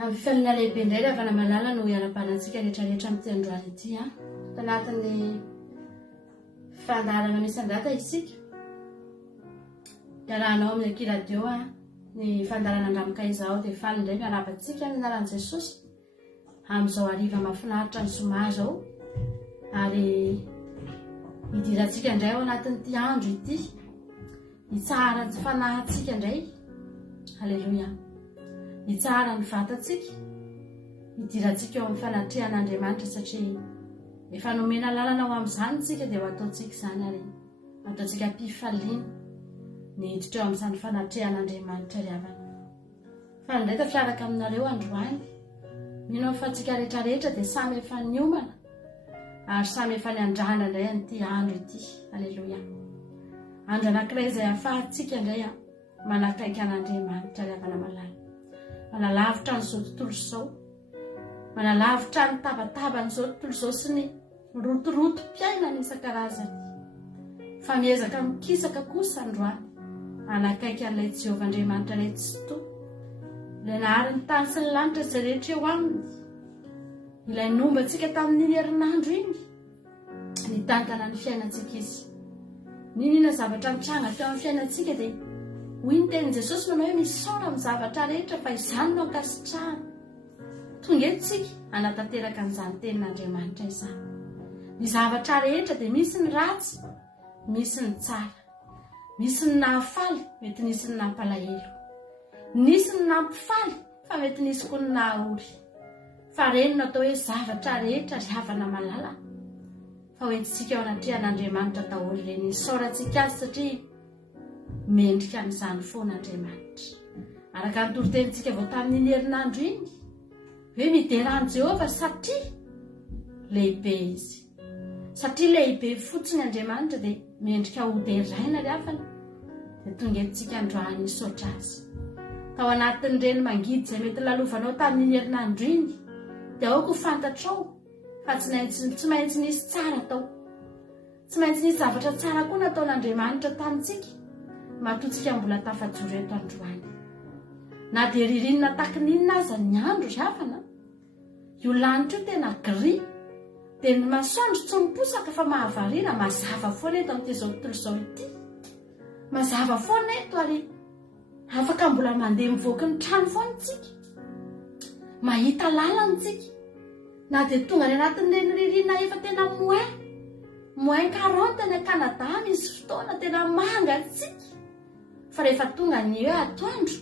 Amin'ny fiainana lehibe indray rehefa malala no iara-panantsika rehetrarehetra amin'ny androany ity a. Tanatin'ny fandaharana misy andata isika. Iarahanao amin'ny akiradio a ny fandaharana andramoka izao dia faly indray miarabantsika amin'ny anaran'i Jesosy amin'izao hariva mahafinaritra ny zoma zao ary hidirantsika indray ao anatin'ity andro ity hitsara ny fanahintsika indray. Halleluia. Hitsara ny vatantsika hidirantsika eo amin'ny fanatrehan'Andriamanitra satria efa nomena lalana ao amin'izany tsika dia ho ataontsika izany ary ataontsika mpifaliana ny hiditra eo amin'izany fanatrehan'Andriamanitra ry havana. Fa indray tafiaraka aminareo androany mino fa tsika rehetrarehetra dia samy efa niomana ary samy efa niandrana indray an'ity andro ity. Halleluia. Andro anankiray izay ahafahantsika indray manakaiky an'Andriamanitra ry havana malala. Manalavitra n'izao tontolo izao, manalavitra ny tabataba n'izao tontolo izao sy ny rotorotom-piainana isan-karazany. Fa miezaka mikisaka kosa androany anakaiky an'ilay Jehovah-Andriamanitra ilay tsy toa, ilay nahary ny tany sy ny lanitra izay rehetra eo aminy, ilay nomba antsika tamin'iny herinandro iny nitantana ny fiainantsika izy. Ninona zavatra mitranga teo amin'ny fiainantsika dia hoy ny tenin'i Jesosy manao hoe misaona amin'ny zavatra rehetra fa izany no ankasitrahana. Tonga eto tsika hanatanteraka an'izany tenin'Andriamanitra izany. Ny zavatra rehetra dia misy ny ratsy, misy ny tsara, misy ny nahafaly, mety nisy ny nampalahelo, nisy ny nampifaly fa mety nisy koa ny nahaory. Fa reny no atao hoe zavatra rehetra ry havana malala fa hoentintsika ao anatrehan'Andriamanitra daholo ireny isaorantsika azy satria mendrika amin'izany foana Andriamanitra. Araka ny torotenitsika vao tamin'iny herinandro iny hoe miderany Jehovah satria lehibe izy. Satria lehibe fotsiny Andriamanitra dia mendrika ho deraina ry havana dia tonga etontsika androany misaotra azy. Tao anatin'ireny mangidy izay mety lalovanao tamin'iny herinandro iny dia aoko fantatrao fa tsy maintsy nisy tsara tao, tsy maintsy nisy zavatra tsara koa nataon'Andriamanitra tamintsika matoantsika mbola tafajoro eto androany. Na dia ririnina takininona aza ny andro ry havana, io lanitra io tena gris dia ny masoandro tsy miposaka fa mahavarina. Mazava foana eto amin'ity izao tontolo izao ity, mazava foana eto ary afaka mbola mandeha mivoaka ny trano foana tsika, mahita lalana tsika. Na dia tonga any anatin'ireny ririnina efa tena moins 40 any Canada misy fotoana tena manga tsika, fa rehefa tonga ny hoe atoandro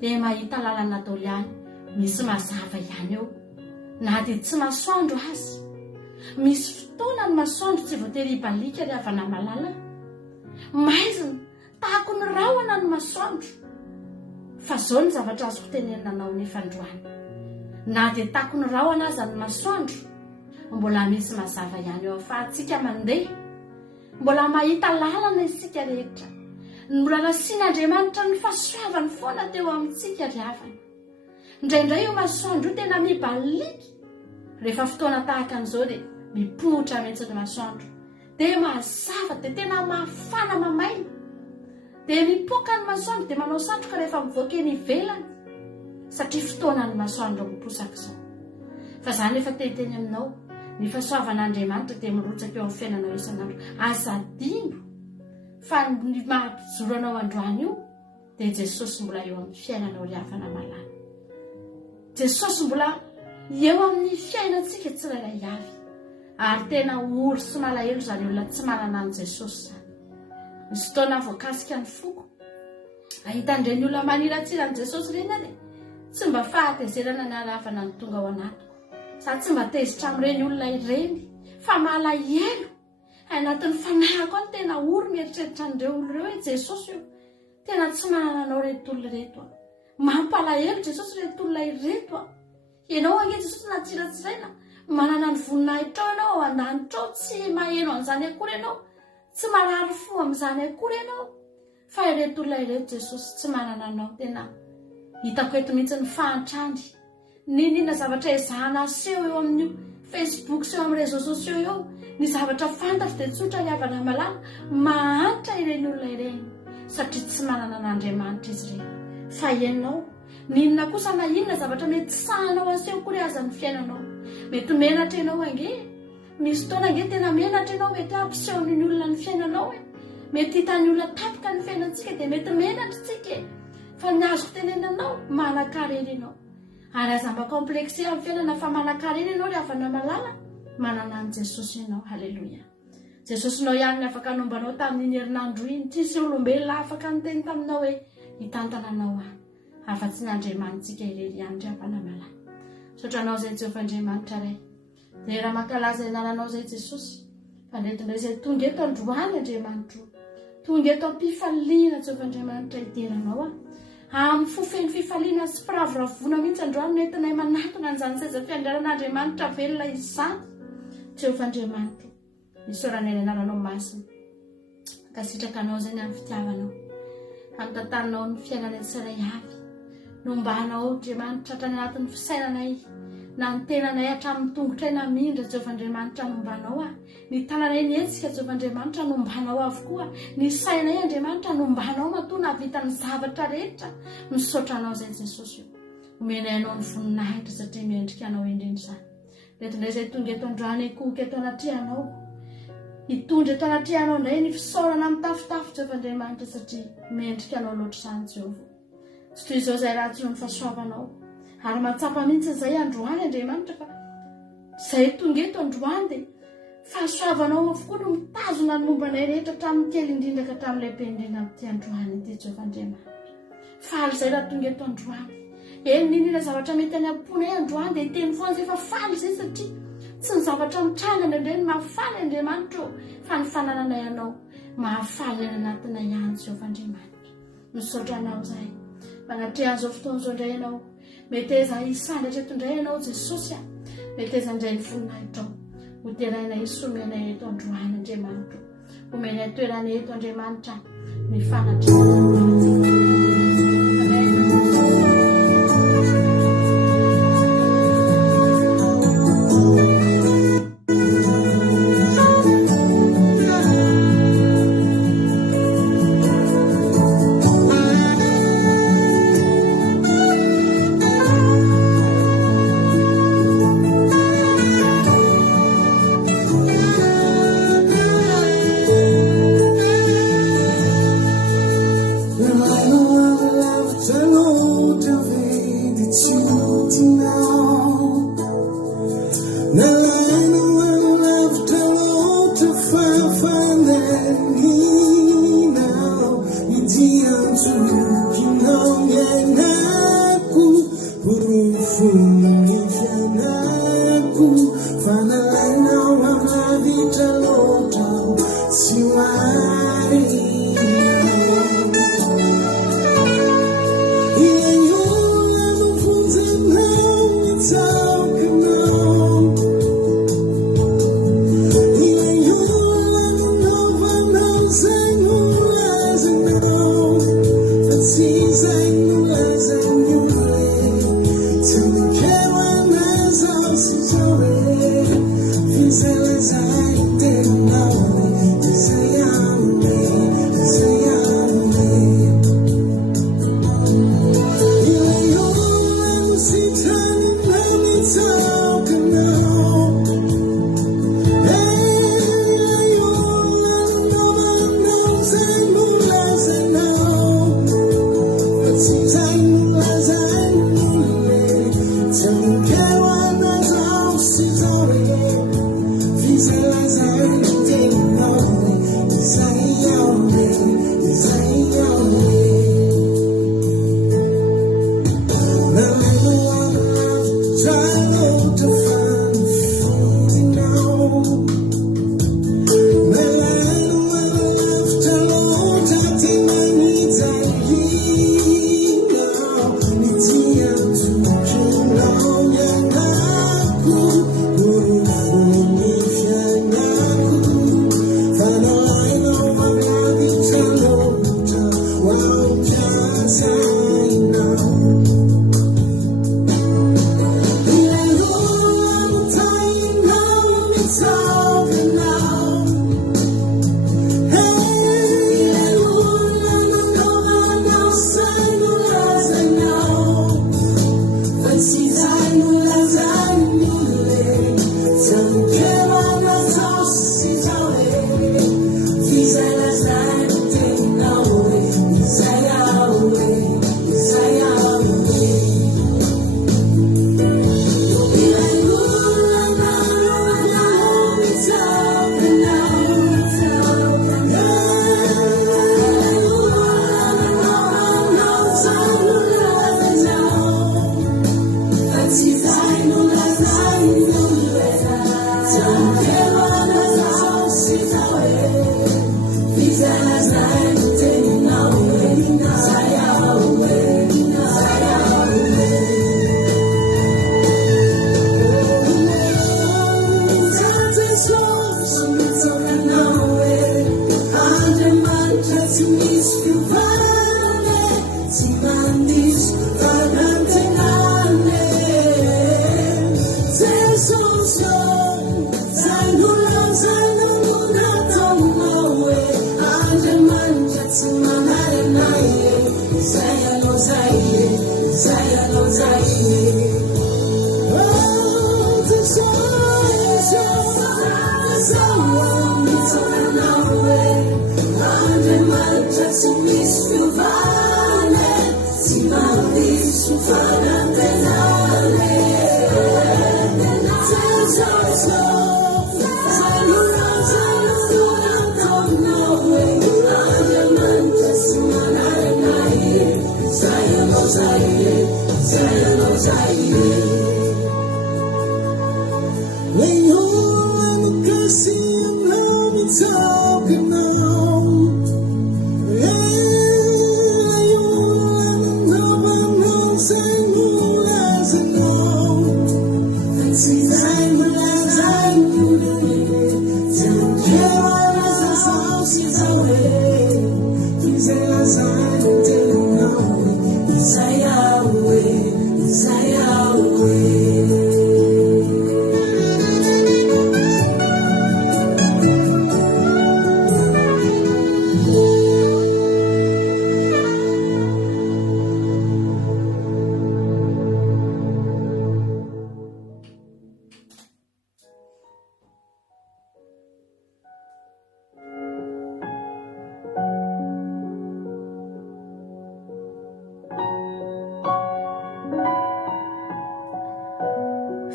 dia mahita lalana daholo ihany. Misy mazava ihany eo na dia tsy masoandro azy. Misy fotoana ny masoandro tsy voatery hibalika ry havana malala, maizina tahako ny rahona ny masoandro. Fa zao ny zavatra azoko tenenina anao nefa androany, na dia tahako ny rahona aza ny masoandro mbola misy mazava ihany eo ahafahantsika mandeha, mbola mahita lalana isika rehetra. Mbola nasian'Andriamanitra ny fahasoavany foana teo amintsika ry havana. Indraindray io masoandro io tena mibalika. Rehefa fotoana tahaka an'izao dia mipoitra mihitsy ny masoandro, dia mazava dia tena mafana mamaina, dia mipoaka ny masoandro dia manao satroka rehefa mivoaka eny ivelany satria fotoana ny masoandro miposaka izao. Fa izany efa teteny aminao ny fahasoavan'Andriamanitra dia mirotsaka eo amin'ny fiainanao isan'andro. Aza adino fa ny mahampijoro anao androany io dia Jesosy mbola eo amin'ny fiainanao ry havana malala. Jesosy mbola eo amin'ny fiainantsika tsirairay avy ary tena ory sy malahelo izany olona tsy manana an' Jesosy izany. Misy fotoana voakasika ny foko ahita an'ireny olona maniratsira an' Jesosy ireny dia tsy mba fahatezerana ny halavana ny tonga ao anatiko, sady tsy mba tezitra amin'ireny olona ireny fa malahelo anatin'ny fanahiko any tena ory mieritreritra an'ireo olona ireo hoe Jesosy io tena tsy manana anao reto olona reto mampalahelo Jesosy reto olona ireto ianao ange Jesosy natsiratsiraina manana ny voninahitra ao ianao an-danitra ao, tsy maheno an'izany akory ianao, tsy marary fo amin'izany akory ianao, fa ireto olona ireto Jesosy tsy manana anao. Tena hitako eto mihitsy ny fahantrany ninona zavatra ezahana aseho eo amin'ny Facebook sy eo amin'ny réseaux sociaux eo, ny zavatra fantatro dia tsotra ry havana malala mahantra ireny olona ireny satria tsy manana an'Andriamanitra izy ireny. Fa ianao ninona kosa na inona zavatra mety sahanao aseho kory aza ny fiainanao mety menatra ianao ange misy fotoana ange tena menatra ianao mety ampisehon'ny olona ny fiainanao mety hitany olona tapika ny fiainantsika dia mety menatra tsika fa ny azoko tenenanao manan-karena ianao ary aza mba komplekse amin'ny fiainana fa manan-karena ianao rehefa namalala manana an' Jesosy ianao. Halleloia. Jesosinao ihany ny afaka anombanao tamin'iny herinandro iny, tsisy olombelona afaka niteny taminao hoe hitantana anao ahy afa-tsy ny Andriamanitsika irery ihany ry ampanamalala. Sotranao izay Jehovah-Andriamanitra ray dia raha mankalaza inananao izay Jesosy fa ndretindray izay tonga eto androany Andriamanitra, tonga eto am-pifaliana Jehovah-Andriamanitra iteranao amin'ny fofeny fifaliana sy firavoravoana mihitsy androany nentinay manatona an'izany seza fiandrianan'Andriamanitra velona izany Jehovah-Andriamanitra. Isaoranay anananao masina kasitraka anao izay ny amin'ny fitiavanao anotantananao ny fiainana tsirairay avy nombanao Andriamanitra hatrany anatin'ny fisainanay na ny tenanay hatramin'ny tongotray na mindra Jehovah-Andriamanitra nombanao ny tananay nietsika Jehovah-Andriamanitra nombanao avokoa ny sainay Andriamanitra nombanao matona vitany zavatra rehetra misotranao izay Jesosy omenay anao ny voninahitra satria miendrika anao indrindra izany retindray izay tonga eto androany ekoka eto anatrihanao hitondra eto anatrihanao indray ny fisaorana mitafitafy Jehovah-Andriamanitra satria miendrika anao loatra izany Jehovah. Tsy toy izao izay raha tsy ny fahasoavanao ary matsapa mihitsy izay androany Andriamanitra fa izay tonga eto androany dia fahasoavanao avokoa no mitazona ny mombanay rehetra hatramin'ny kely indrindra ka hatramin'ny lehibe indrindra amin'ity androany ity Jehovah-Andriamanitra. Faly izay raha tonga eto androany ninona zavatra mety any am-ponay androany dia hiteny foana izay fa faly izay satria tsy ny zavatra mitranga indray ny mahafaly Andriamanitra fa ny fanananay anao mahafaly any anatinay ihany Jehovah-Andriamanitra. Misaotra anao izay manatrehan'izao fotoana izao indray ianao mety eza hisandratra eto indray ianao Jesosy mety eza indray ny voninahitra hoterainay isomenay eto androany Andriamanitra omenay toeranay eto Andriamanitra ny fanatra.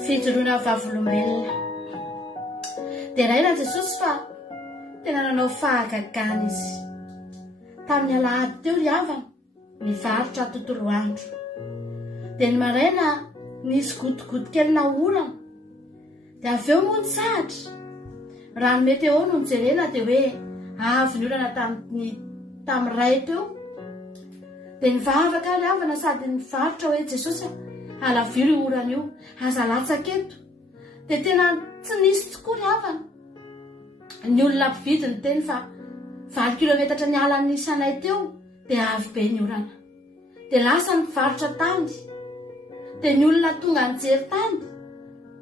fijoroana vavolombelona dia raina Jesosy fa tena nanao fahagagana izy tamin'ny alahady teo ry havana nivarotra tontolo andro dia ny maraina nisy godogodo kely na orana dia avy eo moa ny sahatra raha ny meteo no nijerena dia hoe avy ny orana tamin'ny ray teo dia nivavaka ry havana sady nivarotra hoe Jesosy alaviro io orana io aza latsaketo dia tena tsy nisy tokoa ry havana ny olona mpividy ny teny fa 20 kilometatra ny ala nisanay teo dia avy be ny orana dia lasa nivarotra tany dia ny olona tonga nijery tany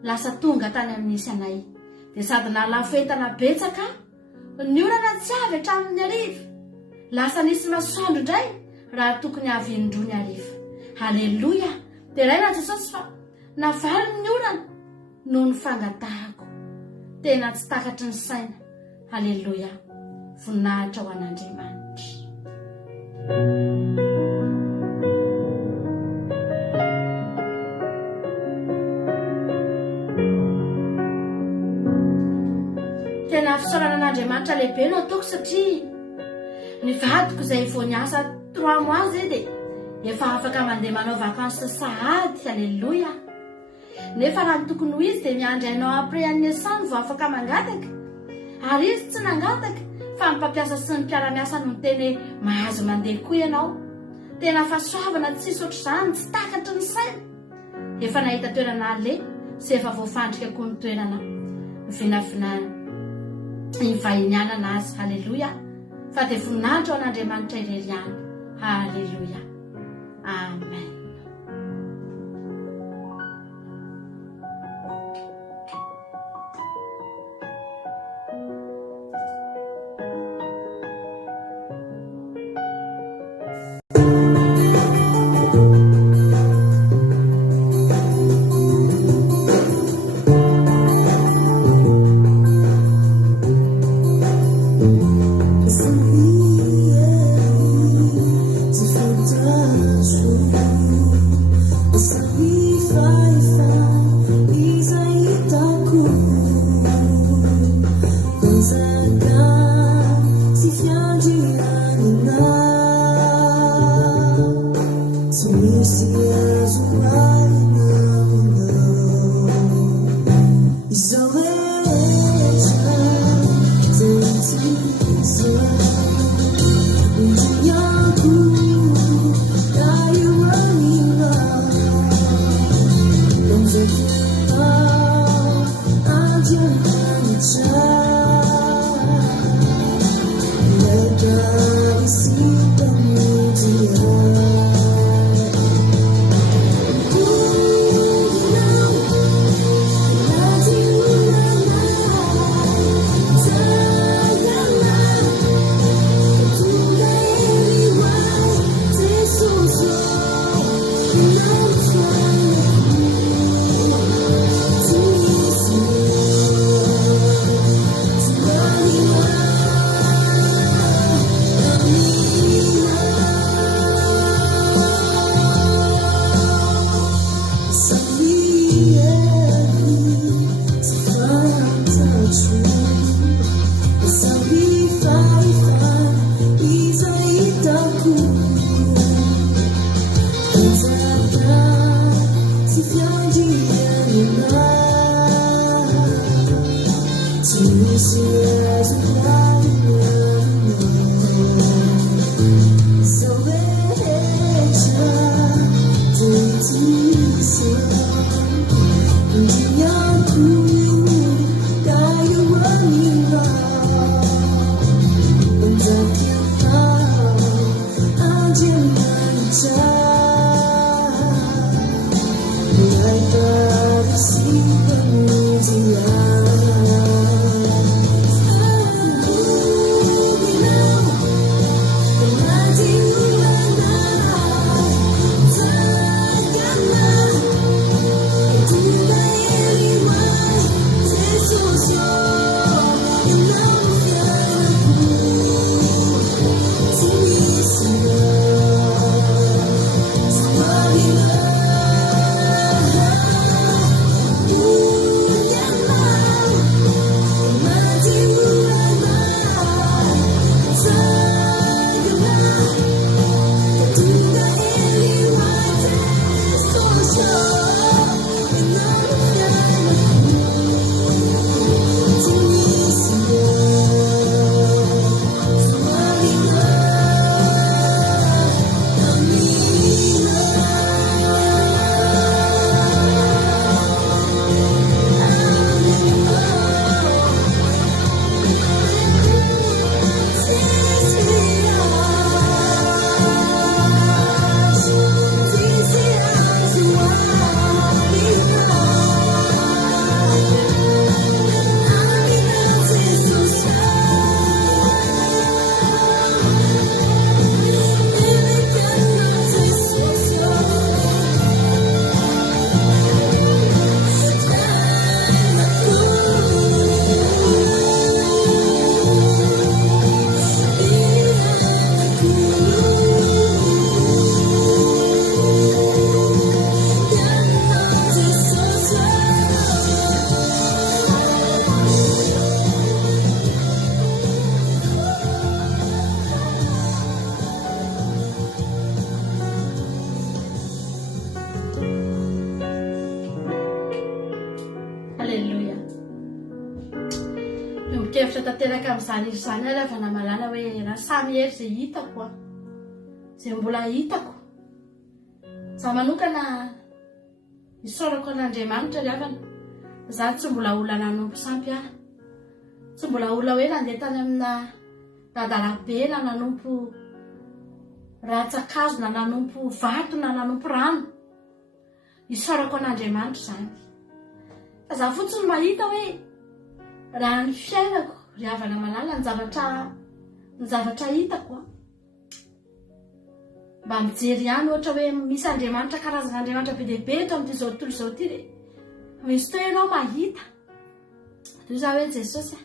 lasa tonga tany amin'ny isanay dia sady nalafo entana betsaka ny orana tsy avy hatramin'ny ariva lasa nisy masoandro indray raha tokony avy indro ny ariva. Halleluja. Dia raina Jesosy fa navaly ny orana noho ny fangatahako tena tsy takatry ny saina. Halleluja. Voninahitra ho an'Andriamanitra. Tena fisaorana an'Andriamanitra lehibe no ataoko satria ny vadiko izay vao niasa 3 mois zay dia efa afaka mandeha manao vakansa sahady. Halleluja. Nefa raha ny tokony ho izy dia miandry anao après année naissance vao afaka mangataka, ary izy tsy nangataka fa ny mpampiasa sy ny mpiara-miasa no teny mahazo mandeha koa ianao. Tena fahasoavana tsisy ohatr'izany, tsy takatry ny saina. Efa nahita toerana le sy efa voafandrika koa ny toerana vinavinana ivahinianana azy. Halleluja. Fa dia voninahitra ho an'Andriamanitra irery ihany. Halleluja. Amen. Thank you. Kevitra tanteraka amin'izany iry zany aho rehefa namalala hoe raha samy hery izay hitako a izay mbola hitako za manokana isaorako an'Andriamanitra ry havana za tsy mbola olona nanompo sampy aho tsy mbola olona hoe nandeha tany amina radalabe na nanompo ratsakazo na nanompo vato na nanompo rano isaorako an'Andriamanitra zany fa za fotsiny mahita hoe raha ny fiainako ry havana malala ny zavatra hitako mba mijery ihany ohatra hoe misy Andriamanitra karazana Andriamanitra be dehibe eto amin'izao tontolo izao ity re misy toa ianao mahita toy za hoe Jesosy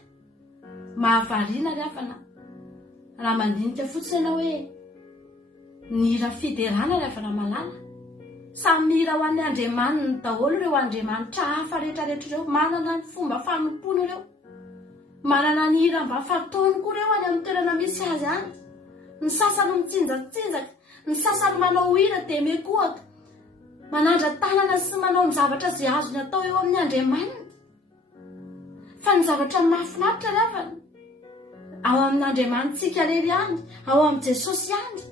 mahavariana ry havana raha mandinika fotsiny ianao hoe nihira fiderana ry havana malala samy mihira ho an'ny Andriamanitra daholo ireo Andriamanitra hafa rehetrarehetra ireo manana ny fomba fanompoana ireo manana ny hira mba fataony koa ireo any amin'ny toerana misy azy any ny sasany mitsinjatsinjaka ny sasany manao hira dia mekohaka manandra tanana sy manao ny zavatra izay azony atao eo amin'ny Andriamanitra fa ny zavatra mahafinaritra ry havana ao amin'ny Andriamanitsika rery any ao amin'ny Jesosy any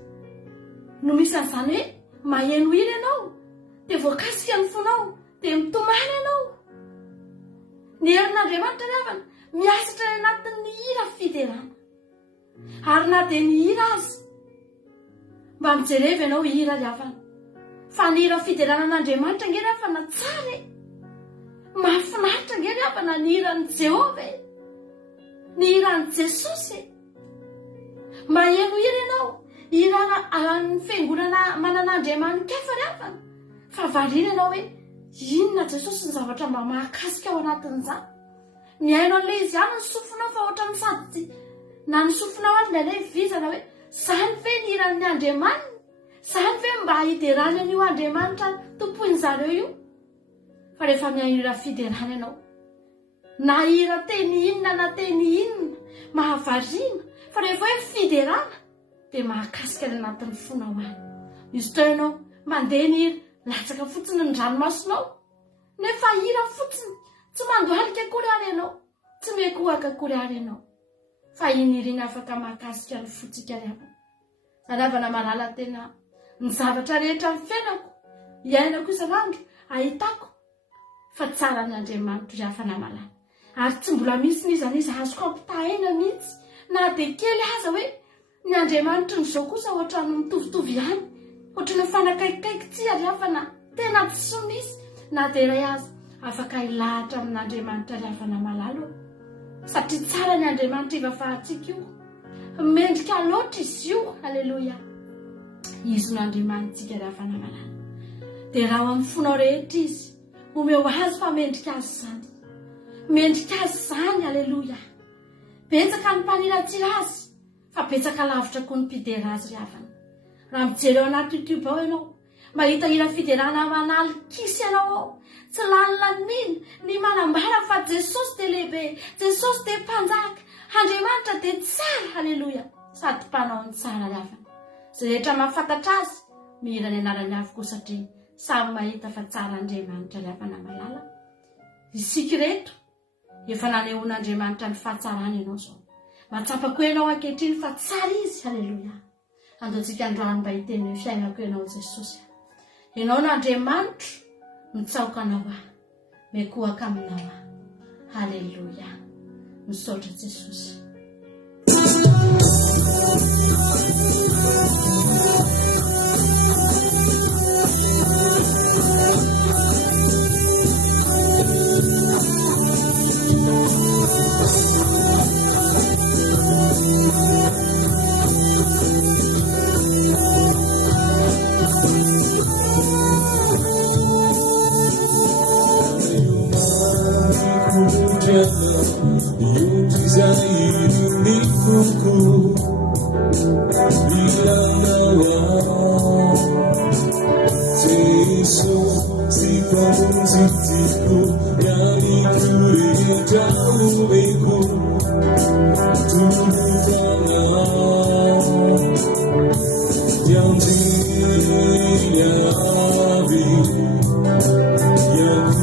no misy an'izany hoe maheno hira ianao dia voakasika ny fonao dia mitomany ianao ny herin'Andriamanitra ry havana miasatra ny anatin'ny hira fiderana ary na dia ny hira azy mba mijerevy ianao hira ry havana fa ny hira fiderana an'Andriamanitra nge ry havana tsara mahafinaritra nge ry havana ny hiran'ny Jehova ny hiran'ny Jesosy maheno hira ianao hirana ny fiangonana manan'Andriamanitra efa ry havana fa variana ianao hoe inona Jesosy ny zavatra mba mahakasika ao anatin'izany mihaino an'ilay izy ihany ny sofinao fa ohatra ny sady na ny sofinao azy nalay vizana hoe zany ve ny hiran'ny Andriamanitra zany ve mba hiderana an'io Andriamanitra tompoiny zareo io fa rehefa mihira fiderana ianao na hira teny inona na teny inona mahavariana fa rehefa hoe fiderana dia mahakasika ny anatin'ny fonao any izy tao ianao mandeha ny hira latsaka fotsiny ny ranomasonao nefa hira fotsiny tsy mandohalika akory ary ianao tsy mekoaka koryary ianao fa iniriny afaka mahakasika ny fotsika riavana zaravana malala tena ny zavatra rehetra amin'ny fiainako iainako isanandro ahitako fa tsara ny Andriamanitra ry afana malala ary tsy mbola misy nizany izy azoko ampitahena mihitsy na dia kely aza hoe ny Andriamanitra n'izao kosa ohatrany mitovitovy ihany ohatrany mifanakaikikaiky tsy ary afana tena tsy misy na dia iray aza afaka ilahatra amin'Andriamanitra ry afana malala satria tsara ny Andriamanitra ivafahantsika io mendrika loatra izy io haleloia izy no Andriamanitsika ry afana malala dia raha ho amin'ny fonao rehetra izy omeo azy fa mendrika azy zany mendrika azy zany haleloia betsaka ny mpaniratsira azy fa betsaka lavitra koa ny mpidera azy ry havana raha mijery ao anaty YouTube ao ianao mahita hira fiderana manalikisy ianao ao tsy lanilanina ny manambara fa Jesosy dia lehibe Jesosy dia mpanjaka Andriamanitra dia tsara haleloia sady mpanao ny tsara ry havana izay rehetra mahafantatra azy mihira ny anarany avokoa satria samy mahita fa tsara Andriamanitra ry havana malala isika reto efa nanehoan'Andriamanitra ny fahatsarany ianao zao matsapako ianao ankehitriny fa tsara izy haleloia andoantsika androany mba hiteny fiainako ianao Jesosy ianao n'Andriamanitra mitsaoka anao mekoaka aminao haleloia misaotra Jesosy You desire me fuku Jesus si pamuzitiku yani kure jauh beku tumutana yang dia vi yang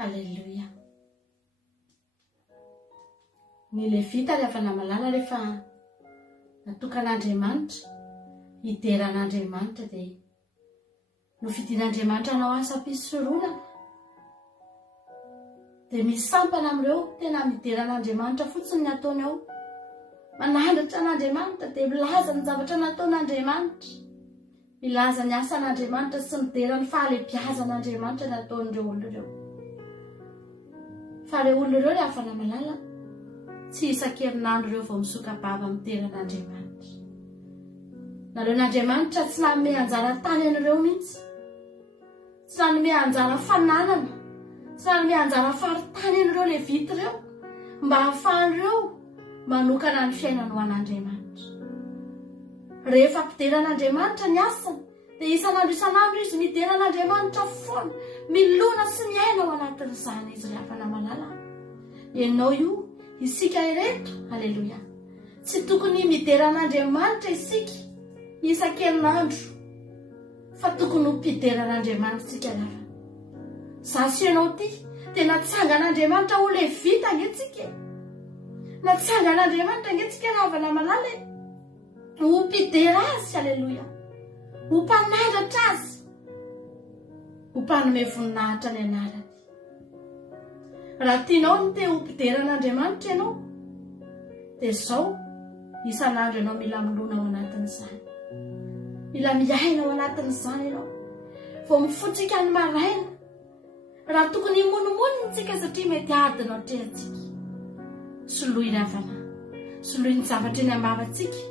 Halleluja. Ny Levita rehefa namalala rehefa natokan'Andriamanitra hideran'Andriamanitra dia no fidin'Andriamanitra hanao asa mpisoroana dia misampana amin'ireo tena mideran'Andriamanitra fotsiny ny ataony ao, manandratra an'Andriamanitra dia milaza ny zavatra nataon'Andriamanitra, milaza ny asan'Andriamanitra sy miderany fahalebiazan'Andriamanitra ny ataon'ireo olona ireo. Fa ireo olona ireo rehefa namalala tsy isan-kerinandro ireo vao misoka-bava miteran'Andriamanitra. Nareo n'Andriamanitra tsy nanome anjara tany an'ireo mihitsy, tsy nanome anjara fananana, tsy nanome anjara faritany an'ireo Levita ireo mba hahafahan'ireo manokana ny fiainany ho an'Andriamanitra. Rehefa mpideran'Andriamanitra ny asany dia isan'andro izy mideran'Andriamanitra foana, milona sy miaina ao anatin'izany izy rehefa namalala. Ianao io isika ireto, halleluja, tsy tokony mideran'Andriamanitra isika isan-kerinandro, fa tokony ho mpideran'Andriamanitra isika lafa. Za sy ianao ty dia natsangan'Andriamanitra ho Levita angetsika, natsangan'Andriamanitra angetsika raha namalala ho mpidera azy, halleluja, ho mpanandratra azy, ho mpanome voninahitra ny anarany. Raha tianao ny te ho mpideran'Andriamanitra ianao dia izao isan'andro ianao mila milona ao anatin'izany, mila miaina ao anatin'izany ianao. Vao mifotsika ny maraina, raha tokony monomonitsika satria mety adina atrehantsika, soloy ravana, soloy ny zavatra eny ambavatsika,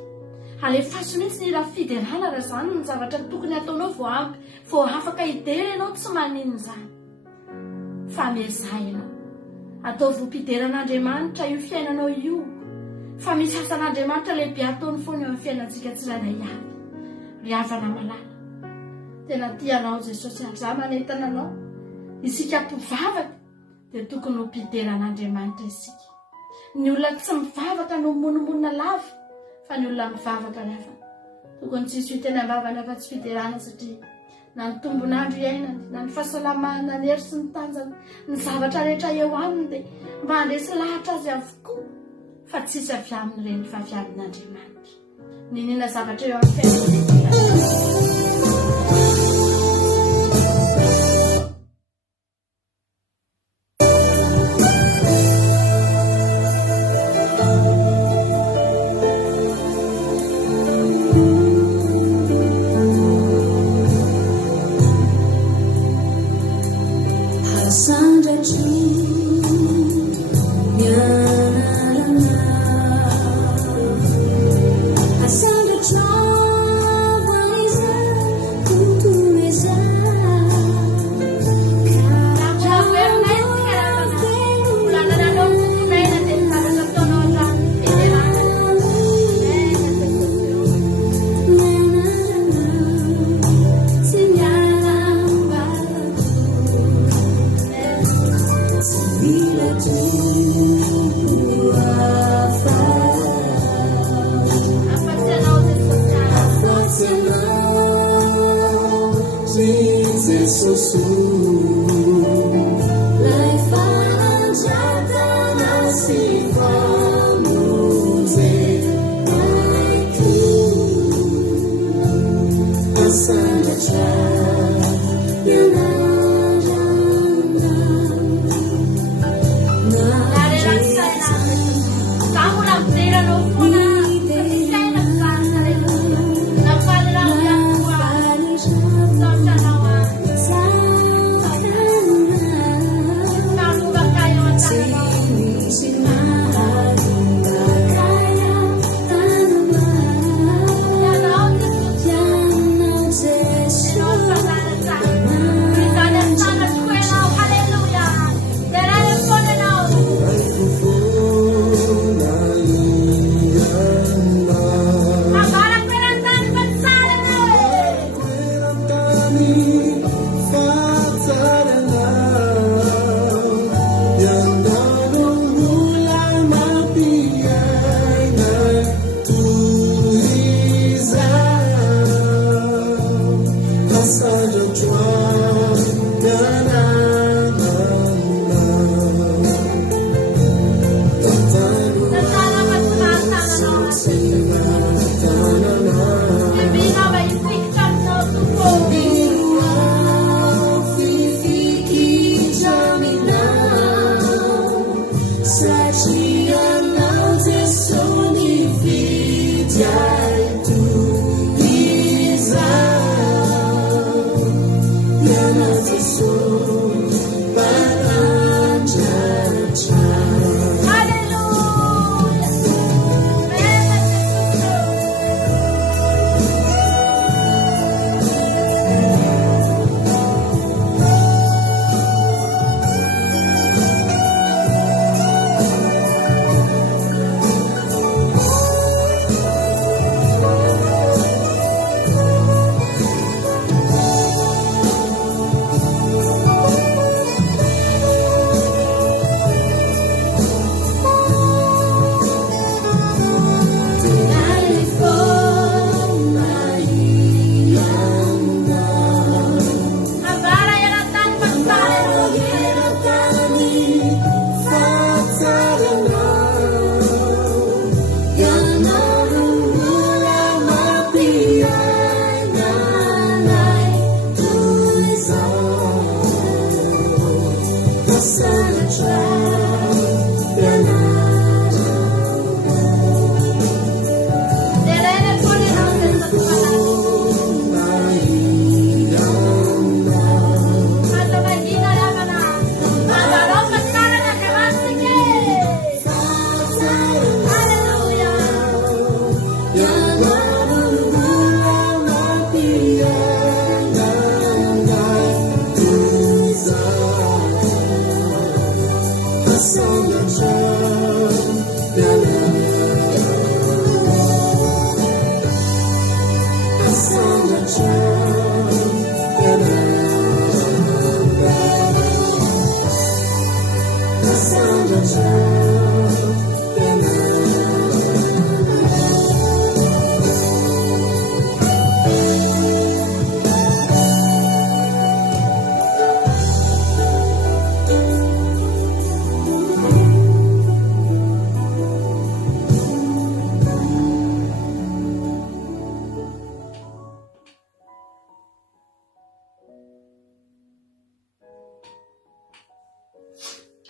alefaso mihitsy ny raha fiderana raha izany ny zavatra tokony ataonao vao ampy, vao afaka hidera ianao tsy manino izany. Fa miezah ianao, atao voam-pideran'Andriamanitra io fiainanao io, fa misy asan'Andriamanitra lehibe ataony foana eo amin'ny fiainantsika tsirairay avy. Ry havana malala, tena tianao Jesosy aza manentana anao, isika mpivavaka dia tokony ho mpideran'Andriamanitra isika. Ny olona tsy mivavaka no monomonina lava, fa ny olona mivavaka rehefa tokony tsisy io tena mbavana fa tsy fiderana, satria na ny tombon'andro iainany, na ny fahasalamana, na ny hery sy ny tanjana, ny zavatra rehetra eo aminy dia mba handresy lahatra azy avokoa, fa tsisy avy aminy ireny fa avy amin'Andriamanitra. Ninona zavatra eo amin'ny fiainana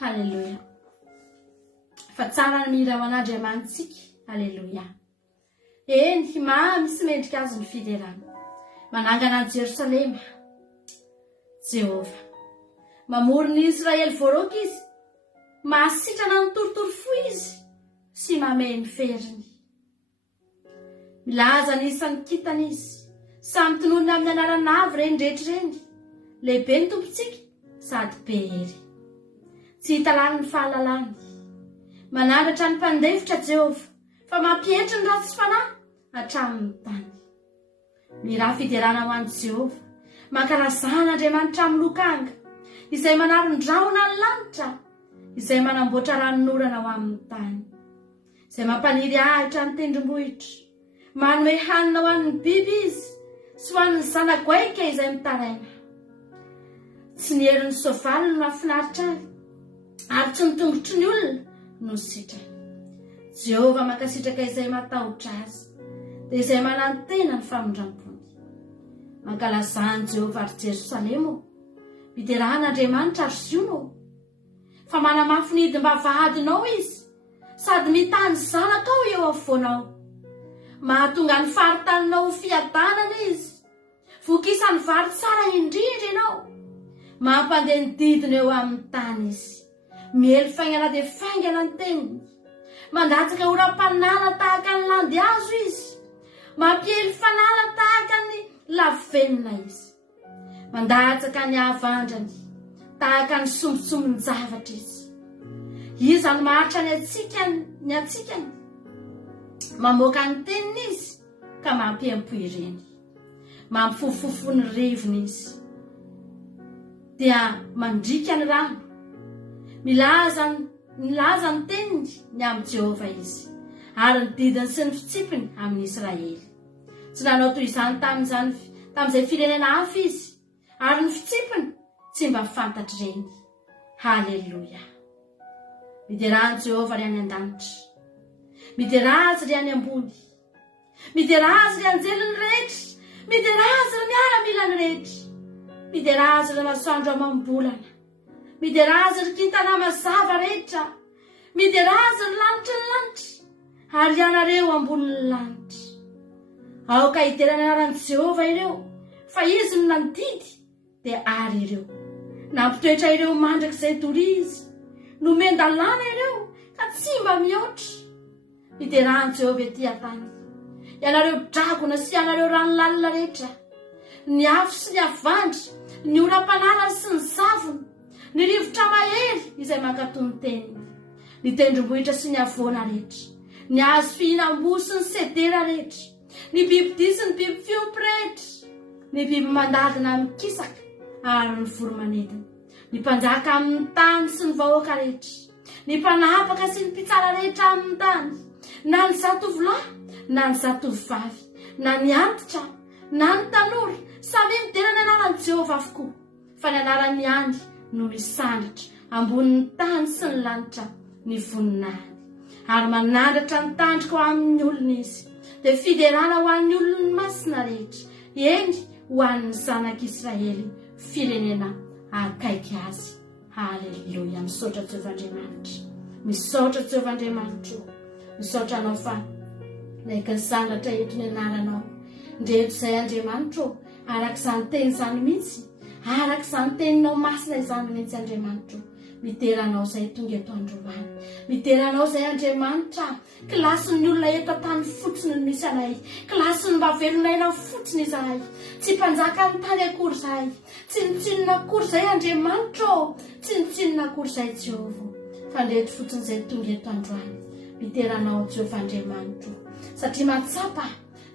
Halleluja. Fa tsara ny mira man'Andriamanitsika. Halleluja. Eny misy mendrika azy ny fiderana. Manangana an'i Jerosalema. Jehova. mamory ny Israely voaroka izy, mahasitrana ny torotoro fo izy sy mameny feriny. Milaza ny isan'ny kitana izy, samy tonony amin'ny anarana avy reny rehetra reny, lehibe ny tompontsika sady be hery. Tsy hita lany ny fahalalany, manandratra ny mpandevitra Jehova, fa mampihetry ny ratsy fanahy hatramin'ny tany. Miraha fiderana ho an'i Jehova, mankalazana Andriamanitra amin'ny lokanga, izay manarondranona ny lanitra, izay manamboatra ranon'orana ho amin'ny tany, izay mampaniry ahitra ny tendrombohitra, manome hanina ho an'ny biby izy sy ho an'ny zana-goaika izay mitaraina. Tsy ny herin'ny soavaly no mahafinaritra azy, ary tsy ny tongotry ny olona no sitrany. Jehova mankasitraka izay matahotra azy, dia izay manantena ny famondram-pony. Mankalazany Jehova ary Jerosalema, mideran'Andriamanitra ary Siono, fa manamafy ny hidim-bavahadinao izy, sady mitany zanakao eo afovoanao. Mahatonga ny faritaninao ho fiadanana izy, vokisany vary tsara indrindra ianao. Mampandeha ny didiny eo amin'ny tany izy, miely faingana dia faingana ny teniny, mandatsaka oram-panala tahaka ny landy azo izy, mampiely fanala tahaka ny lavenina izy, mandatsaka ny havandrany tahaka ny sombitsomby ny zavatra izy. Izany maharitra ny atsikany, mamoaka ny teniny izy ka mampiempo ireny, mampifofofo ny rivony izy, dia mandrika ny rano. Milaza ny teniny ny amin'ny Jehova izy, ary ny didiny sy ny fitsipiny amin'ny Israely. Tsy nanao toy izany tamin'izay firenena hafa izy, ary ny fitsipiny tsy mba fantatry reny. Haleluia. Mideraha Jehova ry any an-danitra, mideraha azy ry any ambony, mideraha azy ry anjeliny rehetra, mideraha azy ry miaramilany rehetra, mideraha azy ry masoandro amam-bolana, mideraha azy ry kintana mazava rehetra, mideraha azy ry lanitra ny lanitra, ary ianareo ambonin'ny lanitra. Aoka hiderana anaran'i Jehova ireo, fa izy no nandidy dia ary ireo. Nampitoetra ireo mandrakizay torizy, nomendalana ireo ka tsy mba mihoatra. Miderahan'i Jehova ety an-tany, ianareo dragona sy ianareo ranolalina rehetra, ny afo sy ny avandry, ny oram-panala sy ny zavona, ny rivotra mahery izay mankatoy ny teniny, ny tendrombohitra sy ny avoana rehetra, ny hazo fihinam-bo sy ny sedera rehetra, ny biby dia sy ny biby fiompy rehetra, ny biby mandadina amin'ny kisaka ary ny voromanidina, ny mpanjaka amin'ny tany sy ny vahoaka rehetra, ny mpanapaka sy ny mpitsara rehetra amin'ny tany, na ny zatovolahy na ny zatovovavy, na ny antitra na ny tanora, samy midera ny anaran'i Jehova avokoa, fa ny anarany ihany no misandatra ambonin'ny tany sy ny lanitra ny voninahiny. Ary manandratra ny tandrika ho amin'ny olona izy, dia fiderana ho an'ny olon'ny masina rehetra, eny ho an'ny zanak'Israely firenena akaiky azy. Haleluia. Misaotra Jehova Andriamanitra, misaotra Jehova Andriamanitra, misaotra anao fa naiky ny sandratra eto ny anaranao ndreto izay Andriamanitra, arak'izany teny izany mihitsy, arak'izany teninao masina izany mihitsy Andriamanitra. Miteranao izay tonga eto androany, miteranao izay Andriamanitra, kilasin'ny olona eto an-tany fotsiny no misy anay, kilasiny mba velonaina fotsiny izahay, tsy mpanjaka ny tany akory izahay, tsy nitsinona akory izay Andriamanitra, tsy nitsinona akory izay Jehova, fa ndreto fotsiny izay tonga eto androany. Miteranao Jehova Andriamanitra, satria matsapa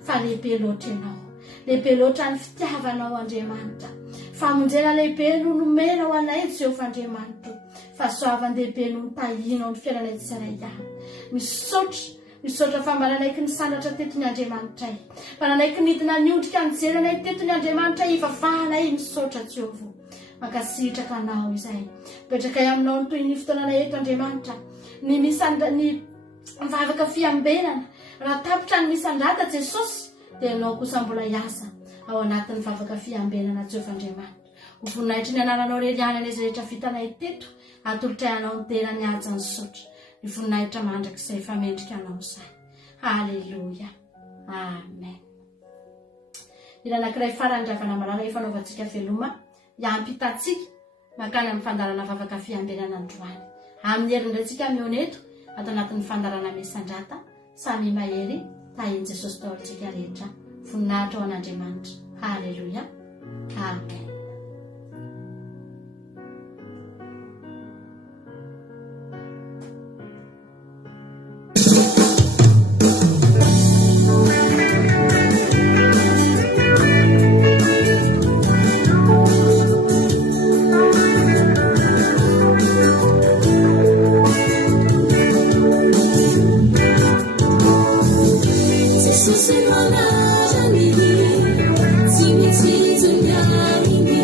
fa lehibe loatra ianao, lehibe loatra ny fitiavanao Andriamanitra, famonjena lehibe no nomena ho anay Jehova Andriamanitra, fa soavan-dehibe no nitahinao ny fiainanay tsirairay ihany. Misaotra fa mba nanaiky ny sandratra tetony Andriamanitra, mba nanaiky nidina niondrika nijerenay tetony Andriamanitra, ivavahanay. Misaotra Jehova, mankasitraka anao izay petraka aminao ny toy ny fotoananay eto Andriamanitra, ny mivavaka fiambenana, raha tapitra ny misandrata Jesosy, dia ianao kosa mbola hiasa ao anatin'ny vavaka fiambenana Jehova Andriamanitra. Ho voninahitra ny anaranao reriany an'izy rehetra vitanay teto, atolotra ianao ny tena ny haja ny sotra, ny voninahitra mandrakizay fa mendrika anao izany. Haleluia. Amen. Ila anankiray farany ravana malala ifanaovantsika veloma, hiampitatsika makany amin'ny fandarana vavaka fiambenana androany amin'ny herin'iretsika mioneto atao anatin'ny fandarana mesandrata samy mahery tahiny jesosy tao amintsika rehetra voninahitra ao an'Andriamanitra. Halleluia, amen. Se non hai già mi, si mi ci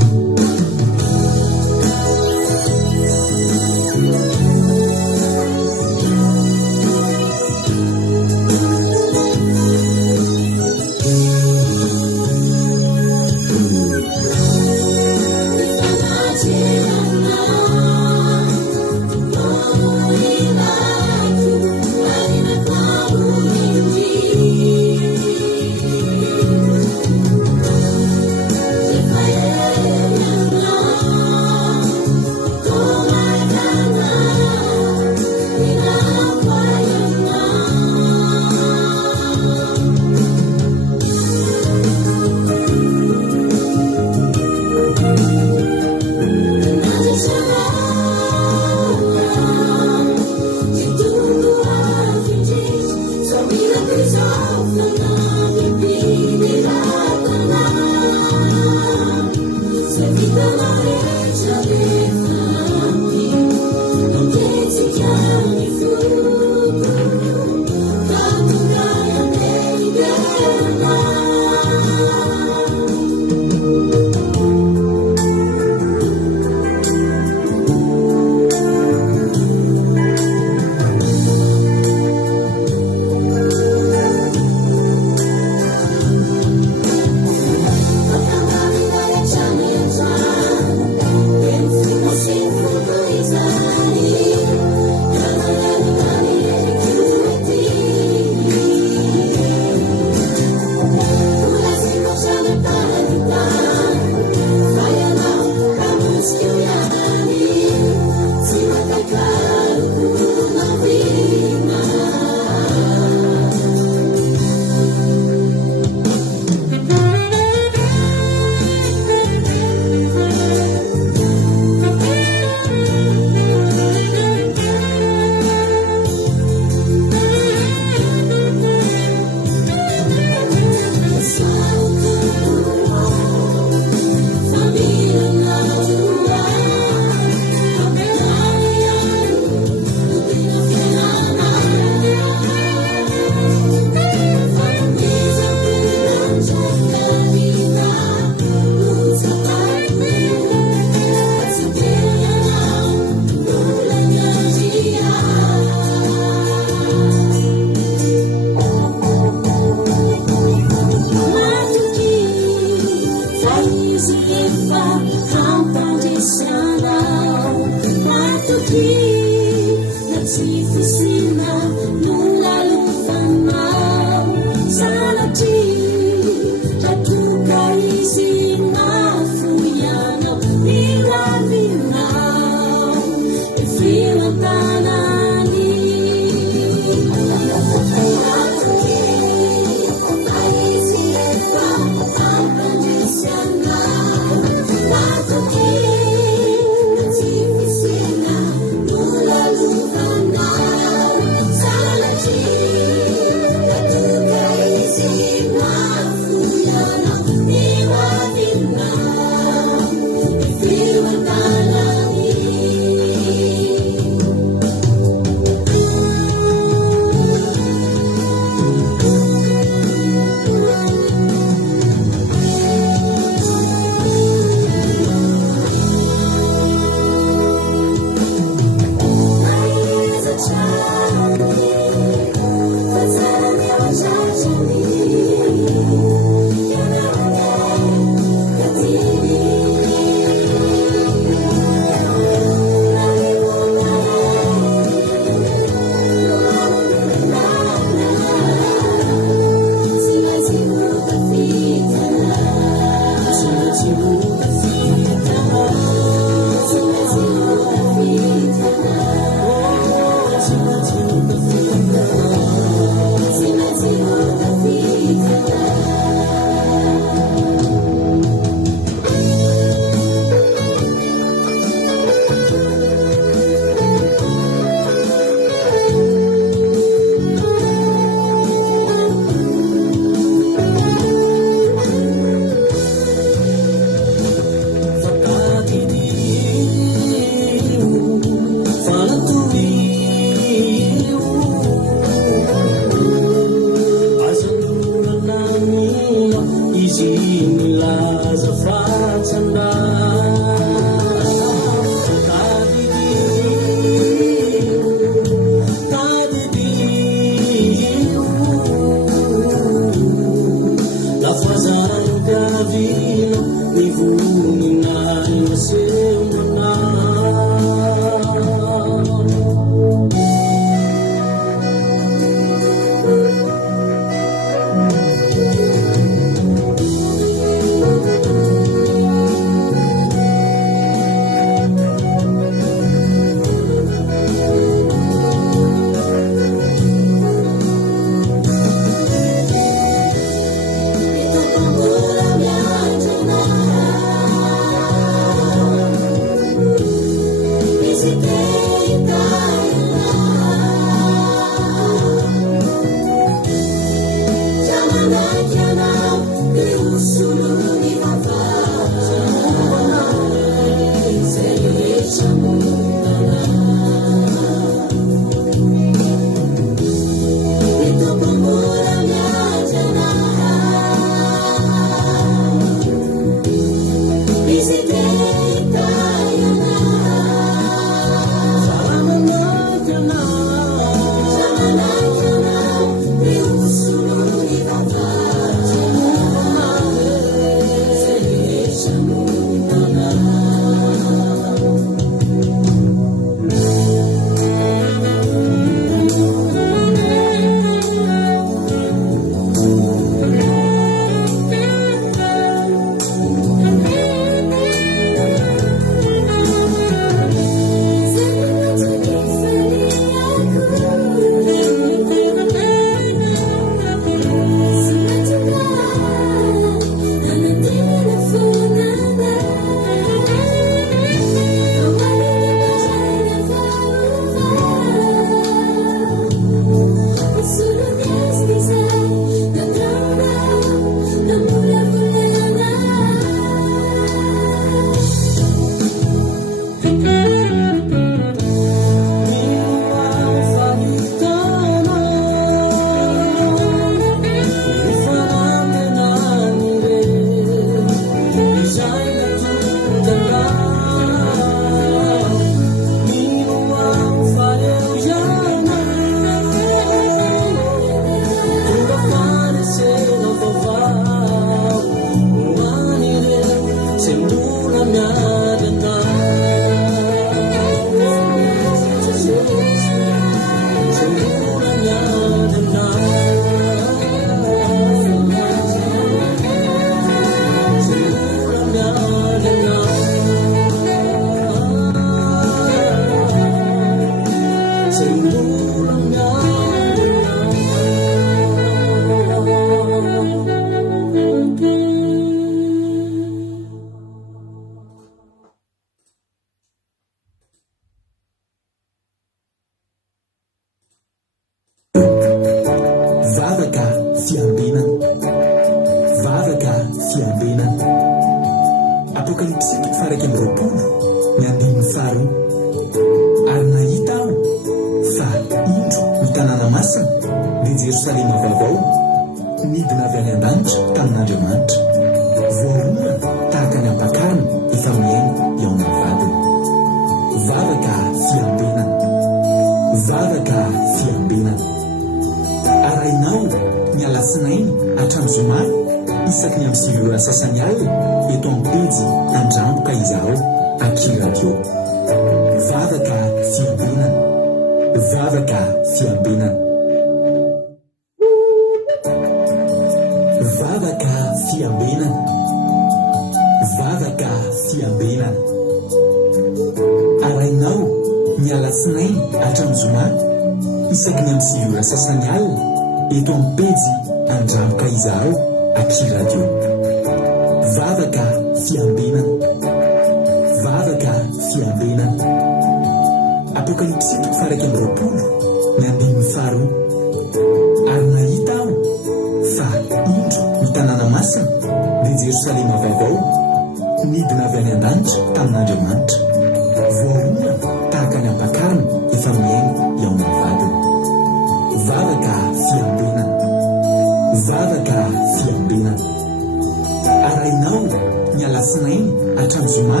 alatsinainy hatramin'ny zoma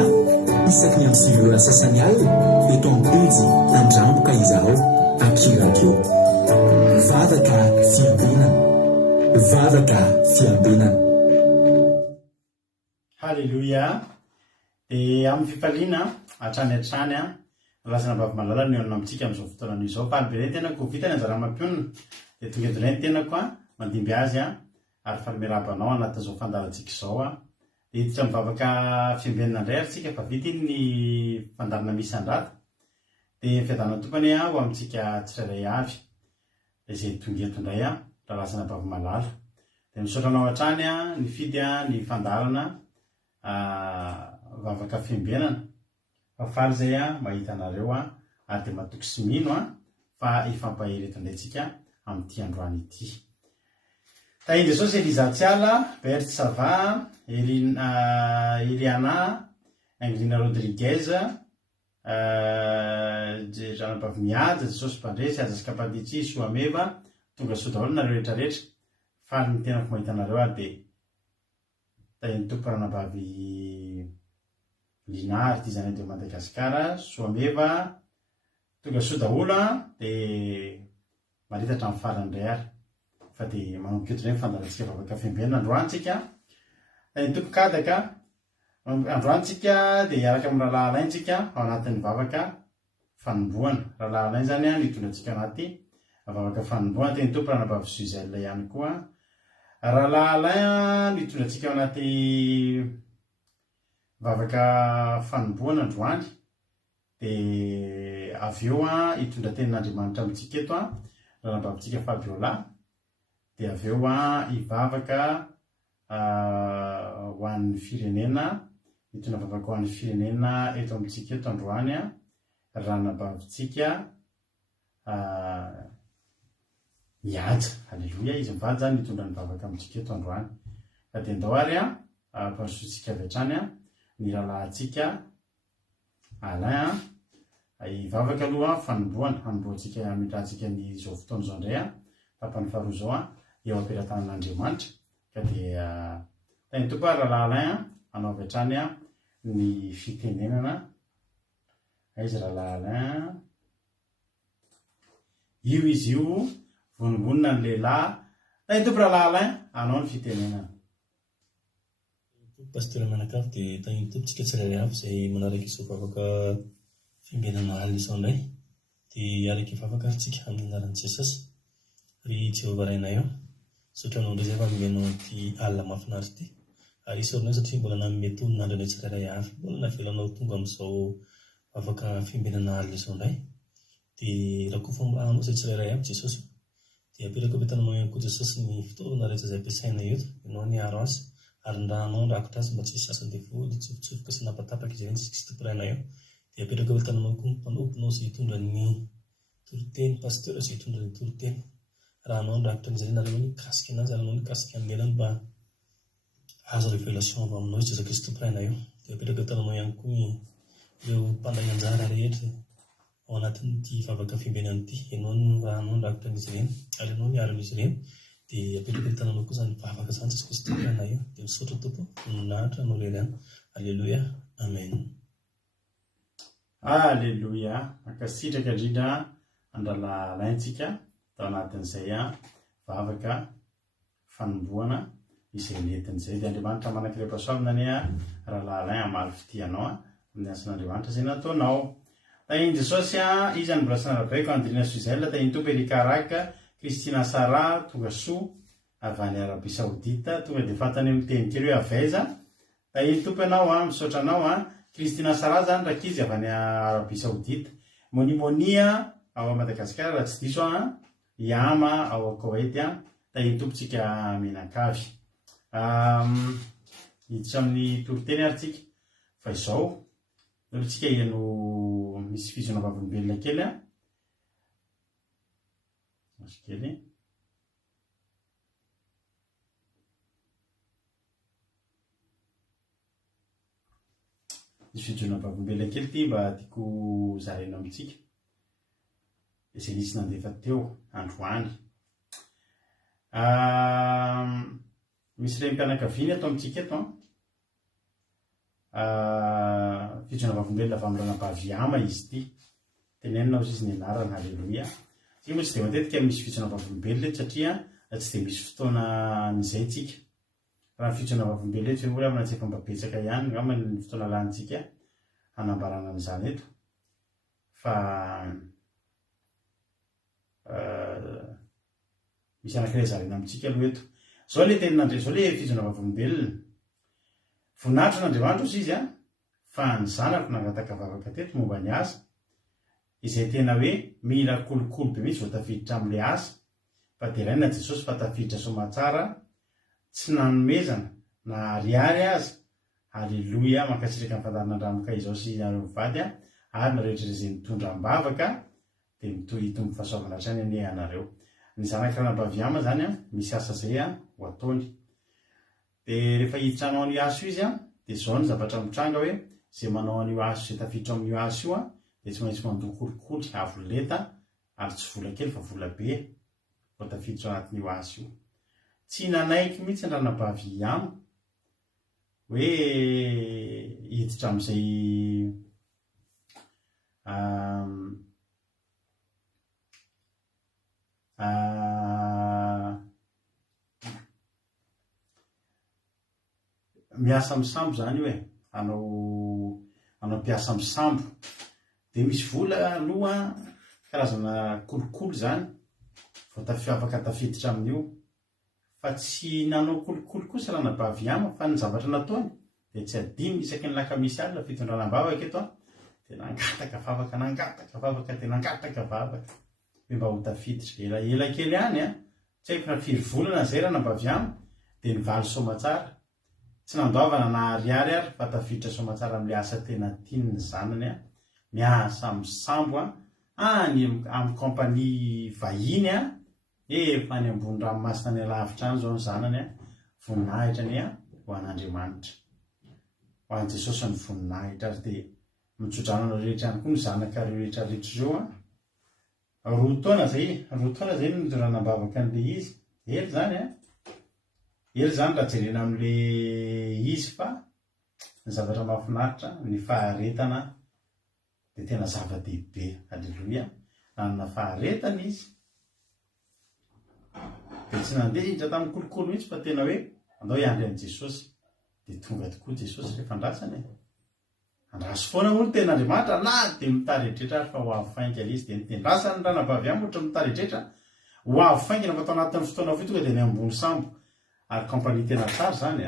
isaky ny amin'ny sivy ora sasany alina eto amin'ny pejy andramboka izaho akiradio vavaka fiambenana vavaka fiambenana. Halleluia. Dia amin'ny fifaliana hatrany hatrany a lasana vavy malala ny eo amintsika amin'izao fotoana izao falybe ny tena kovita ny anjara mampionina dia tonga eto ilay ny tenako a mandimby azy a ary falimerabanao anatin'izao fandarantsika izao a dia hiditra mivavaka fiambenana indray aritsika fa vita iny ny fandarana misy andrata dia fiadanana tompany a ho amintsika tsirairay avy dia izay tonga eto indray a raha lasana vavy malala dia misaotranao hatrany a ny fidy a ny fandarana vavaka fiambenana fa faly zay a mahita anareo a ary dia matoky sy mino a fa ifampahery eto indraytsika amin'ity androany ity. Tahiny Jesosy Elizatsiala, Bert Sava, Eliana, Angelina Rodriguez, Ranabavimiady, Jesosy Mpandresy, Azaskapaditsy, Soameva, tonga soa daholo nareo rehetrarehetra. Faly ny tenako mahita anareo a dia tahiny tompo Ranabavy Linary ty zany de Madagasikara, Soameva, tonga soa daholo dia maritatra amin'ny farany indray ary fa dia manomboka eto izay fandarantsika vavaka fiambenana androantsika. Tahiny tompo Kadaka, androantsika dia hiaraka amin'ny rahalahy laintsika ao anatin'ny vavaka fanombohana. Rahalahy lainy zany a nitondratsika anaty vavaka fanombohana. Tahiny tompo Ranabavy Suzel ihany koa. Rahalahy lainy nitondratsika ao anaty vavaka fanombohana androany dia avy eo hitondra tenin'Andriamanitra amintsika eto Ranabavitsika Fabiola dia avy eo hivavaka ho an'ny firenena, hitondra vavaka ho an'ny firenena eto amintsika eto androany Ranabavitsika mihaja. Halleluia. Izy mivady zany mitondra ny vavaka amintsika eto androany fa dia ndao ary mpahasotsika avy hatrany ny rahalahintsika Alain hivavaka aloha fanombohana hanombohantsika midrantsika ny izao fotoana izao indray tapany faharoa zao eo ampelantanan'Andriamanitra ka dia tahiny tompo rahalahy Alain hanao avy hatrany ny fitenenana. Izy rahalahy Alain io izy io vonongonina ny lehilahy. Tahiny tompo rahalahy Alain hanao ny fitenenana. Pasteur manakafy dia tahiny tompotsika tsirairay avy izay manaraka izao vavaka fiambenana alina izao indray dia araka vavaka aritsika amin'ny anaran'i Jesosy. Ry Jehovah rainay eo, sotranao indray izay fa menao ity alina mahafinaritra ity ary isorinao satria mbola nanome tonin'andro anay tsirairay avy, mbola navelanao tonga amin'izao vavaka fiambenana alina izao indray dia raha koa famboranao izay tsirairay avy Jesosy dia apetraka ampetananao ihany koa Jesosy ny fitaovana rehetra izay ampiasaina eto ianao ny aro azy ary ny rahanao rakotra azy mba tsy hisy asan-devoly tsofotsofoka sy napatapaka izay tsy Kristy tompiraina eo dia apetraka ampetananao koa ny mpanomponao izay hitondra ny toroteny pasteur izay hitondra ny toroteny rahanao ny rakotra an'izay nareo ny kasika anazy ary anao ny kasika amin'ny lelany mba azo révélation avy aminao izy Jesoly Kristy tompiraina eo dia apetraka ampetananao ihany koa ireo mpanday anjara rehetra ao anatin'ity vavaka fiambenana ity ianao ny rahanao ny rakotra an'izy ireny ary ianao ny aron'izy ireny dia apetraka ampetananao koa izany vavaka izany Jesoly Kristy tompiraina eo dia misaotra tompo ninahitra anao lelana. Alleluia. Amen. Alleluia. Mankasitraka indrindra andrala laintsika tao anatin'izay vavaka fanombohana izay nentin'izay dia Andriamanitra manankirepasoavina ny rahalahy Alain amaly fitianao amin'ny asan'Andriamanitra izay nataonao. Tahiny Jesosy izy any mbola sy narabaiko Andrina Suzel, tahiny tompo Elikaraka, Kristina Sara tonga soa avy any Arabia Saodita tonga dia fantany amin'ny teny kely hoe avaiza. Tahiny tompo ianao misaotra anao Kristina Sara zany rakizy avy any Arabia Saodita, Monimonia ao Madagasikara raha tsy diso Iama ao Koweït tahiny tompotsika menakavy. Hiditra amin'ny toroteny ary tsika fa izao tsika hiano misy fizona vavolombelona kely masy kely misy fijona vavolombelona kely ty mba tiako zaraina amintsika izay nisy nandefa teo androany. Misy renim-pianakaviana atao amintsika eto fitsona vavombelona avy amin'ny ranam-paviama izy ity tenenina ozy izy ny anarana. Halleloia. Tsy moa tsy de matetika misy fitsona vavombelona eto satria tsy de misy fotoana n'izay tsika raha fitsona vavombelona eto hoe amina tsy efa mbabetsaka ihany ngamba ny fotoana lantsika hanambarana an'izany eto fa misy anankiray zarena amintsika aloha eto zao le tenin'andre zao le fitsona vavombelona voninahitra n'Andriamanitra ozy izy fa ny zanako nangataka vavaka teto momba ny asa izay tena hoe mila kolokolo be mihitsy vao tafiditra amin'le asa fa deraina Jesosy fa tafiditra somatsara tsy nanomezana na ariary azy. Halleloia. Mankasitraka ny fandarin'Andriamanitra izao sy vady ary narehetra izay mitondram-bavaka dia hitombo fahasoavana hatrany ane anareo. Ny zanaka ranam-paviama zany misy asa zay ho ataony. Dia rehefa hiditra anao an'io asa io izy dia zao ny zavatra mitranga hoe zay manao an'io asa zay tafiditra amin'io asa io dia tsy maintsy mandoha kolikoly avo leta ary tsy vola kely fa vola be vao tafiditra anatin'io asa io. Tsy nanaiky mihitsy ny ranam-paviama hoe hiditra amin'izay miasa misambo zany hoe anao mpiasa misambo dia misy vola aloha karazana kolokolo zany vao afaka tafiditra amin'io fa tsy nanao kolokolo kosa ranam-paviama fa ny zavatra nataony dia tsy adino isaky ny lakamisy alina fitondranam-bavaka eto dia nangataka vavaka dia nangataka vavaka hoe mba ho tafiditra ela kely any tsy haiko na firy volana zay ranam-paviama dia nivaly somatsara tsy nandoavana na ariary ary fa tafiditra somatsara amin'le asa tena tiany ny zanany miasa misambo any amin'ny kompania vahiny efa any ambony ranomasina ny alavitra any zao ny zanany voninahitra ny ho an'Andriamanitra ho an' Jesosy ny voninahitra azy dia mitsodrano rehetra ihany koa ny zanaka rehetra zao roa taona zay ny ranam-bavaka an'le izy ely zany raha jerena amin'le izy fa ny zavatra mahafinaritra ny faharetana dia tena zava-dehibe. Halleloia. Nanana faharetana izy dia tsy nandeha hiditra tamin'ny kolokolo mihitsy fa tena hoe andao hiandry an'i Jesosy dia tonga tokoa Jesosy rehefa andrasany andraso foana moa ny ten'Andriamanitra na dia mitaretrehitra ary fa ho avo faingana izy dia nitendrasany ny ranam-paviama ohatra mitaretrehitra ho avo faingana fa tao anatin'ny fotoana avoy tonga dia ny ambony sambo ary kompania tena tsara zany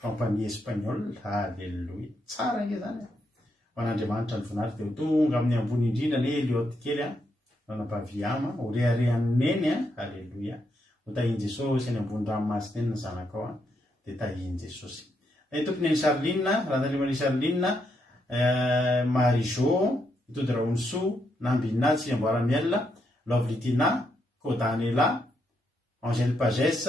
kompania Espagnol. Halleloia. Tsara nge zany ho an'Andriamanitra ny voninahitra dia ho tonga amin'ny ambony indrindra ny Eliot kely ranam-paviama ho reharehan'ny neny. Halleloia. ho tahiny Jesosy any ambony ranomasina eny ny zanaka ao dia tahiny Jesosy. Tompony ny Charline ranandrimany Charline Marijo itody Raonso Nambina Tsiamboaramiel Lovlitina Kodanela Angèle Pagès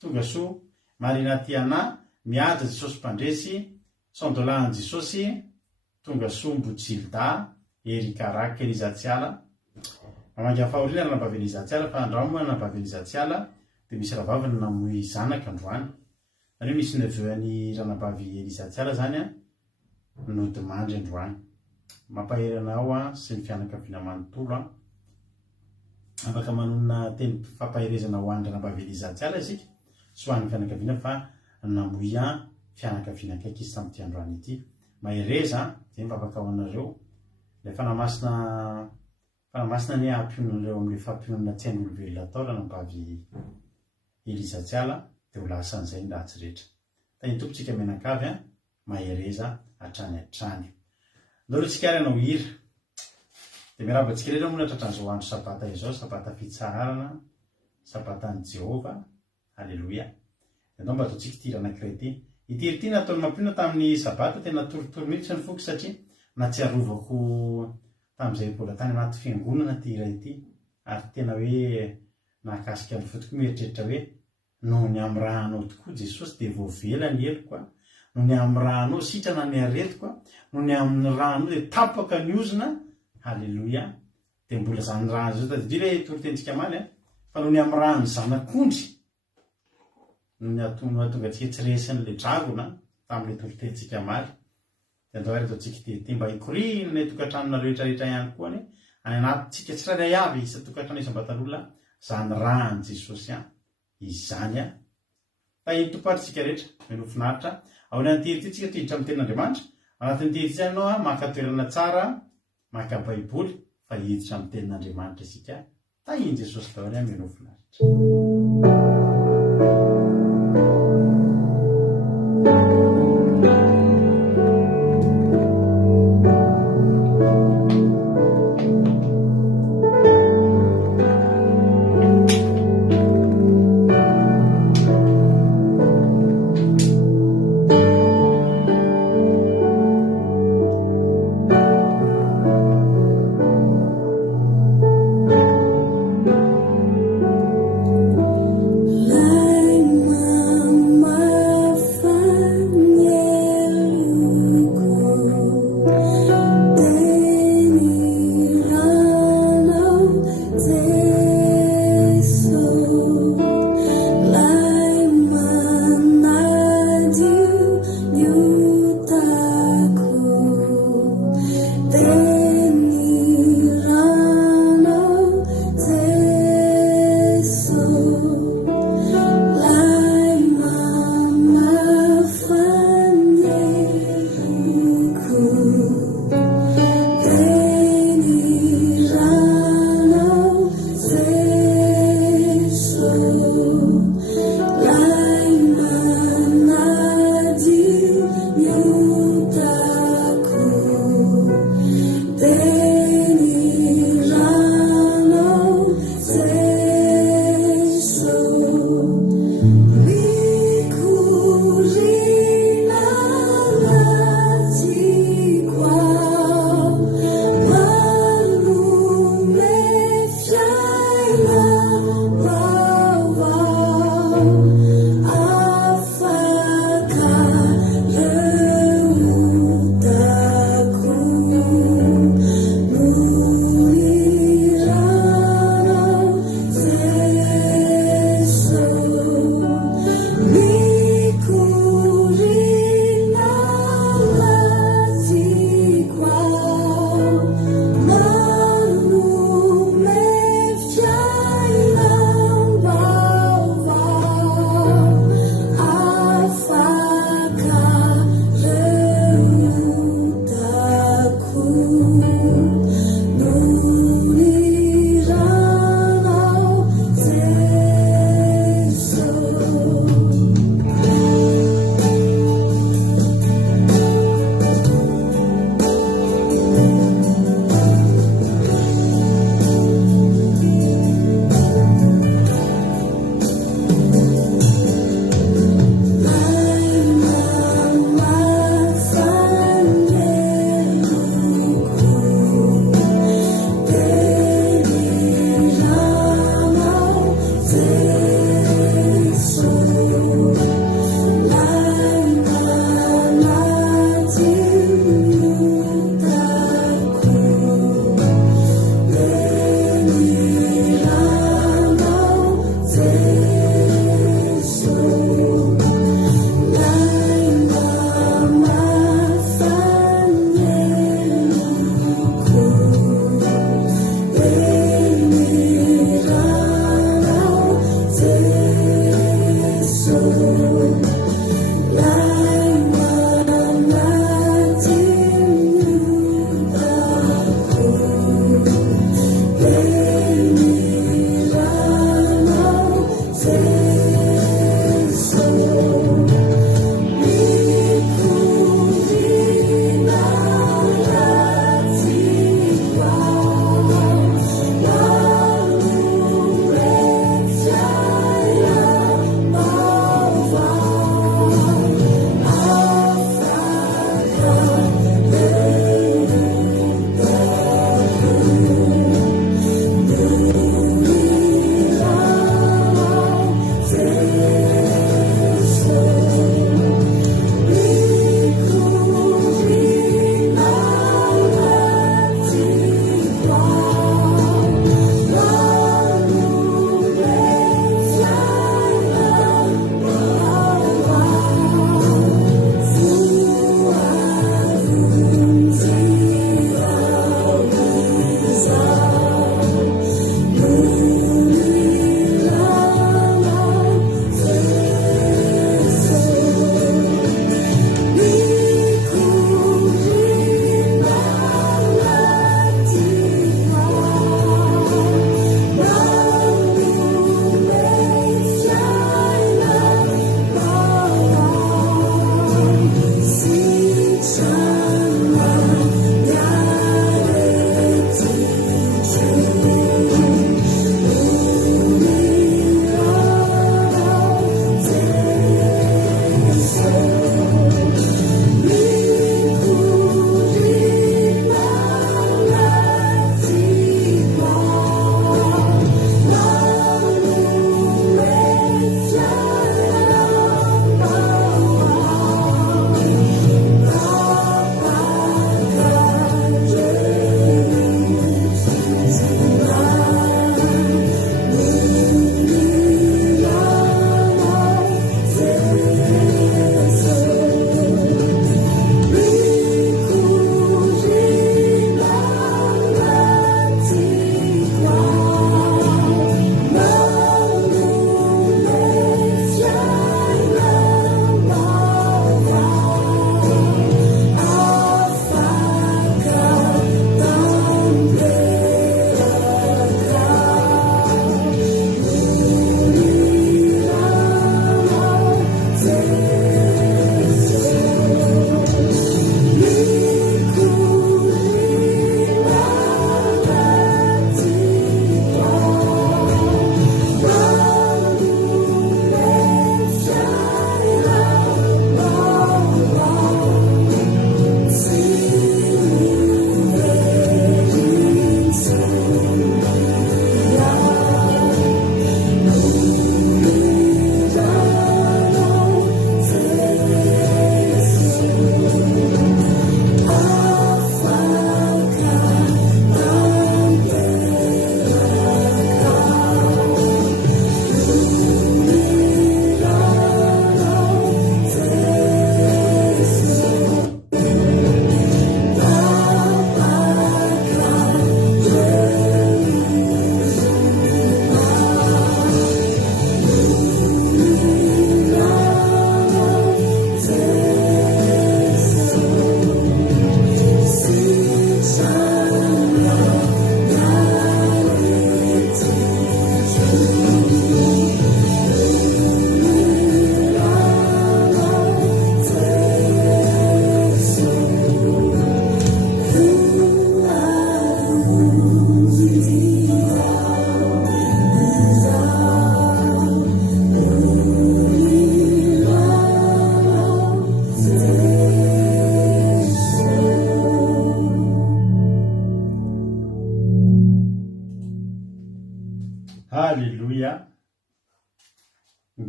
Tongasoa Marina Tiana Miaja Jesosy Mpandresy Sandolan Jesosy Tongasoa Mbotsilda Erika Rak Elizatsiala mamanga fahoriana ranam-bavy Elizatsiala fa andramo ranam-bavy Elizatsiala dia misy rahavaviny namoy zanaka androany zany hoe misy neveuan'ny ranam-bavy Elizatsiala zany no demandry androany mampaherana ao sy ny fianakaviana manontolo afaka manonona teny fampaherezana ho an'ny ranam-bavy Elizatsiala isika sy ho an'ny fianakaviana fa namoy fianakaviana akaiky izy tamin'ity androany ity mahereza dia mivavaka ho anareo ilay fanamasina ny ampionareo amin'ilay fampionana tsy ain'olombelona atao ranam-bavy Elizatsiala dia ho lasa an'izay ny ratsy rehetra. Tany tompontsika menakavy mahereza hatrany hatrany. Ndoritsika ary anao hira dia miarabantsika rehetra moa natratran'izao andro sabata izao, sabata fitsaharana, sabatan'i Jehova. Halleloia. Ianao mba ataontsika ity anankiray ity. Ity ity nataony mampiona tamin'ny sabata tena torotoro mihitsy ny foky satria natsiarovako tamin'izay mbola tany anaty fiangonana ity hira ity ary tena hoe nahakasika ny fotoko mieritreritra hoe noho ny amin'ny raha anao tokoa Jesosy dia voavela ny eloko noho ny amin'ny raha anao sitrana ny aretiko noho ny amin'ny raha anao dia tapaka ny ozona. Halleloia. Dia mbola zany raha zao tadidry hoe torotentsika maly fa noho ny amin'ny raha ny zanak'ondry tonga tsika tsy resin'le dragona tamin'le tolotetsika maly de andao ary ataotsika tete mba hikorina le tokantranona rehetrarehetra ihany koa any any anatytsika tsirairay avy isa tokantrano isam-batan'olona zany rany Jesosy izany tahiny topatritsika rehetra menofinaritra ao ny antety tsika tiditra amin'ny tenin'Andriamanitra anatin'ny tety zany anao maka toerana tsara maka baiboly fa hiditra amin'ny tenin'Andriamanitra isika tahiny Jesosy daholo menofinaritra.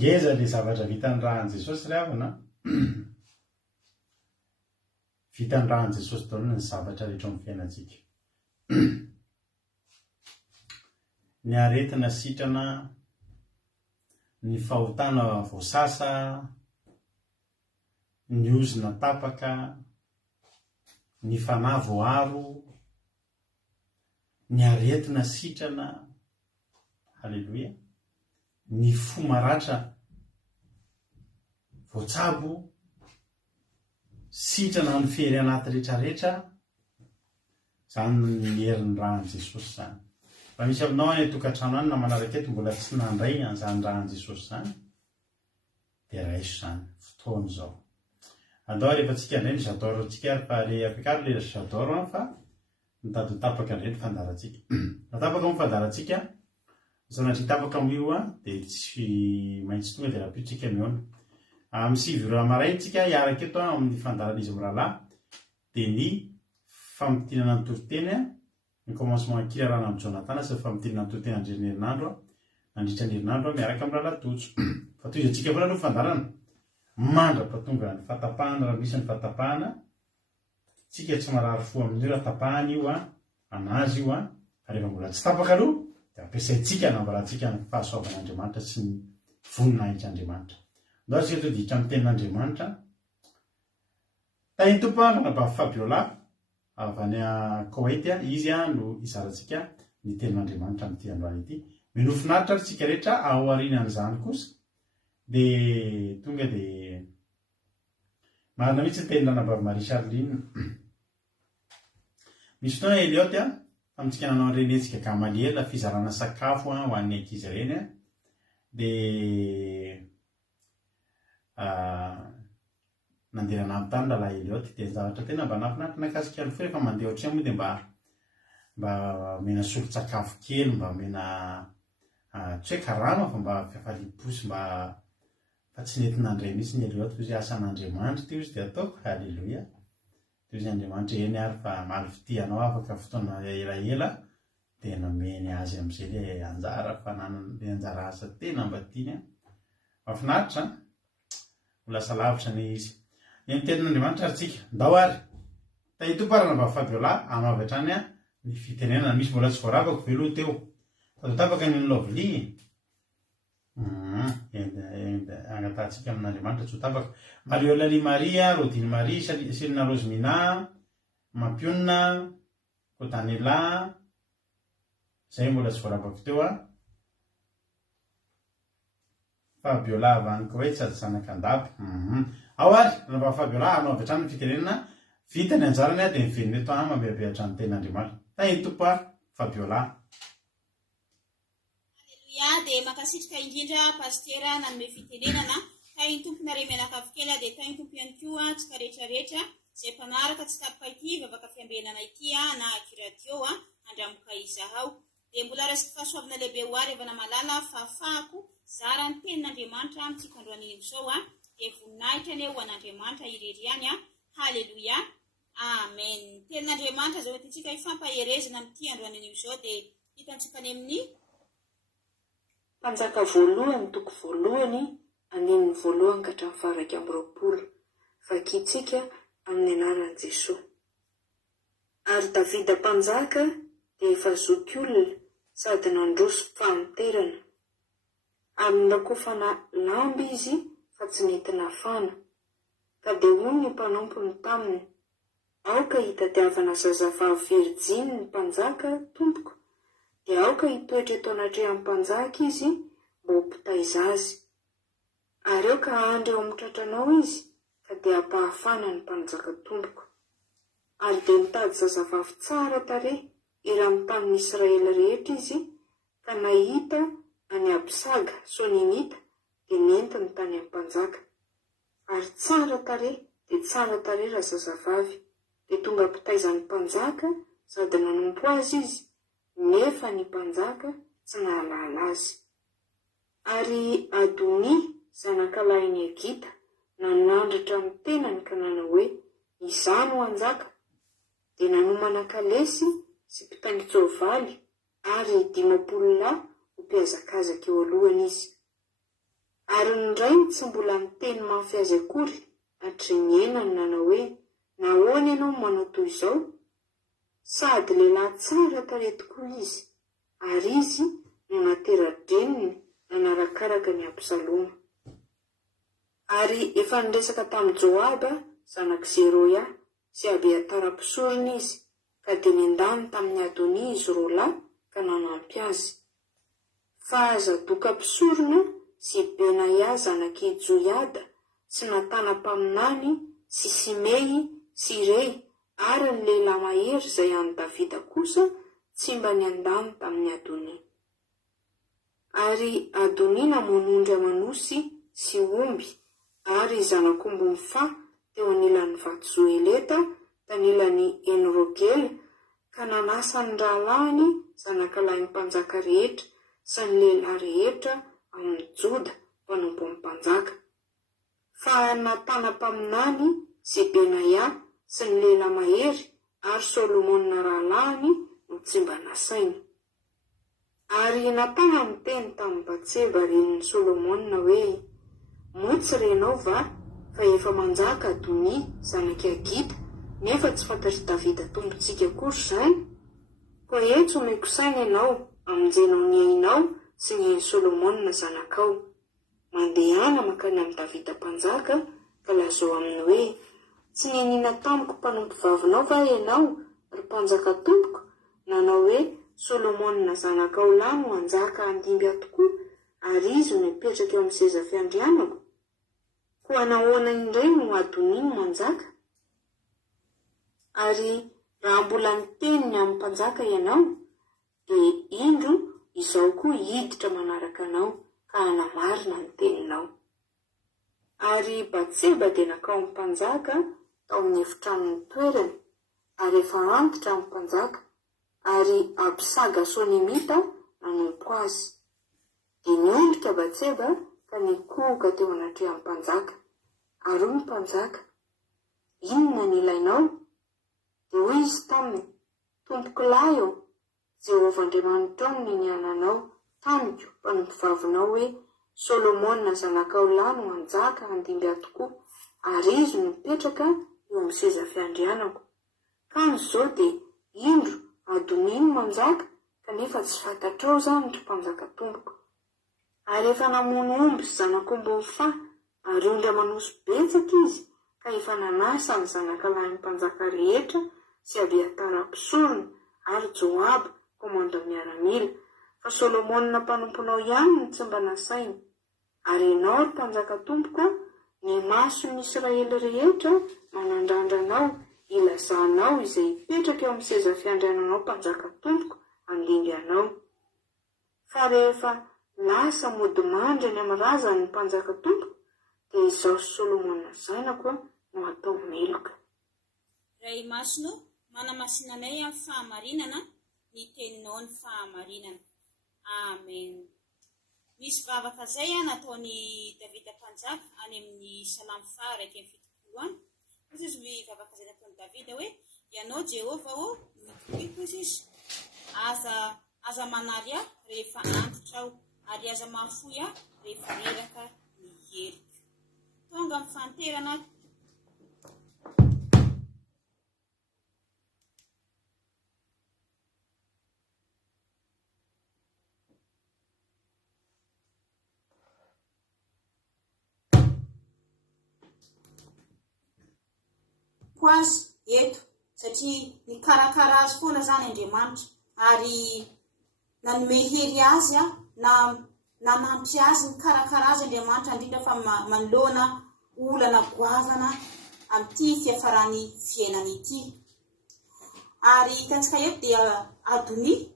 ngeza le zavatra vitan-drahan Jesosy ry havana vitan-drahan Jesosy daolina ny zavatra rehetra amin'ny fiainantsika. Ny aretina sitrana, ny fahotana voasasa, ny ozona tapaka, ny fanahy voaro, ny aretina sitrana, halleloia, ny fo maratra voatsabo, sitrana ny fery anaty rehetrarehetra, zany ny herin'ny rahan Jesosy zany. Raha misy aminao any tokantrano any na manaraka eto mbola tsy nandray an'izany rahan Jesosy zany, dia raiso zany fotoana zao. Andao rehefa tsika indray ny j'adore tsika ary fa le apikary le j'adore fa mitady ho tapaka indray ny fandarantsika. Natapaka amin'ny fandarantsika, sanatria tapaka amin'io dia tsy maintsy tonga dia raha-pitsika mihaona. Amin'ny 7 maraina tsika hiaraka eto amin'ny fandaran'izy mirahalahy dia ny famotinana ny toriteny, ny commencement kirarana amin'ny Jonathan sy famotinana ny toriteny andriny herinandro, nandritra ny herinandro miaraka amin'ny Rahalatotso. Fa toy izay tsika foana aloha fandarana, mandra-pahatonga ny fatapahana raha misy ny fatapahana, tsika tsy marary fo amin'io raha tapahana io anazy io rehefa mbola tsy tapaka aloha dia ampiasaintsika hanambarantsika ny fahasoavan'Andriamanitra sy ny voninahitry'Andriamanitra. Ndao tsika to dihitra amin'ny tenin'Andriamanitra. Tany tompo Baba Fabiola avy any Koweït, izy no izarantsika ny tenin'Andriamanitra amin'ity androany ity. Minofinaritra ary tsika rehetra ao aorianan'izany kosa dia tonga dia marina mihitsy ny tenin'Anna Baba Marie Charline. Misy fotoana Elioty amintsika nanao an'irenetsika Gamaliel fizarana sakafo ho an'ny ankizy ireny dia nandeha nanamby tany lalahy Elioty dia ny zavatra tena mba nafinaritra nakasika ny fo rehefa mandeha ohatrany moa dia mba mena solon-tsakafo kely, mba mena tsy hoe karama fa mba fiafaliposy mba fa tsy nentin'andray mihitsy ny Elioty fa izy asan'Andriamanitra teo izy dia ataoko halleloia. Teo izy Andriamanitra eny ary fa malifitianao afaka fotoana elaela dia nameny azy amin'izay le anjara fananana le anjara asa tena mba tiany. Mahafinaritra ho lasa lavitra ny izy. Ny amin'ny tenin'Andriamanitra ary tsika ndao ary tay tomparana Baba Fabiola amavy hatrany ny fitenenana misy mbola tsy voaravako veloha teo fa tapaka ny lovely agnatantsika amin'Andriamanitra tsy ho tapaka. Mario Lali Maria, Rodine Marie, Selina Rosemina, Mampionina, Kotanela, zay mbola tsy voaravako teo Fabiola avy any Koweït sady zanak'Andabo. Ao ary Baba Fabiola anao avy hatrany ny fitenenana vitany anjarany dia mivenina eto mameravehatra ny tenin'Andriamanitra. Tany tompo Fabiola. Haleluia, dia makasitrika indrindra pastera nanome fitenenana. Tany tompo nareo menaka avikely dia tany tompo ihany koa tsika rehetrarehetra izay mpanaraka tsy tapaka ity vavaka fiambenana ity na akiradio andramoka izahao. Dia mbola resaka fahasoavana lehibe ho ary evana malala fahafahako zara ny tenin'Andriamanitra amintsika androany izao dia voninahitra ny eo an'Andriamanitra ireriany. Haleluia, amen. Tenin'Andriamanitra zao hoentintsika ifampaherezana amin'ity androany izao dia hitantsika any amin'ny Mpanjaka voalohany toko voalohany andininy voalohany ka hatramin'ny faha 20. Vakitsika amin'ny anaran'i Jesosy. Ary Davida mpanjaka dia efa zoky olona sady nandroso fahanterana. Amin'ny nakofana lamby izy fa tsy nentina fana. Ka dia hoy ny mpanompony taminy, aoka hitadiavana zazavavy Virjiny ny mpanjaka tompoko, dia aoka hitoetra eto anatrehan'ny mpanjaka izy mba ho mpitaiza azy. Ary aoka andro eo amin'ny tratranao izy ka dia hampahafana ny mpanjaka tompoko. Ary dia mitady zazavavy tsara tarehy ira amin'ny tanin'ny Israely rehetra izy ka nahita any Absaga Soninita dia nentiny tany amin'ny mpanjaka. Ary tsara tarehy dia tsara tarehy raha zazavavy dia tonga mpitaizan'ny mpanjaka sady nanompo azy izy nefa ny mpanjaka tsy nahalala azy. Ary Adoni zanakalahin'ny Egita nanandratra amin'ny tenany ka nanao hoe izano anjaka dia nanomana kalesy sy mpitaingitsovaly ary 50 lahy ho mpiazakazaka eo alohany izy. Ary ny ray tsy mbola miteny mafy azy akory, hatrenyena ny nanao hoe nahoana ianao manao toy izao? Sady lehilahy tsara tarehy tokoa izy, ary izy no natera-dreniny nanarakaraka ny Absaloma. Ary efa niresaka tamin'i Joaba zanak' Zeroia sy Abiatara mpisorona izy, ka dia nendany tamin'ny Adoni izy roa lahy ka nanampy azy. Fa Zadoka mpisorona sy Benaia zanak' Joiada sy Natana-paminany sy Simei sy Rei ary ny lehilahy mahery izay any Davida kosa tsy mba niandany tamin'ny Adoni. Ary Adoni namonondry amanosy sy omby ary zanakombo mifa teo anilan'ny vato Zoeleta tanilany Enrogela, ka nanasa ny rahalahiny zanakalahin'ny mpanjaka rehetra sy ny lehilahy rehetra amin'ny Joda mpanompo amin'ny mpanjaka. Fa Natana-paminany sy Benaia sy ny lehilahy mahery ary Solomona rahalahiny no tsy mba nasainy. Ary natana miteny tamin'ny Batseba renin'ny Solomona hoe, motsy renao va fa efa manjaka Adoni zanak' Agita, nefa tsy fantatry Davida tompontsika akory izany? Koa etso omeko saina ianao amonjenao ny ainao sy ny ain'i Solomona zanakao. Mandehana makany amin'ny Davida mpanjaka ka lazao aminy hoe, tsy nenina tamiko mpanompo vavinao va ianao ry mpanjaka tompoko, nanao hoe Solomona zanakao lahy no anjaka andimby atokoa ary izy no mipetraka eo amin'ny seza fiandrianako? Koa nahoana indray no Adoni no manjaka? Ary raha mbola miteny ny amin'ny mpanjaka ianao, dia indro izao koa hiditra manaraka anao ka hanamarina ny teninao. Ary Batseba dia nakao amin'ny mpanjaka tao amin'ny efitranony toerany, ary efa antitra amin'ny mpanjaka, ary Absaga Sonimita nanompo azy. Dia niondrika Batseba ka nikohoka teo anatrehan'ny mpanjaka. Ary hoy ny mpanjaka, inona ny ilainao? Dia hoy izy taminy, tompoko lahy eo, Jehovah Andriamanitra ao no niananao tamiko mpanompo vavinao hoe Solomona zanakao lahy no anjaka andimby atokoa, ary izy no mipetraka eo amin'ny seza fiandrianako. Kanjo izao dia indro Adoni no manjaka, kanefa tsy fantatrao zany ry mpanjaka tompoko. Ary efa namono omby sy zanakombo mifa ary ondry amanosy betsaka izy, ka efa nanasa ny zanakalahin'ny mpanjaka rehetra sy Abiatara mpisorona ary Joaba komanda miaramila, fa Solomona mpanomponao ihany no tsy mba nasainy. Ary ianao ry mpanjaka tompoko, ny mason'ny Israely rehetra manandrandranao ilazanao izay hipetraka eo amin'ny seza fiandriananao mpanjaka tompoko andingy anao. Fa rehefa lasa mody mandry any amin'ny razany ny mpanjaka tompoko, dia izao Solomona zanako no atao meloka. Ray Masino, manamasinanay amin'ny fahamarinana, ny teninao ny fahamarinana. Amen. Misy vavaka izay nataony Davida mpanjaka any amin'ny Salamo faha 1:70. Izy izy vavaka izay nataony Davida hoe, ianao Jehova o, mitokiko izy, aza manary aho rehefa antitra aho, ary aza mahafoy aho rehefa reraka ny herika. Tonga amin'ny fanterana. Azy eto satria nikarakara azy foana zany Andriamanitra, ary nanome hery azy na nanampy azy nikarakara azy Andriamanitra, indrindra fa manoloana olana goavana amin'ity fiafarany fiainany ity. Ary hitantsika eto dia Adoni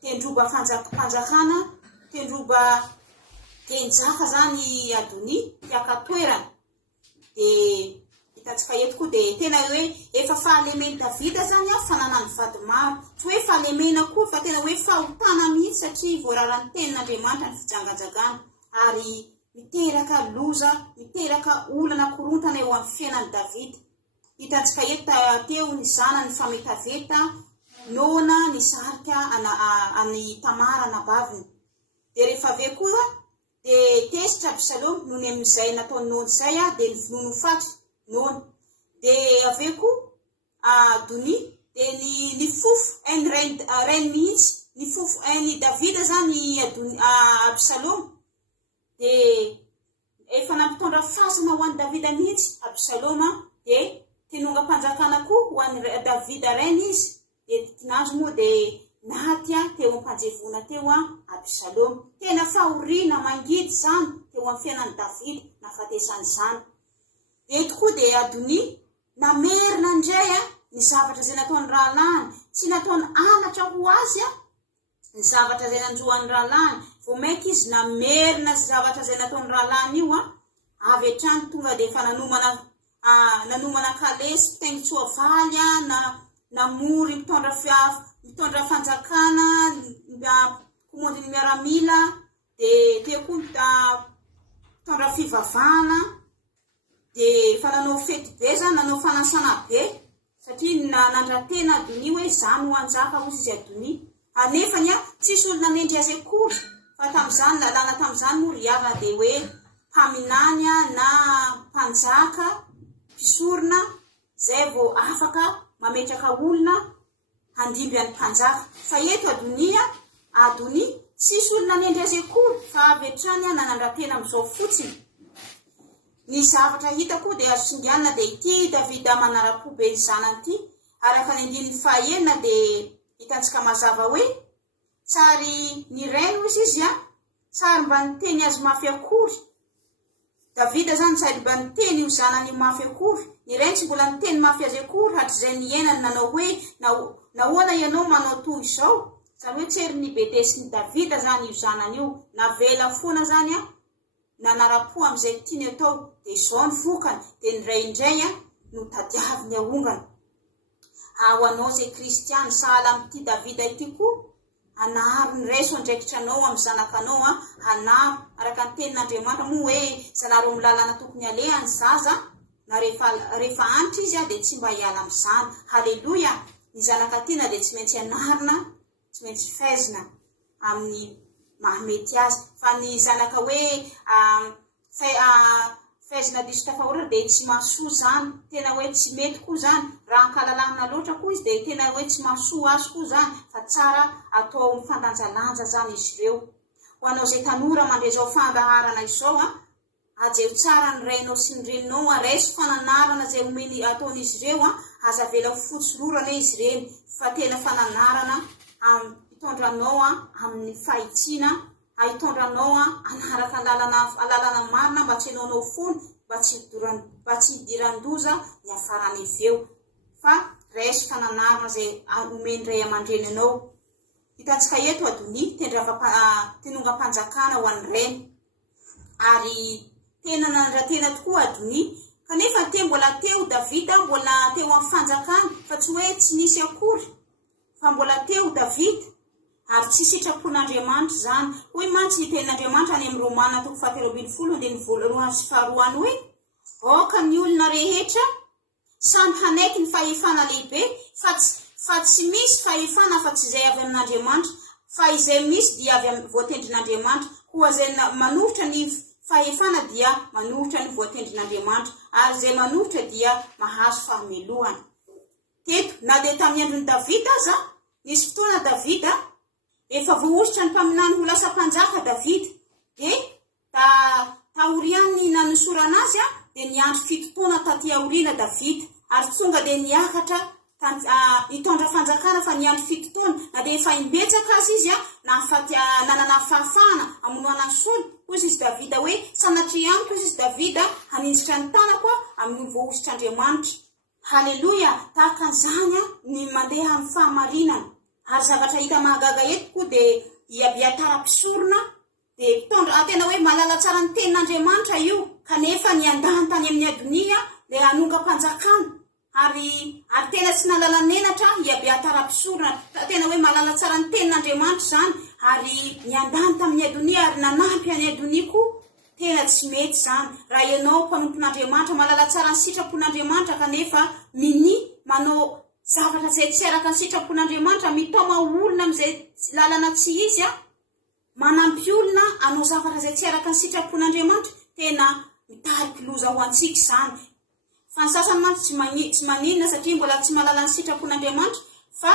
tendroba fanjakana, tendroba tenjaka zany Adoni fiakatoerana. Dia hitantsika eto koa dia tena hoe efa fahalemeny Davida zany fa nanany vady maro, tsy hoe fahalemena koa fa tena hoe fahotana mihitsy satria voararany tenin'Andriamanitra ny fijangajagana, ary miteraka loza, miteraka olana korontana eo amin'ny fiainan'i Davida. Hitantsika eto teo ny zanany fametaveta nona ny sarika any Tamara nabaviny. Dia rehefa avy koa dia tesitra Absalômy noho ny amin'izay nataony nony izay dia nono faty nony. Dia aveo koa Adoni dia ny fofo hainy rainy mihitsy, ny fofo hainy Davida zany Absalômy. Dia efa nampitondra fasana ho an'ny Davida mihitsy Absalômy dia tenonga-mpanjakana koa ho an'ny Davida rainy izy. Dia tinazy moa dia naty teo am-panjevona teo Absalômy. Tena fahoriana mangidy zany teo amin'ny fiainan'ny Davida nafatesany zany. Dia tokoa dia Adoni namerina indray ny zavatra izay nataony rahalany, tsy nataony anatra ho azy ny zavatra izay nanjohan'ny rahalany, vao maika izy namerina zavatra izay nataony rahalany io avy hatrany tonga dia efa nanomana kalesy mpitaingy tsoavaly namory mitondra fanjakana komandy ny miaramila, dia teo koa mitondra fivavahana, dia efa nanao fety be zany, nanao fanasana be satria nandratena Adoni hoe zany ho anjaka hozy izy Adoni. Anefa tsisy olona nendry azy akory, fa tamin'izany lalàna tamin'izany moa ry avana dia hoe mpaminany na mpanjaka mpisorona zay vao afaka mametraka olona handimby an'ny mpanjaka. Fa eto Adoni tsisy olona nendry azy akory, fa avy hatrany nanandratena amin'izao fotsiny. Ny zavatra hitako dia azo singanina dia ity Davida manara-po be ny zanany ity, araka ny andininy fahaenina dia hitantsika mazava hoe tsary ny rainy hozy izy tsary mba niteny azy mafy akory. Davida zany tsary mba niteny io zanany mafy akory, ny rainy tsy mbola niteny mafy azy akory hatr'izay ny iainany nanao hoe nahoana ianao manao toy izao. Zany hoe tsery ny betesin'ny Davida zany io zanany io, navela foana zany nanara-po amin'izay tiany atao, dia izao ny vokany. Dia ny ray indray no tadiaviny ahongana. Ho anao zay kristiany sahala amin'ity Davida ity koa, hanaro ny raiso andraikitranao amin'ny zanakanao hanaro araka ny tenin'Andriamanitra moa hoe zanaro amin'ny lalana tokony alehany zaza na rehefa antitra izy dia tsy mba hiala amin'izany. Haleloia. Ny zanaka tiana dia tsy maintsy anarina, tsy maintsy faizina amin'ny mahamety azy. Fa ny zanaka hoe faizina diso tafahorana dia tsy mahasoa zany, tena hoe tsy mety koa zany. Raha ankalalahana loatra koa izy dia tena hoe tsy mahasoa azy koa zany, fa tsara atao mifandanjalanja zany izy ireo. Ho anao izay tanora mandray izao fandaharana izao ajeo tsara ny rainao sy ny reninao, raiso fananarana izay omeny ataon'izy ireo azavela fotsolorana izy ireny, fa tena fananarana hitondranao amin'ny fahitsiana, hitondranao anaraka lalana marina mba tsy hanao fony, mba tsy hidiran-doza ny afarany aveo, fa raiso fananarana izay omeny ray aman-dreny anao. Hitantsika eto Adoni tenonga-mpanjakana ho an'ny rainy, ary tena nandratena tokoa Adoni. Kanefa te mbola teo Davida, mbola teo amin'ny fanjakana, fa tsy hoe tsy nisy akory, fa mbola teo Davida, ary tsy sitrapon'Andriamanitra zany. Hoy mantsy tenin'Andriamanitra any amin'ny Romana 7:22 hoe aoka ny olona rehetra samy hanaiky ny fahefana lehibe, fa tsy misy fahefana fa tsy izay avy amin'Andriamanitra, fa izay misy dia avy voatendrin'Andriamanitra. Koa izay manohitra ny fahefana dia manohitra ny voatendrin'Andriamanitra, ary izay manohitra dia mahazo fahamelohana. Teto na dia tamin'ny andron'ny Davida aza, nisy fotoana Davida efa voaositra ny mpaminany ho lasa mpanjaka Davida, dia taoriany nanosorana azy dia niandro 7 taona taty aoriana Davida, ary tonga dia niakatra hitondra fanjakana fa niandro 7 taona. Na dia efa imbetsaka azy izy nanana fahafahana amonoana solo, hoy izy Davida hoe sanatria amiko izy Davida haninjitra ny tanako amin'ny voaositr'Andriamanitra. Haleloia. Tahaka an'izany ny mandeha amin'ny fahamarinana. Ary zavatra hita mahagaga eto koa dia Abiatara mpisorona, dia tena hoe malala tsara ny tenin'Andriamanitra io, kanefa niandany tany amin'ny Adonia dia hanonga-mpanjakana, ary tena tsy nalala nenatra Abiatara mpisorona, tena hoe malala tsara ny tenin'Andriamanitra zany, ary niandany tamin'ny Adonia ary nanampy any Adonia koa. Tena tsy mety zany. Raha ianao mpanompon'Andriamanitra malala tsara ny sitrapon'Andriamanitra kanefa manao zavatra izay tsy araka ny sitrapon'Andriamanitra, mitoma olona amin'izay lalana tsy izy manampy olona anao zavatra zay tsy araka ny sitrapon'Andriamanitra, tena mitariky loza ho antsika izany. Fa ny sasany mantsy tsy maninona satria mbola tsy mahalala ny sitrapon'Andriamanitra, fa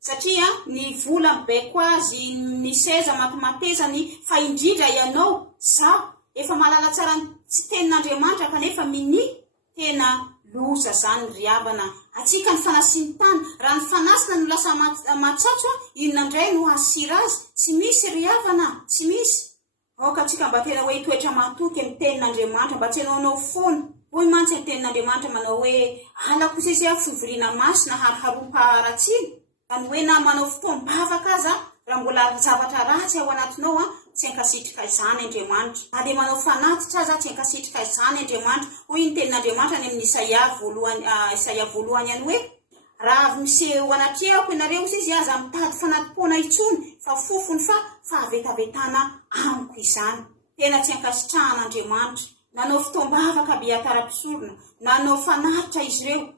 satria ny vola mibaiko azy, ny seza matimatezany, fa indrindra ianao za efa mahalala tsara ny tsy tenin'Andriamanitra kanefa mini, tena loza zany ry havana. Atsika ny fanasiany tany, raha ny fanasina no lasa matsatso, inona indray no asira azy? Tsy misy ry havana, tsy misy. Aoka atsika mba tena hoe toetra matoky amin'ny tenin'Andriamanitra, mba tsy anao foana. Hoy mantsy ny tenin'Andriamanitra manao hoe alako izay fivoriana masina harompaaratsiny. Any hoe na manao fotoam-bavaka aza, raha mbola zavatra ratsy ao anatinao, tsy hankasitrika izany Andriamanitra. Na dia manao fanatitra aza, tsy hankasitrika izany Andriamanitra. Hoy ny tenin'Andriamanitra any amin'ny Isaia voalohany any hoe, raha avy miseho anatrehako ianareo izy aza mitady fanatipona intsony, fa fofony fa avetavetana amiko izany. Tena tsy hankasitrahan'Andriamanitra. Nanao fotoam-bavaka beatara-pisorona, nanao fanatitra izy ireo.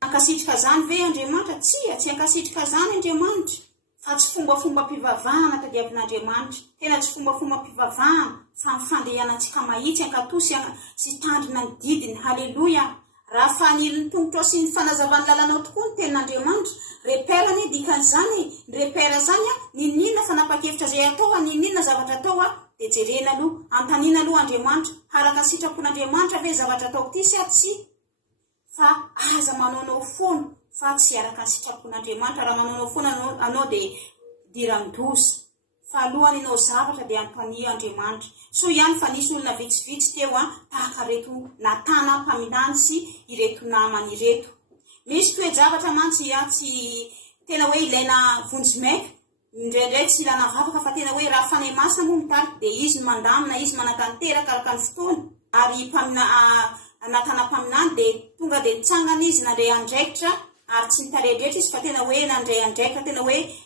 Hankasitrika zany ve Andriamanitra? Tsy hankasitrika zany Andriamanitra. Fa tsy fombafomba mpivavahana tadiavin'Andriamanitra. Tena tsy fombafomba mpivavahana, fa mifandehanantsika mahitsy ankatosy sy tandrina ny didiny. Haleloia. Raha faniliny tongotra sy ny fanazavany lalanao tokoa ny tenin'Andriamanitra, reperany dikan'izany, ny repera zany ninina fanapa-kevitra zay atao, ninina zavatra atao, dia jerena aloha, antanina aloha Andriamanitra, haraka ny sitrapon'Andriamanitra ve zavatra ataoko ty sy tsy? Fa aza manaonao fono, fa tsy araka ny sitrapon'Andriamanitra. Raha manaonao fono anao dia diran-doza, fa alohany ianao zavatra dia antany Andriamanitra. So ihany fa nisy olona vitsivitsy teo tahaka reto natana mpaminany sy ireto namany ireto. Misy toe-javatra mantsy tsy tena hoe ilaina vonjimaika, indraindray tsy ilana vavaka, fa tena hoe raha fanay masina moa mitariky dia izy no mandamina, izy manatanteraka araka ny fotoana. Ary natana mpaminany dia tonga dia nitsangana izy nandray andraikitra, ary tsy nitarendretra izy fa tena hoe nandray andraikitra, tena hoe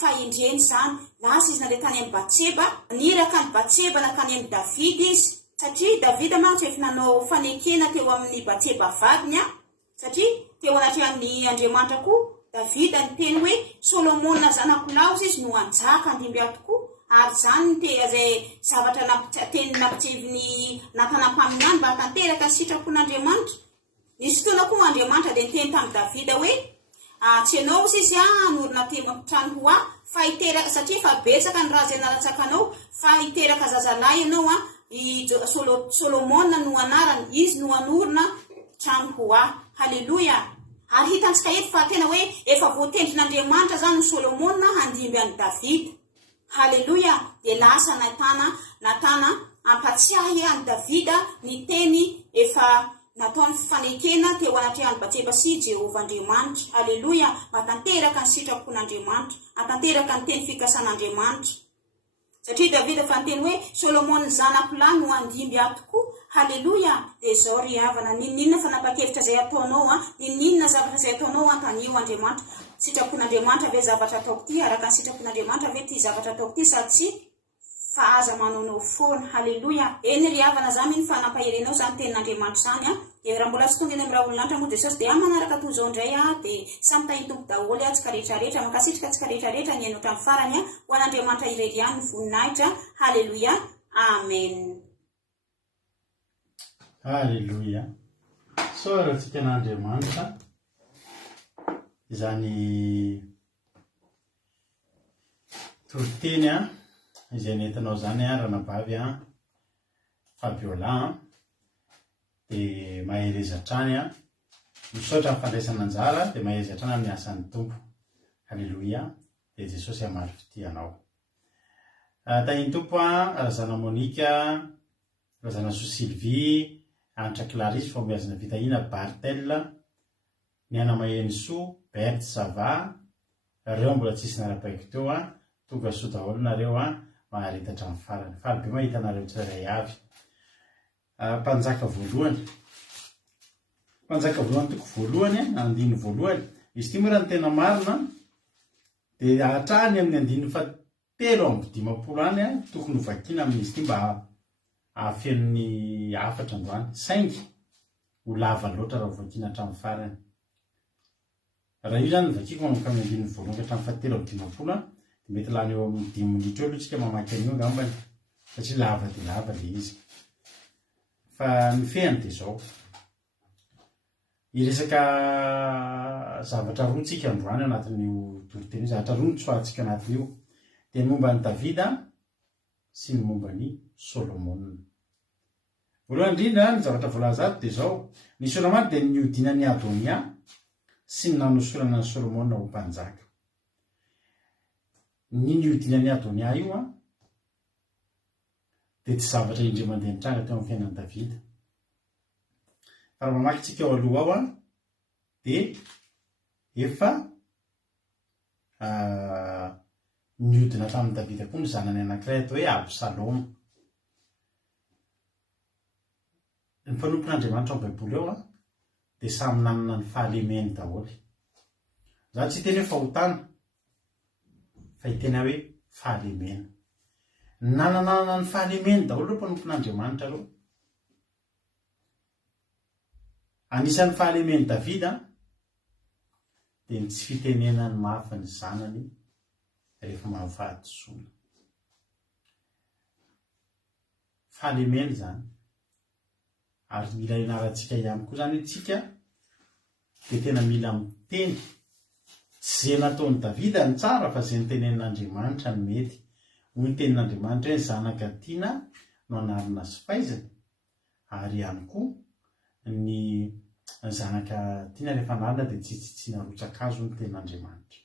fahendreny zany. Lasa izy nandeha tany amin'ny Batseba, niraka ny Batseba nakany amin'ny Davida izy, satria Davida mantsy efa nanao fanekena teo amin'ny Batseba vadiny, satria teo anatrehan'ny Andriamanitra koa Davida ny teny hoe Solomona zanako laozy izy no anjaka andimby aho tokoa. Ary zany zay zavatra teny nampitseviny natana-paminany mba tanteraka ny sitrapon'Andriamanitra. Nisy fotoana koa Andriamanitra dia niteny tamin'ny Davida hoe tsy ianao izy anorina trano ho fa hiteraka, satria fa betsaka ny raha zay nalatsakanao, fa hiteraka zazalahy ianao Solomona no anarany, izy no anorina trano ho. Haleloia. Ary hitantsika eto fa tena hoe efa voatendrin'Andriamanitra zany ny Solomona handimby an'i Davida. Haleloia. Dia lasa natana ampatsiahy an'i Davida ny teny efa nataony fanekena teo anatrehan'ny Batseba sy Jehovah Andriamanitra. Haleloia. Matanteraka ny sitrapon'Andriamanitra, atanteraka ny teny fikasan'Andriamanitra. Satria Davida fa niteny hoe Solomona zanako lahy no andimby aho tokoa. Haleloia. Dia zao ry havana, ninona fanapa-kevitra zay ataonao, ninona zavatra zay ataonao antanio Andriamanitra. Sitrapon'Andriamanitra ve zavatra ataoko ty, araka ny sitrapon'Andriamanitra ve ty zavatra ataoko ty sa tsy? Fa aza manaonao foana. Haleloia. Eny ry havana zany ny fanampaherenao zany tenin'Andriamanitra zany. Dia raha mbola tsy tonga eny amin'ny raha olon'andra moa Jesosy dia manaraka toy izao indray dia samy tahiny tompo daholo atsika rehetrarehetra, mankasitrika atsika rehetrarehetra ny hainotra amin'ny farany ho an'Andriamanitra irery ihany ny voninahitra. Haleloia. Amen. Haleloia. Soratsika an'Andriamanitra izany toriteny izay nentinao zany ranabavy Fabiola dia maherezatrany misaotra amin'ny fandraisana anjara dia maherezatrany amin'ny asan'ny tompo. Haleloia. Dia Jesosy hamaly fitianao. Tahiny tompo razana Monika, razana Sylvie, Antra Clarisse Fombiazina Vitahina, Bartel, ny anamaheny Soa, Berthe Sava, reo mbola tsisy narapaiko teo tonga soa daholo nareo maharitatra amin'ny farany. Faly be mahita nareo tsirairay avy. Mpanjaka voalohany toko voalohany, andiny voalohany, izy ty moa raha ny tena marina dia hatrany amin'ny andiny 7:50 any tokony ho vakiana amin'izy ty mba afenony afatra androany, saingy ho lava loatra raha ho vakiana hatramin'ny farany. Raha io zany vakiko manomboka amin'ny andiny voalohany hatramin'ny 7:50 mety lany eo amin'ny 5 minitra eo aloha tsika mamaky an'io angambany satria lava dia lava le izy. Fa ny fehany dia zao, iresaka zavatra roa tsika androany anatin'io toriteny, zavatra roa notsoahantsika anatin'io, dia ny momba ny Davida sy ny momba ny Solomona. Voalohany indrindra ny zavatra voalaza ato dia zao, ny Solomona dia niodiana ny Adonia sy ny nanosorana ny Solomona ho mpanjaka. Ny niodiana ny Adonia io dia tsy zavatra indray mandeha nitranga teo amin'ny fiainan'i Davida. Fa raha mamaky tsika eo aloha ao dia efa niodina tamin'i Davida koa ny zanany anankiray atao hoe Absaloma. Ny mpanompon'Andriamanitra ao Baiboly eo dia samy nanana ny fahalemeny daholo. Za tsy hiteny hoe fahotana fa hitena hoe fahalemena. Nananana ny fahalemeny daholo ireo mpanompon'Andriamanitra ireo. Anisan'ny fahalemeny Davida dia ny tsy fitenenany mafy ny zanany rehefa mahavadisoana. Fahalemeny zany. Ary mila inarantsika ihany koa zany tsika dia tena mila miteny tsy izay nataon'i Davida ny tsara fa izay nitenen'Andriamanitra ny mety. Hoy ny tenin'Andriamanitra hoe ny zanaka tiana no anarina sy faizana, ary ihany koa ny zanaka tiana rehefa anarina dia tsy tsitsiana rotsakazo ny tenin'Andriamanitra.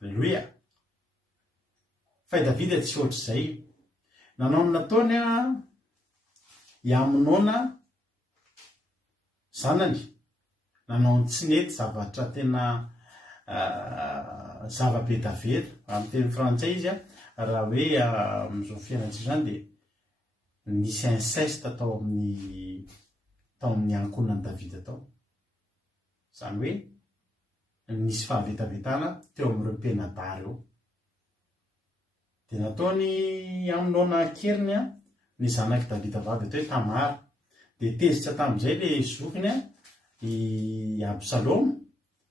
Alleloia. Fa i Davida tsy ohatr'izay. Nanao ny nataony hiamonoana zanany, nanao ny tsy nety, zavatra tena zavabe davera amin'ny teny frantsay izy raha hoe amin'izao fiainantsika zany dia nisy inceste tao amin'ny ankonan'i Davida tao. Zany hoe nisy fahavetavetana teo amin'ireo mpenadary eo. Dia nataony hamonoana keriny ny zanaky Davida vavy atao hoe Tamara. Dia tezitra tamin'izay le zokiny i Absaloma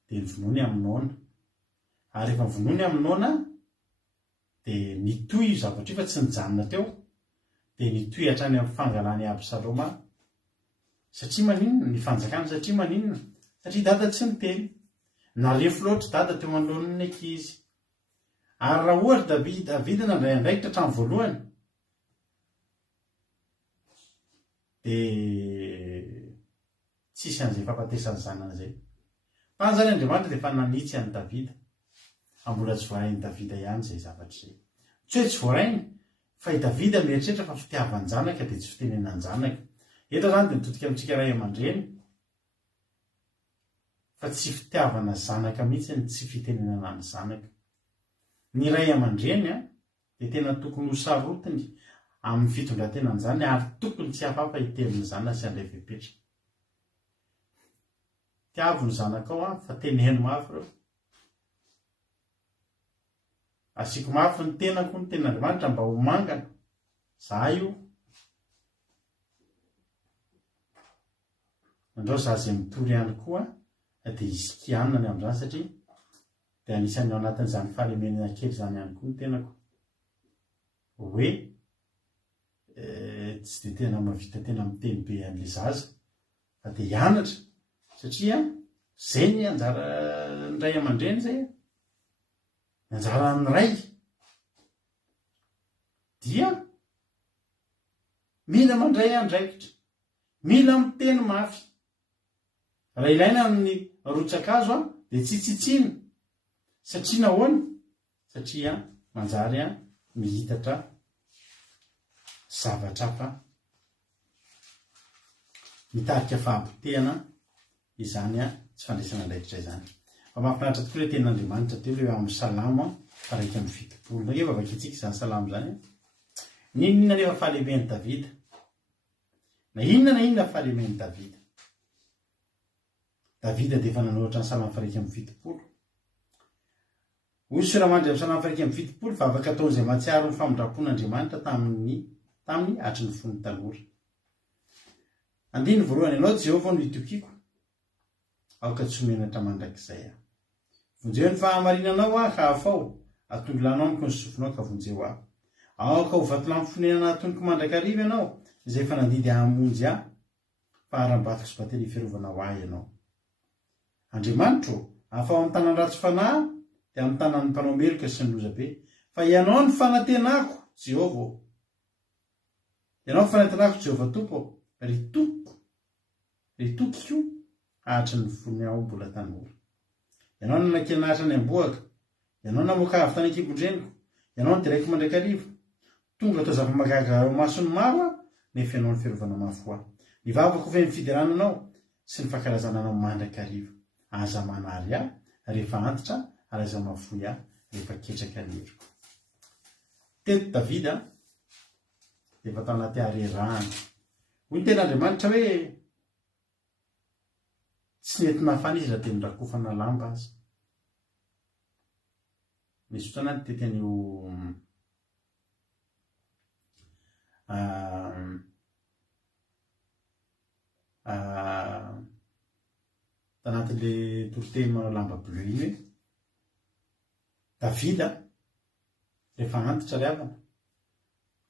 dia nyvonoany hamonoana. Ary rehefa vonoany hamonoana dia nitoy io zavatra io fa tsy nijanona teo, dia nitoy hatrany amin'ny fangalany Absaloma. Satria maninona ny fanjakana? Satria maninona? Satria dada tsy niteny. Narefo loatra dada teo manoloan'ny ankizy. Ary raha ohatra Davida nandray andraikitra hatramin'ny voalohany dia tsisy an'izay fampatesany zanany izay. Fa zany Andriamanitra dia efa nanitsy an'i Davida. Mbola tsy voarain'i Davida ihany izay zavatra izay. Tsy hoe tsy voarainy, fa i Davida mieritreritra fa fitiavany zanaka dia tsy fitenenany zanaka. Eto zany dia mitodika amintsika ray aman-dreny fa tsy fitiavana zanaka mihitsy ny tsy fitenenana ny zanaka. Ny ray aman-dreny dia tena tokony ho sarotiny amin'ny fitondrantenany zany, ary tokony tsy hafafa hitenin'ny zanany sy handray fepetra. Tiavo ny zanakao fa teneno mafy ireo. Asiako mafy ny tenako ny tenin'Andriamanitra mba ho mangana. Za io. Andao za izay mitory ihany koa dia hisikianina ny amin'izany satria dia anisan'ny ao anatin'izany fahalemenana kely izany ihany koa ny tenako. Hoe tsy dia tena mahavita tena miteny be an'ilay zaza fa dia hianatra satria izay ny anjara ny ray aman-dreny izay. Ny anjaran'ny ray dia mila mandray andraikitra, mila miteny mafy. Raha ilaina amin'ny rotsakazo dia tsy tsitsiana. Satria nahoana? Satria manjary mihitatra zavatra hafa, mitarika fahampitehana izany tsy fandraisana andraikitra izany. Fa mahafinaritra tokoa ilay tenin'Andriamanitra teo ilay amin'ny Salamo 1:20. Nareo vakintsika izany Salamo izany. Ninona rehefa fahalemen'i Davida? Na inona fahalemen'i Davida? Davida dia efa nanoratra ny Salamo 1:20. Hoy Soramandry amin'ny Salamo 1:20 fa afaka atao izay mahatsiaro ny famondrapon'Andriamanitra tamin'ny hatry ny fony tanora. Andiny voalohany, ianao Jehovah no itokiko, aoka tsy ho menatra mandrakizay. Vonjeo ny fahamarinanao ahafao, atongolanao amiko ny sofinao ka vonjeo aho aoka ho vatolamy fonenana atonoko mandrakariva ianao izay fa nandidy hamonjy aho fa aram-batiko sy bately fiarovana ho ahy ianao Andriamanitro afa amin'ny tanany ratsy fanahy dia amin'ny tanany mpanao meloka sy ny lozabe fa ianao ny fanantenako Jehova ianao ny fanantenako Jehova tompo ritokiko ahatra ny fony aho mbola tanora ianao ny nanankenahatra ny amboaka ianao namoaka avy tany an-kibondreniko ianao ny diraiky mandrakariva tonga atao zava-magaga ao masony maro nefa ianao ny fiarovana mafy ho ahy ny vavako ve mifidy ranonao sy ny fankalazana anao mandrakariva aza manary ahy rehefa antitra ary aza mafoy ahy rehefa ketraka leriko teto Davida efa tao anaty harerahana hoy ny ten'Andriamanitra hoe tsy nety nafana izy raha teny rakofana lamba azy misy fotoana ny teten'io tanatin'le toriteny manao lamba bleu iny hoe Davida rehefa antitra ry havana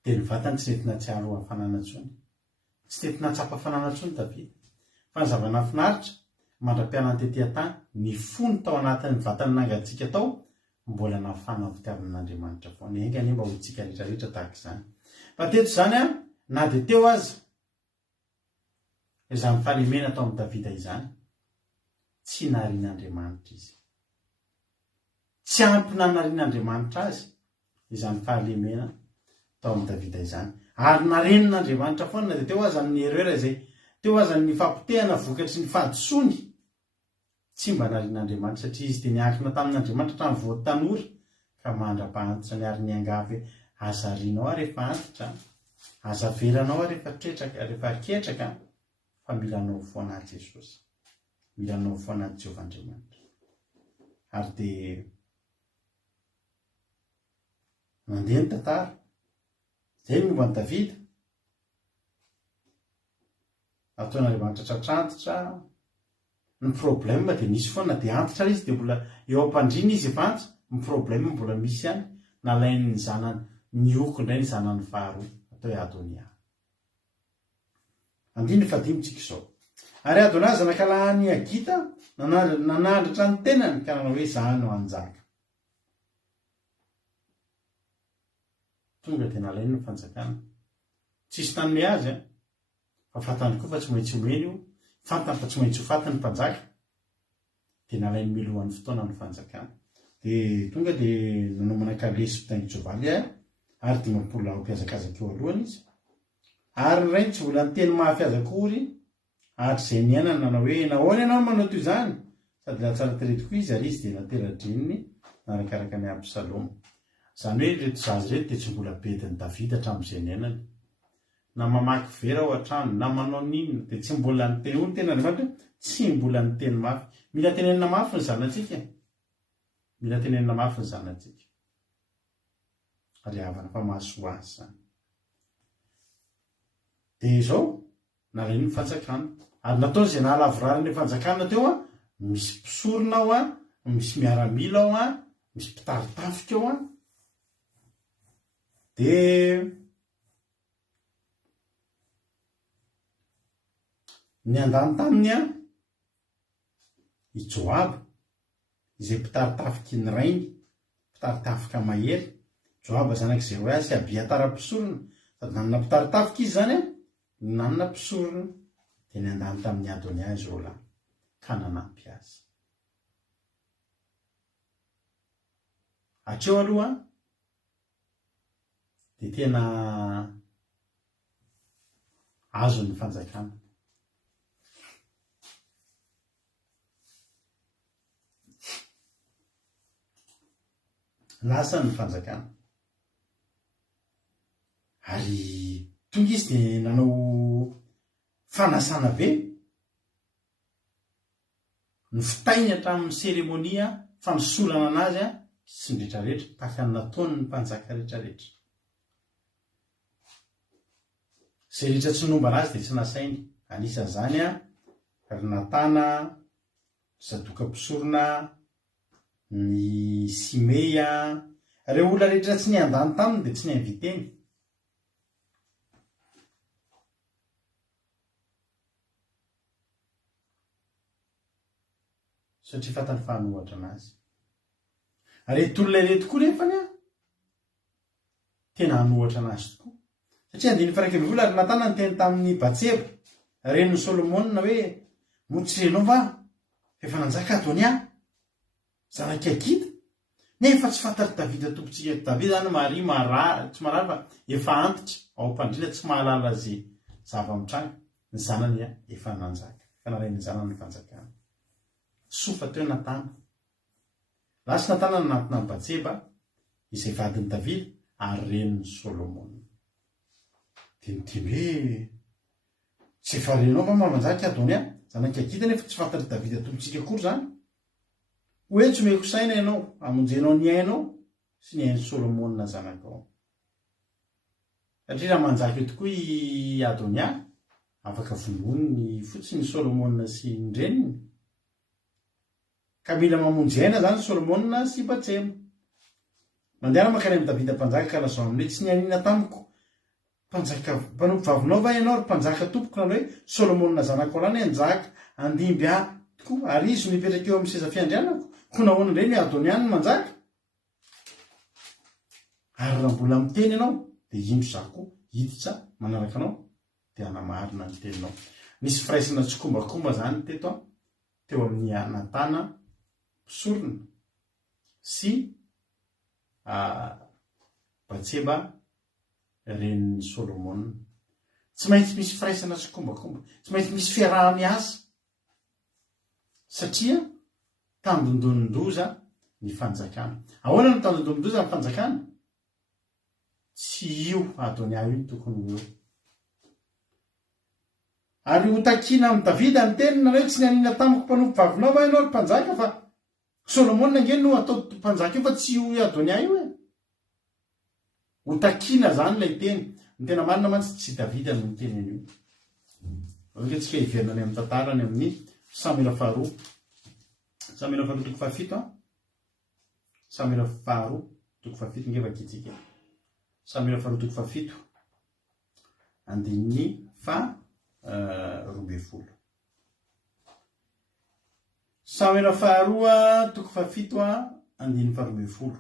dia ny vatany tsy nety natsiaro hafanana intsony tsy nety natsapa hafanana intsony Davida fa ny zava-nafinaritra mandra-pianany tetỳ tany ny fony tao anatin'ny vatany nangatsika tao mbola nafana ny fitiavan'Andriamanitra foana engany mba ho itsika rehetrarehetra tahaka izany fa teto izany na dia teo aza izany fahalemena tao amin'ny Davida izany tsy naharian'Andriamanitra izy tsy ampy nanarian'Andriamanitra azy izany fahalemena tao amin'ny Davida izany ary narenin'Andriamanitra foana na dia teo aza ny erreur izay teo aza ny fampitehana vokatry ny fahadisony tsy mba narian'Andriamanitra satria izy dia niankina tamin'Andriamanitra hatramin'ny vao tanora ka mandra-pahantotra ny ary ny angavy azarianao aho rehefa antitra azaveranao aho rehefa ketraka fa milanao foana an'i Jesosy milanao foana an'i Jehovah Andriamanitra ary dia mandeha ny tantara izay ny momba ny Davida ataon'Andriamanitra tratrantitra ny problème dia nisy foana dia antitra izy dia mbola eo am-pandriana izy efa antitra ny problème mbola misy ihany nalain'ny zanany ny oko indray ny zanany faharoa atao hoe Adonia andiny fadimitsika izao ary Adonia zanakalahany Agita nanandratra ny tenany ka nanao hoe izaho no anjaka tonga dia nalainy ny fanjakana tsisy tanome azy fa fatany koa fa tsy maintsy omeny io fantany fa tsy maintsy ho fatany mpanjaka dia nalainy milohan'ny fotoana ny fanjakana dia tonga dia nanomana kalesy fitaingy Jovaly ary 50 mpiazakazaka eo alohany izy ary ray tsy vola ny teny mahafiazakory ary izay ny ainany nanao hoe nahoana ianao manao toy izany sady latsara teretiko izy ary izy dia natera-dreniny narakaraka ny Absaloma izany hoe reto zazy reto dia tsy mbola bedin'ny Davida hatramin'izay ny ainany na mamaky vera ao an-trano na manao ninona dia tsy mbola ny teny hoy ny ten'Andriamanitra tsy mbola ny teny mafy mila tenenina mafy ny zanantsika mila tenenina mafy ny zanantsika ary havana fa mahasoa azy izany dia izao nalainy ny fanjakana ary natao izay nahalavorariny ny fanjakana teo misy mpisorona ao misy miaramila ao misy mpitaritafika ao dia ny andany taminy i Joab izay mpitaritafika ny rainy mpitaritafika mahery Joab zanak'izay hoe sy Abiatara-mpisorona sady nanana mpitaritafika izy izany nanana mpisorona dia ny andany tamin'ny Adonia izy roa lahy ka nanampy azy hatreo aloha dia tena azo ny fanjakana lasa ny fanjakana ary tonga izy dia nanao fanasana be ny fitainy hatramin'ny seremonia fanosolana anazy sy ny rehetrarehetra tahaka ny nataony ny mpanjaka rehetrarehetra izay rehetra tsy nomba anazy dia tsy nasainy anisan'izany ry Natana Zadoka mpisorona ny Simeia reo olona rehetra tsy niandany taminy dia tsy nianviteny. Satria fatany fanohatra anazy. Reto olona reto koa nefany a tena hanohatra anazy tokoa. Satria andiny faraika mivola ary Natana ny teny tamin'ny Batseba reniny Solomona hoe motserenao va efa nanjaka Adonia zanaka Agita nefa tsy fantatry Davida tompontsika Davida zany mari tsy marary fa efa antitra ao am-pandrina tsy mahalala zay zava-mitranga ny zanany a efa nanjaka fa narainy zanany ny fanjakana. Sofa teo Natana. Lasa Natana nanantona ny Batseba izay vadiny Davida ary reniny Solomona. Dia miteny hoe tsy efa renao fa manjaka Adonia zanaka Agita nefa tsy fantatry Davida tompontsika akory zany. Hoe tsy meko saina ianao amonjenao ny ainao sy ny ain'ny Solomona zanakao. Satria raha manjaka eo tokoa i Adonia afaka vonoiny fotsiny Solomona sy ny reniny. Ka mila mamonjena zany Solomona sy Batseba. Mandeha makany amin'ny Davida mpanjaka ka lazao amin'ilay tsy nianina tamiko. Mpanjaka mpanompo vavinao va ianao ary mpanjaka tompoko na hoe Solomona zanako rany anjaka andimby ahy tokoa ary izy mipetraka eo amin'ny seza fiandrianako. Ko nahoana indray ny Adonia ny manjaka. Ary raha mbola miteny ianao dia indro zako hiditra manaraka anao dia hanamarina ny teninao. Nisy firaisana tsokombakomba zany teto teo amin'ny Natana mpisorona sy Batseba reniny Solomona. Tsy maintsy misy firaisana tsokombakomba, tsy maintsy misy fiaraha-miasa satria tandondondondoza ny fanjakana. Ahoana ny tandondondondoza ny fanjakana? Tsy io Adonia io tokony eo. Ary ho takina amin'ny Davida ny tenina hoe tsy nianina tamiko mpanompo vavinao va ianao ary mpanjaka fa Solomona nge no atao mpanjaka io fa tsy io Adonia io e. Ho takina zany ilay teny. Ny tena marina mantsy tsy Davida no miteny an'io. Tsika hiverinany amin'ny tantarany amin'ny Samuela faharoa. Samuela faharoa toko fahafito Samuela faharoa toko fahafito nge vakitsika. Samuela faharoa toko fahafito andininy roambinifolo. Samuela faharoa toko fahafito andininy roambinifolo.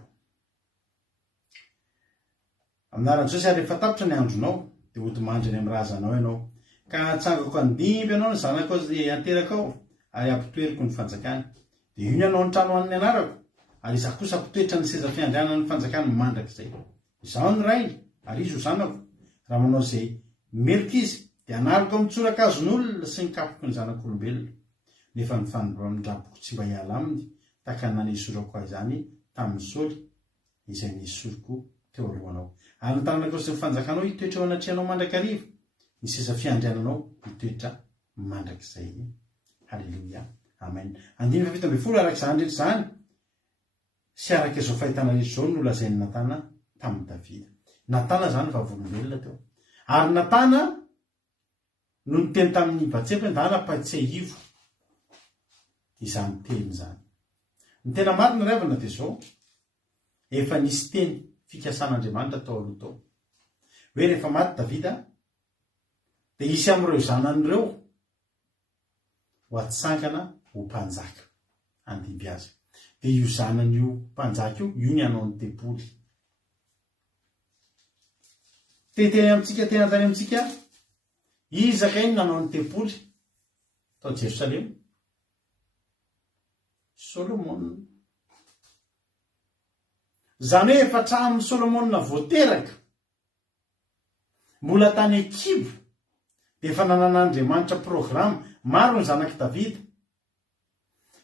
Amin'anaran'i Jesosy ary rehefa tapitra ny andronao dia ody-mandry any amin'ny razanao ianao ka atsangako andimby ianao ny zanako izay anterakao ary ampitoeriko ny fanjakany. Dia io ny ianao ny trano an'ny anarako ary izaho kosa ampitoetra ny seza fiandrianana ny fanjakany mandrakizay. Izaho ny ray ary izy ho zanako. Raha manao izay meloko izy dia anariko amin'ny tsorakazon'olona sy ny kapoko ny zanak'olombelona. Nefa ny fandraboko tsy mba hiala aminy tahaka ny nanesorako ahy izany tamin'ny Saoly izay nesoriko teo alohanao. Ary ny tananako sy ny fanjakanao hitoetra eo anatrehanao mandrakariva. Ny seza fiandriananao hitoetra mandrakizay. Halleluia. Amen. Andiny fafito ambin'ny folo araka izany rehetra izany sy araka izao fahitana rehetra izao no lazain'ny Natana tamin'ny Davida. Natana zany vavolombelona teo. Ary Natana no niteny tamin'ny Batseba ndana Patsehivo izany teny zany. Ny tena marina revana dia zao efa nisy teny fikasan'Andriamanitra tao aloha tao. Hoe rehefa maty Davida dia isy amin'ireo zanan'ireo ho atsangana ho mpanjaka andimby azy. Dia io zanan'io mpanjaka io ny anaon'ny tempoly. Teny amintsika izaka iny nanaon'ny tempoly tao Jerosalema? Solomona. Zany hoe efa hatramin'ny Solomona voateraka mbola tany Akibo dia efa nanan'Andriamanitra programa maro ny zanaky Davida.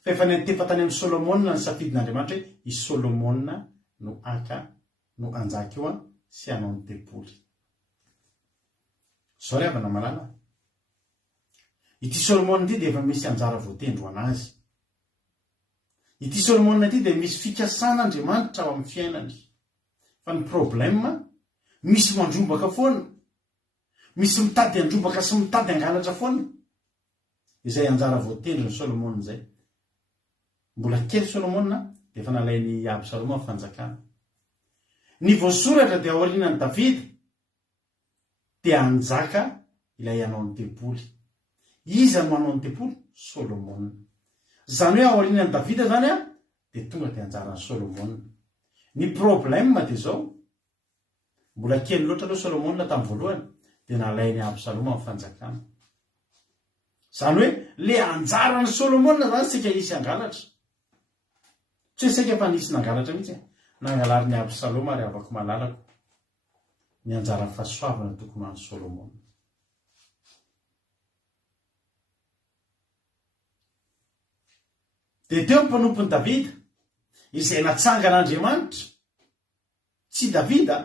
Fa efa nentefa tany amin'ny Solomona ny safidin'Andriamanitra hoe i Solomona no anjaka io sy anaon'ny tempoly. Zao ry havana malala. Ity Solomona ity dia efa misy anjara voatendro anazy. Ity Solomona ity dia misy fikasan'Andriamanitra ao amin'ny fiainany. Fa ny problème misy mandrombaka foana. Misy mitady andrombaka sy mitady angalatra foana. Izay anjara voatendro ny Solomona izay. Mbola kely Solomona dia efa nalainy Absaloma fanjakana. ny voasoratra dia aorianany Davida dia anjaka ilay anao ny tempoly. Iza no manao ny tempoly? Solomona. Zany hoe aorianany Davida zany a dia tonga dia anjarany Solomona. Ny problème dia zao, mbola kely loatra aloha Solomona tamin'ny voalohany dia nalainy Absaloma amin'ny fanjakana. Zany hoe le anjarany Solomona zany sika isy angalatra. Tsy hoe sika fa nisy nangalatra mihitsy nangalary ny Absaloma ary avako malalako ny anjara fahasoavana tokony ho an'ny Solomona. Dia teo mpanompony Davida izay natsangan'Andriamanitra, tsy Davida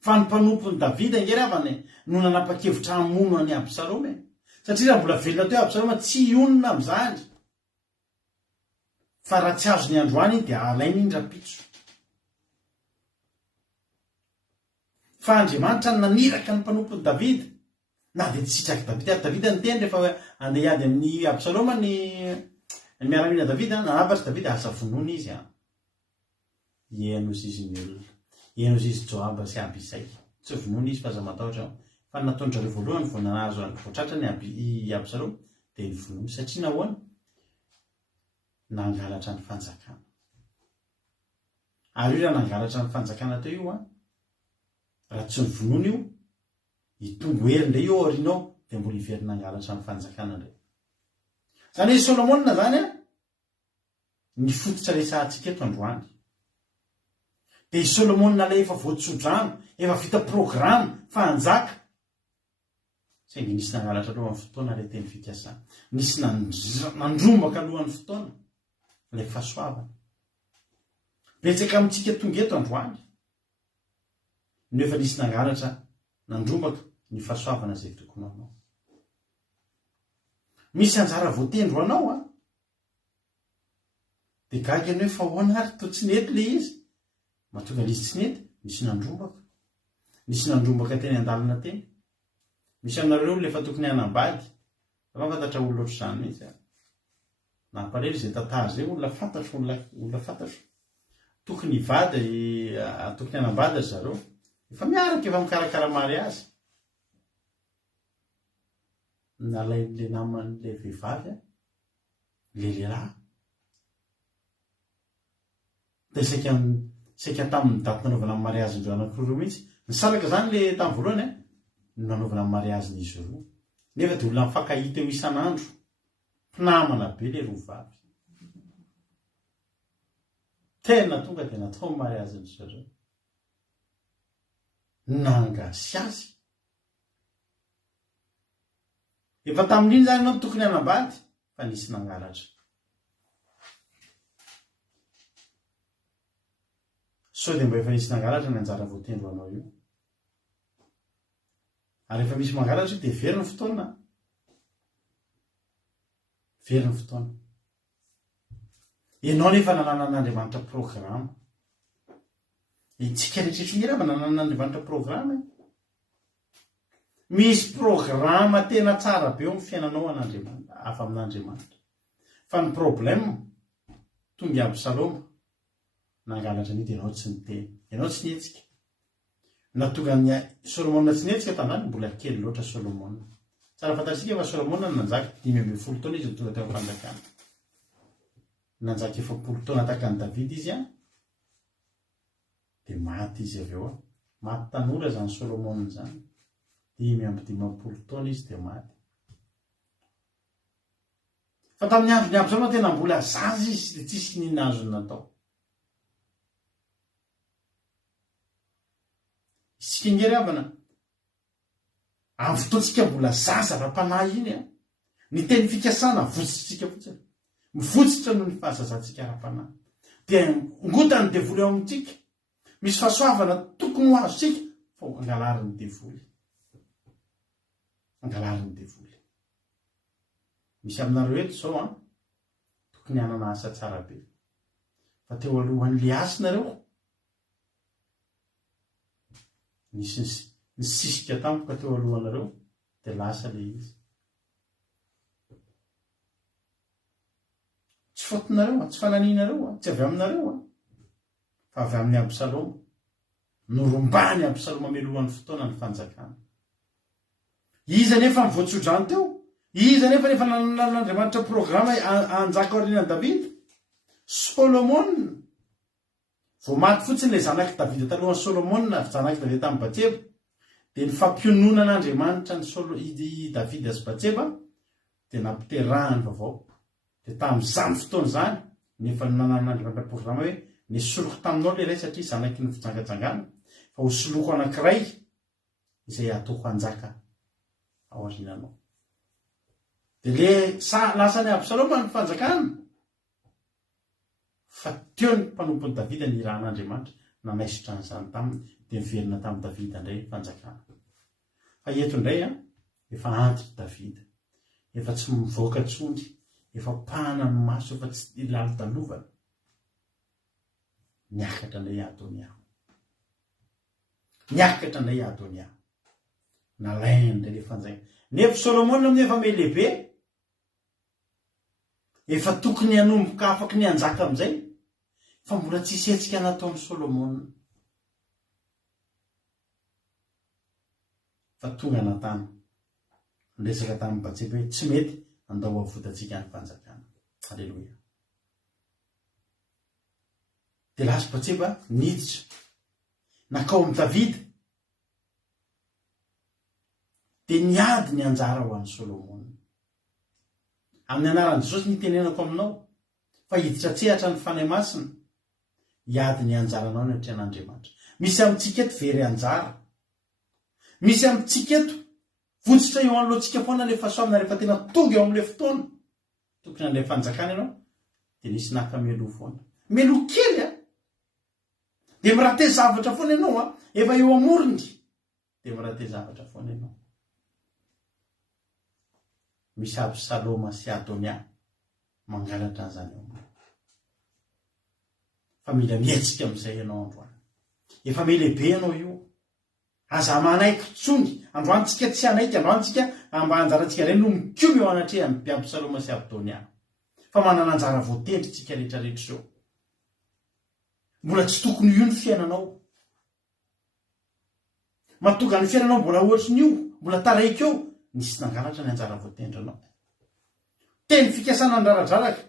fa ny mpanompony Davida ngeravany no nanapa-kevitra hamono any Absaloma. Satria raha mbola velona teo Absaloma tsy onona amin'izany. Fa raha tsy azo ny androany dia alainy iny rapitso. Fa Andriamanitra naniraka ny mpanompony Davida, na dia tsy sitraky Davida. Davida niteny rehefa andeha hiady amin'ny Absaloma ny miaramila Davida, nanapatra Davida asa vonoina izy Ieno izy ny olona. Ieno izy Joaba sy Abisai. Tsy vonoina izy fa aza matahotra. Fa nataontra reo voalohany vao nanazo voatratra ny Absaloma dia ny vonoina. Satria nahoana? Nangalatra ny fanjakana. Ary io raha nangalatra ny fanjakana teo io raha tsy ny vonoina io, hitongo herindray io aorinao dia mbola ivery nangalatra ny fanjakana indray. Zany hoe Solomona zany ny fototra resahantsika eto androany. Dia Solomona ilay efa voatsodrano, efa vita programa fa hanjaka. Saingy nisy nangalatra alohan'ny fotoana ilay teny fikasana. Nisy nandrombaka alohan'ny fotoana ilay fahasoavana. Betsaka amintsika tonga eto androany no efa nisy nangalatra nandrombaka ny fahasoavana izay tokony anao. Misy anjara voatendro anao dia gaga ny hoe fa ahoana ary toa tsy nety le izy. Mahatonga izy tsy nety, nisy nandrombaka. Nisy nandrombaka teny an-dalana teny. Misy aminareo olona efa tokony hanambady. Fa fantatra olona ohatr'izany mihitsy. Nampalely izay tantara izay olona fantatro, olona fantatro. Tokony hivady, tokony hanambady ry zareo. Efa miaraka, efa mikarakara mariazy. Nalain'le naman'le vehivavy le lehilahy. Dia saika tamin'ny daty nanaovana amin'ny mariazindreo anankiroa mihitsy. Nisaraka zany le tamin'ny voalohany no nanaovana amin'ny mariazin'izy roa. Nefa dia olona mifankahita eo isan'andro. Mpinamana be le roa vavy. Tena tonga dia natao mariazin'izy zareo. Nangasy azy. Efa tamin'iny zany ianao tokony hanambady fa nisy nangalatra. So dia mba efa nisy nangalatra ny anjara voatendro anao io. Ary efa misy mangalatra io dia very ny fotoana. Very ny fotoana. Ianao nefa nanan'Andriamanitra programa. Itsika rehetrarehetra ngerava nanan'Andriamanitra programa. Misy programa tena tsara be eo amin'ny fiainanao an'Andriamanitra, afa amin'Andriamanitra. Fa ny problème tonga Absaloma nangalatra ny dia ianao tsy niteny, ianao tsy nietsika. Natonga ny Solomona tsy nietsika tamin'any mbola kely loatra Solomona. Tsara fantatsika fa Solomona nanjaka 5 taona izy tonga teo amin'ny fanjakana. Nanjaka 70 taona tahaka ny Davida izy dia maty izy avy eo. Maty tanora zany Solomona zany. 5 taona izy dia maty. Fa tamin'ny andro ny Absaloma tena mbola zaza izy dia tsisy ninona azony natao. Isika ngeravana amin'ny fotoantsika mbola zaza ra-panahy iny ny teny fikasana votsitsika fotsiny. Mivotsitra noho ny fahazazantsika ra-panahy. Dia ngotany devoly eo amintsika. Misy fahasoavana tokony ho azontsika fa angalariny devoly. Angalariny devoly. Misy aminareo eto zao tokony hanana asa tsara be. Fa teo alohan'le asinareo nisy nisisika tampoka teo alohanareo dia lasa le izy. Tsy fotinareo, tsy fananianareo, tsy avy aminareo fa avy amin'ny Absaloma. norombany Absaloma melohan'ny fotoana ny fanjakana. Iza nefa mivoatsodrano teo, iza nefa nan'Andriamanitra programa anjaka aorianan'i Davida, Solomona. Vao maty fotsiny ilay zanaky Davida talohan'ny Solomona, zanaky Davida tamin'ny Batseba, dia ny fampiononan'Andriamanitra ny Davida sy Batseba dia nampiterahany vaovao. Dia tamin'izany fotoana izany nefa nanan'Andriamanitra programa hoe ny soloko taminao ilay iray satria zanaky ny fijangajangana, fa ho soloko anankiray izay atoko anjaka aoriananao. Dia lasa ny Absaloma ny fanjakana, fa teo ny mpanompon'ny Davida ny irahan'Andriamanitra nanaisitra n'izany taminy, dia miverina tamin'ny Davida indray fanjakana. Fa eto indray efa antitra Davida, efa tsy mivoaka tsony, efa pahana ny maso, efa tsy lalo talovana, niakatra indray Adonia. Niakatra indray Adonia. Nalainy indray le fanjakana. Nefa Solomona amin'ny efa me lehibe, efa tokony hanomboka afaky ny anjaka amin'izay, fa mbola tsisy hetsika nataon'ny Solomona. Fa tonga natany resaka tamin'ny Batseba hoe tsy mety andao avotantsika ny fanjakana. Halleloja. Dia lasa Batseba niditra nakao amin'ny Davida, dia niady ny anjara ho an'ny Solomona. Amin'ny anaran'i Jesosy nitenenako aminao fa hiditra tsehatra ny fanahy masina, hiady ny anjaranao ny atrehan'Andriamanitra. Misy amintsika eto very anjara, misy amintsika eto votsitra eo anoloantsika foana rehefa soavina, rehefa tena tonga eo amin'ilay fotoana tokony an'ilay fanjakana ianao, dia nisy naka melo foana, melo kely dia mirate zavatra foana ianao efa eo amorony, dia mirate zavatra foana ianao. Misy Absaloma sy Adonia mangalatra an'izany eo. Fa mila mietsika amin'izay ianao androany. Efa me lehibe ianao io. Aza manaiky tsony, androantsika tsy anaiky, androantsika mba anjarantsika iray no mikiomy eo anatrehan'ny Absaloma sy Adonia. Fa manana anjara voatendry tsika rehetrarehetra izao. Mbola tsy tokony io ny fiainanao. Mahatonga ny fiainanao mbola ohatrin'io, mbola taraiky eo, nisy nangalatra ny anjara voatendry anao. Teny fikasana andraradraraka,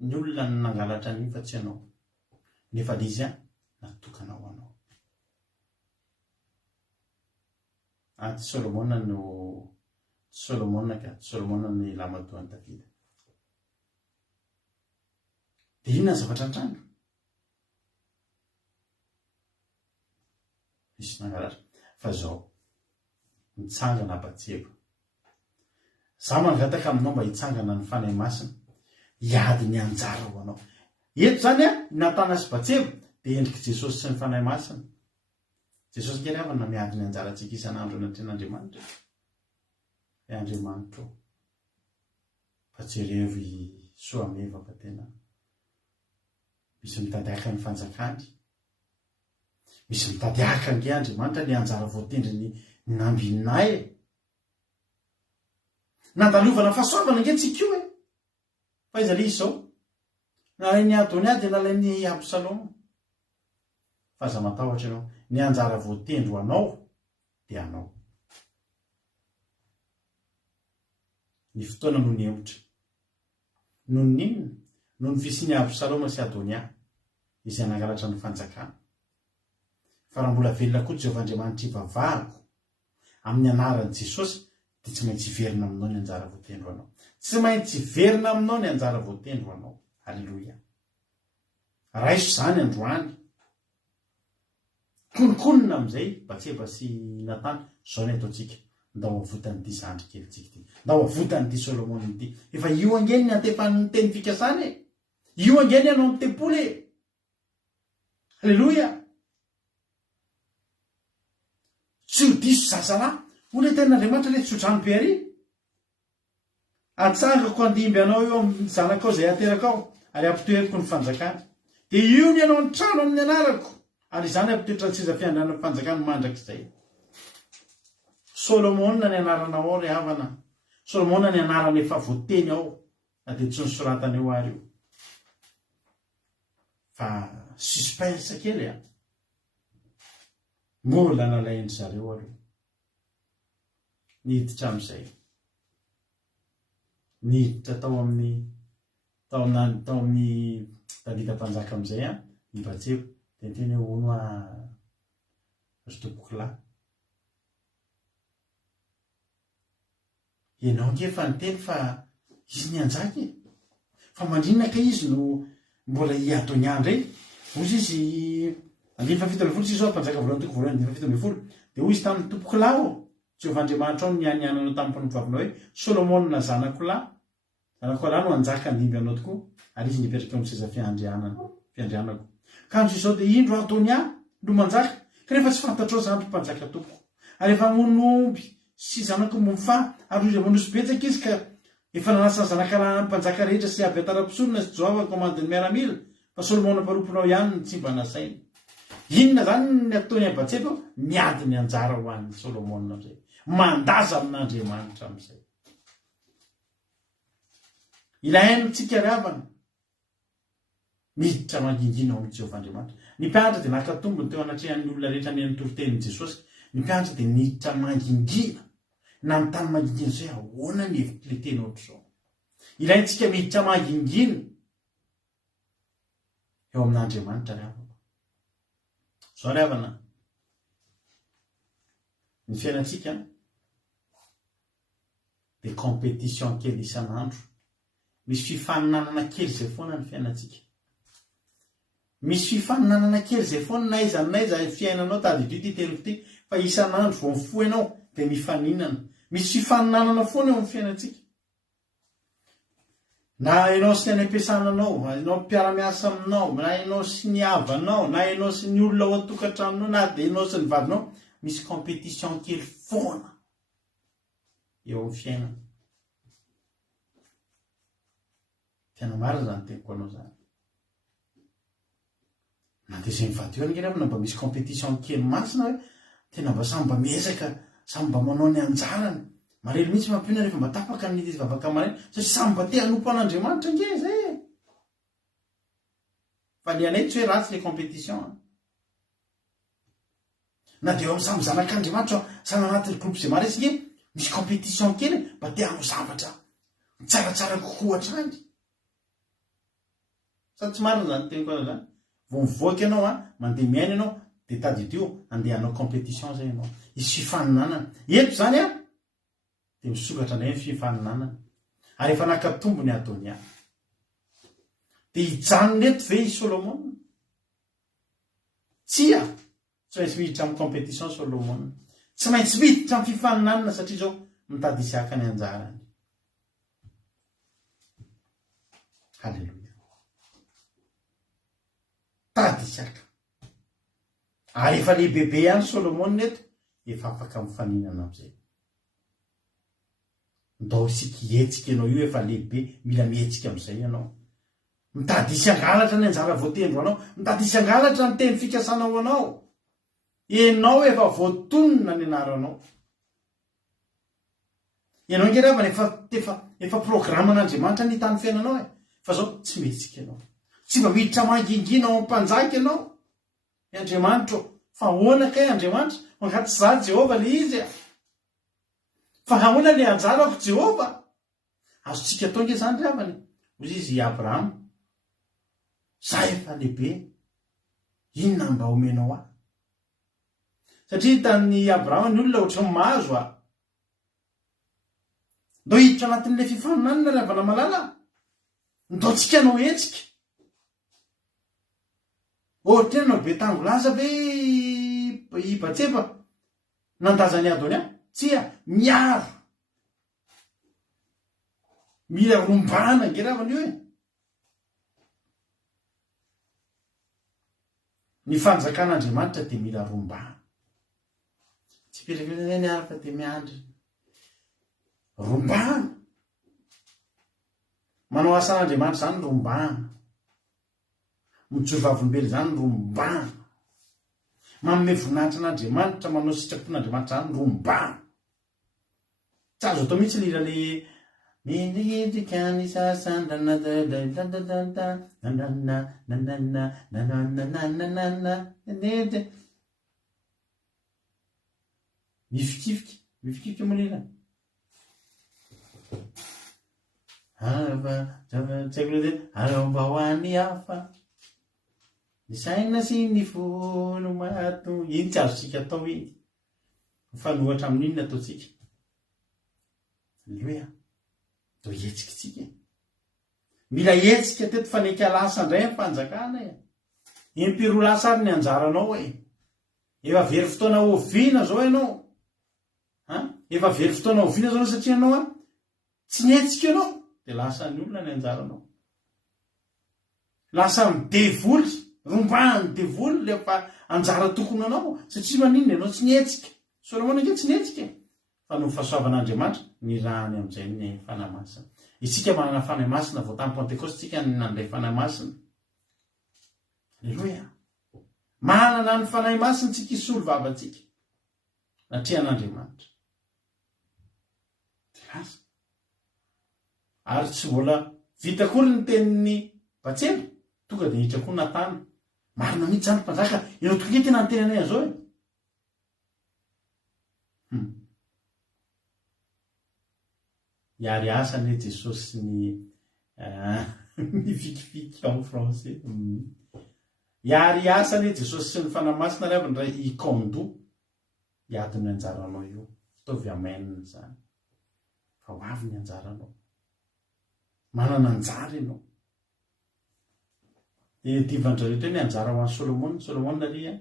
ny olona ny nangalatra an'io fa tsy ianao. Nefa izy natokana ho anao. Ty Solomona ny lamatoan'i Davida. Dia inona ny zavatra antrano? Misy nangalatra. Fa zao, mitsangana Batseba. Za mangataka aminao mba hitsangana ny fanahy masina, hiady ny anjara ho anao. Eto zany Natana sy Batseba dia endriky Jesosy sy ny fanahy masina. Jesosy kely avana miady ny anjarantsika isan'andro anatrehan'Andriamanitra. Andriamanitra fa jerevy soameva fa tena misy mitady aka ny fanjakany, misy mitady aka nge Andriamanitra ny anjara voatendry ny nambinay. Nandalovana fahasoavana nge tsika io fa iza le izy zao nalain'ny Adonia dia nalain'ny Absaloma. Fa aza matahotra ianao, ny anjara voatendry ho anao dia anao. Ny fotoana no nihevitra, no ninona, no ny fisian'ny Absaloma sy Adonia izay nangalatra ny fanjakana. Fa raha mbola velona koa Jehovahandriamanitra ivavahako amin'ny anaran'i Jesosy, dia tsy maintsy verina aminao ny anjara voatendry ho anao. Tsy maintsy verina aminao ny anjara voatendry ho anao. Halleloja. Raiso zany androany. Konikonina amin'izay Batseba sy Natana, zao ny ataontsika. Ndao avotan'ity zandry kely tsika ty. Ndao avotan'ity Solomona ity. Efa io angeny ny antefan'ny teny fikasany. Io angeny ianao amin'ny tempoly. Halleloja. Tsy ho diso zazalahy. Olona ten'Andriamanitra le tsodrano be ary. Atsangako andimby anao eo amin'ny zanakao izay aterakao, ary ampitoeriko ny fanjakana. Dia io ny ianao ny trano amin'ny anarako, ary izany ampitoetra ny seza fiandranan'ny fanjakana mandrak'izay. Solomona ny anarana ao ry havana. Solomona ny anarana efa voateny ao, na dia tsy nosoratana eo ary io. Fa suspense kely mbola nalainy zareo aloha niditra amin'izay niditra tao amin'ny Davida mpanjaka amin'izay i Batsebo dia teny ono azo tompokolahy. Ianao ngefa niteny fa izy ny anjaka fa mandrinona ka izy no mbola hiataony andro reny. Ozy izy 2017 izy zao mpanjaka voalohany toko voalohany 2017 dia hoy izy tamin'ny tompokolahy Jehovandriamanitra ao nianiananao tamin'ny mpanompovavinao hoe Solomona zanakolahy no anjaka andimby anao tokoa ary izy nipetraka eo amin'ny seza fiandrianako. Kanjo izao dia indro ataony no manjaka ka rehefa tsy fantatrao zany mpanjaka tompoko ary efa monomby sy zanako mofa ary izy manosy betsaka izy ka efa nanasa zanakaraha mpanjaka rehetra sy avy atara-pisorona sy Joava komandiny miaramila fa Solomona mpanomponao ihany ny tsy mba nasainy. Inona zany ny ataony Batsebo miady ny anjara ho an'ny Solomona amin'izay mandaza amin'Andriamanitra amin'izay. Ilainy tsika ravana miditra mangingina ao amin'ny Jehovandriamanitra. Ny mpianatra dia naka tombony teo anatrehan'ny olona rehetra ny toritenin'i Jesosy. Ny mpianatra dia miditra mangingina na ny tany mangingina izay ahoana ny hevitra le teny ohatr'izao. Ilainy tsika miditra mangingina eo amin'Andriamanitra ravana. Zao ravana ny fiainantsika dia compétition kely isan'andro. Misy fifaninanana kely izay foana ny fiainantsika. Misy fifaninanana kely izay foana na iza fiainanao tady ity telo ity fa isan'andro vao mifoha ianao dia mifaninana. Misy fifaninanana foana eo amin'ny fiainantsika. Na ianao sy ny ampiasananao, ianao mpiara-miasa aminao, na ianao sy ny havanao, na ianao sy ny olona ao an-tokantranonao, na dia ianao sy ny vadinao, misy compétition kely foana eo amin'ny fiainana. Tena marina zany teniko anao zany. Na dia izay mivady eo ny ravina mba misy compétition kely masina hoe tena mba samy mba miezaka, samy mba manao ny anjarany. Marelo mihitsy mampiona rehefa mba tapaka ny vavaka maraina satria samy mba te hanompo an'Andriamanitra nge zay. Fa ny anay tsy hoe ratsy le compétition. Na dia eo amin'ny samy zanak'Andriamanitra samy anatin'ny groupe izay maresy nge misy compétition kely mba te hanao zavatra tsaratsara kokoa hatrany. Sady tsy marina zany teniko anao zany. Vao mivoaka ianao mandeha miaina ianao dia tadidio andeha hanao compétition zay ianao. Izy fifaninanana. Eto zany dia misokatra anay ny fifaninanana. Ary efa nakatombo ny ataony dia hijanona eto ve i Solomona? Tsy maintsy miditra amin'ny compétition Solomona. Tsy maintsy miditra amin'ny fifaninanana satria zao mitady Isiaka ny anjarany. Halleluja. Tady Isiaka. Ary efa lehibebe ihany Solomona eto efa afaka mifaninana amin'izay. Ndao isika hetsika ianao io efa lehibe mila mihetsika amin'izay ianao. Mitady isangalatra ny anjara voatendro anao, mitady isangalatra ny teny fikasanao anao. Ianao efa voatonona ny anaranao. Ianao nge ravana efa programan'Andriamanitra ny tany fiainanao fa zao tsy mihetsika ianao. Tsy mba miditra mangingina ao am-panjaka ianao. Andriamanitra fa ahoana kay Andriamanitra mangaty za Jehova le izy fa ahoana le anjarako Jehova. Azotsika atao nge zany ravana. Ozy izy Abrahama, za efa lehibe, inona mba omenao aho? Satria hitan'ny Abrahama ny olona ohatran'ny mahazo ndao hiditra anatin'le fifaninanana ravana malala. Ndao tsika anao hetsika. Ohatra ianao be tangolaza ve i Batsebo nandaza ny adony tsia miaro. Mila rombana nge ravana io ny fanjakan'Andriamanitra dia mila rombana. Tsy pirapirana ny araka dia miandry. Rombana. Manao asan'Andriamanitra zany rombana. Mijohy vavolombely zany rombana. Manome voninahitra an'Andriamanitra, manao sitrapon'Andriamanitra zany rombana. Tsy azo atao mihitsy lira le mindrindrika ny sasandana mifikifika monena tsy haiko loha aromba hoany hafa ny saina sy ny fono mato iny tsy azosika atao iny fanohatra amin'inona ataotsika aleloia to hetsikitsika mila hetsika teto faneka lasa indray amin'ny fanjakana impiro lasa ary ny anjaranao efa very fotoana oviana zao ianao efa very fotoana oviana zao satria anao tsy nihetsika ianao de lasa ny olona ny anjaranao lasa midevoly rombany devoly lefa anjara tokony anao satria maninona ianao tsy nihetsika Solomona nge tsy nihetsika fa no fahasoavan'Andriamanitra ny rahany amin'izay ny fanahy masina isika manana fanahy masina vao tamin'ny Pentecoste tsika nandray fanahy masina aleloia manana ny fanahy masina tsika isolo vavantsika natria an'Andriamanitra lasa ary tsy mbola vita kory ny tenin'ny Batseba tonga de hitra koa Natana marina mihitsy zany mpanjaka ianao tonga tena ny tenanay azao iary asany Jesosy ny mifikifiky en français iary asany Jesosy sy ny fanahy masina ry avy ndray ikondo hiady ny anjaranao io fitaovy amenina zany fa ho avy ny anjaranao manana anjara ianao divandrareo teo ny anjara ho an'ny Solomona ria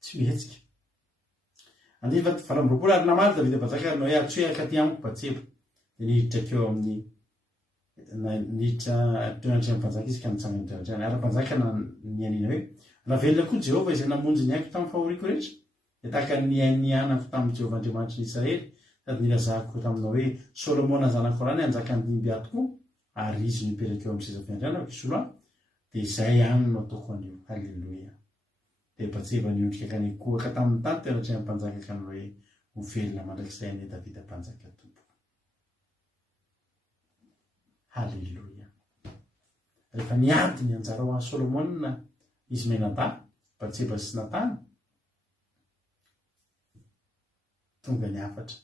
tsy mihetsika andiva faramborokolo ary namaly Davida mpanjaka no hoe tsy hoe akaty amiko Batseba de nihiditra keo amin'ny nihiditra teo andrian'ny mpanjaka izy ka nitsangandrarany ara-mpanjaka ny anina hoe raha velona koa Jehova izay namonjy ny aiko tamin'ny fahoriako rehetra de tahaka ny anako tamin'ny Jehova Andriamanitra ny Israely sady nilazahako taminao hoe Solomona zanako raha ny anjakany dimby ato koa ary izy mipetraka eo amin'ny seza fiandrianako isoloa de izay any no ataoko anio halleloia de Batseba niondrika ka nikohaka tamin'ny tany teratry amin'ny mpanjaka ka ny hoe ho velona mandrakizay ny Davida mpanjaka tompo halleloia rehefa niady ny anjara ho an'ny Solomona izy menada Batseba sy Natana tonga ny afatra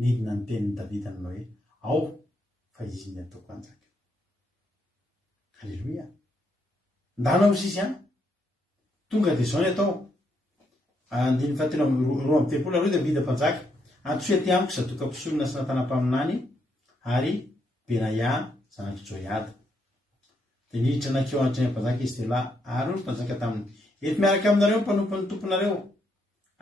nidina ny tenin'ny Davida ny hoe ao fa izy ny ataoko anjaka halleloia ndanao izy izy tonga de zao ny atao andiny fahatelo roa amby telopolo ary Davida mpanjaka antsoe ty amiko Sadoka mpisolona sy Natana-paminany ary Benaia zanaky Joiada de niditra nakeo andrian'ny mpanjaka izy tela ary mpanjaka taminy eto miaraka aminareo mpanompo ny tomponareo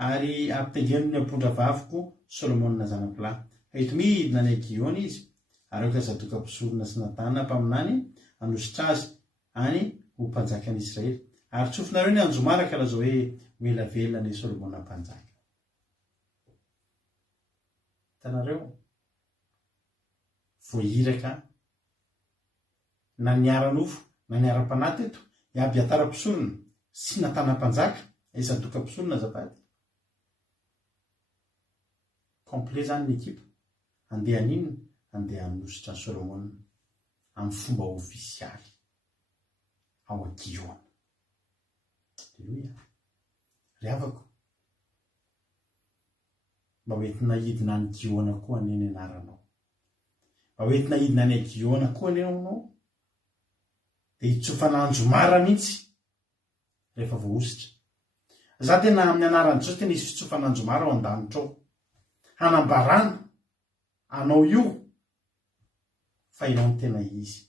ary ampitengeno ny ampondra vaviko Solomona zanako lahy eto midina ny Giony izy ary oka Sadoka mpisolona sy Natana-paminany anositra azy any ho mpanjaka ny Israely ary tsofinareo ny anjomaraka laha zao hoe melavelona ny Solomona mpanjaka tanareo voahiraka na niara-nofo na niara-panaty eto Abiatara-mpisolona sy Natana-mpanjaka Sadoka-mpisolona azafady complet zany ny ekipa andeha an'inona andeha anositra ny Solomona amin'ny fomba ofisialy ao Giony aleloia ry avako mba hoentina hidina ny Giona koa aneny anaranao mba hoentina hidina ny Giona koa anenao de hitsofan'andro mara mihitsy rehefa voahositra za tena amin'ny anaran'ny Jesosy tena isy fitsofan'andro mara ao an-danitra ao hanambarana anao io fa ianao ny tena izy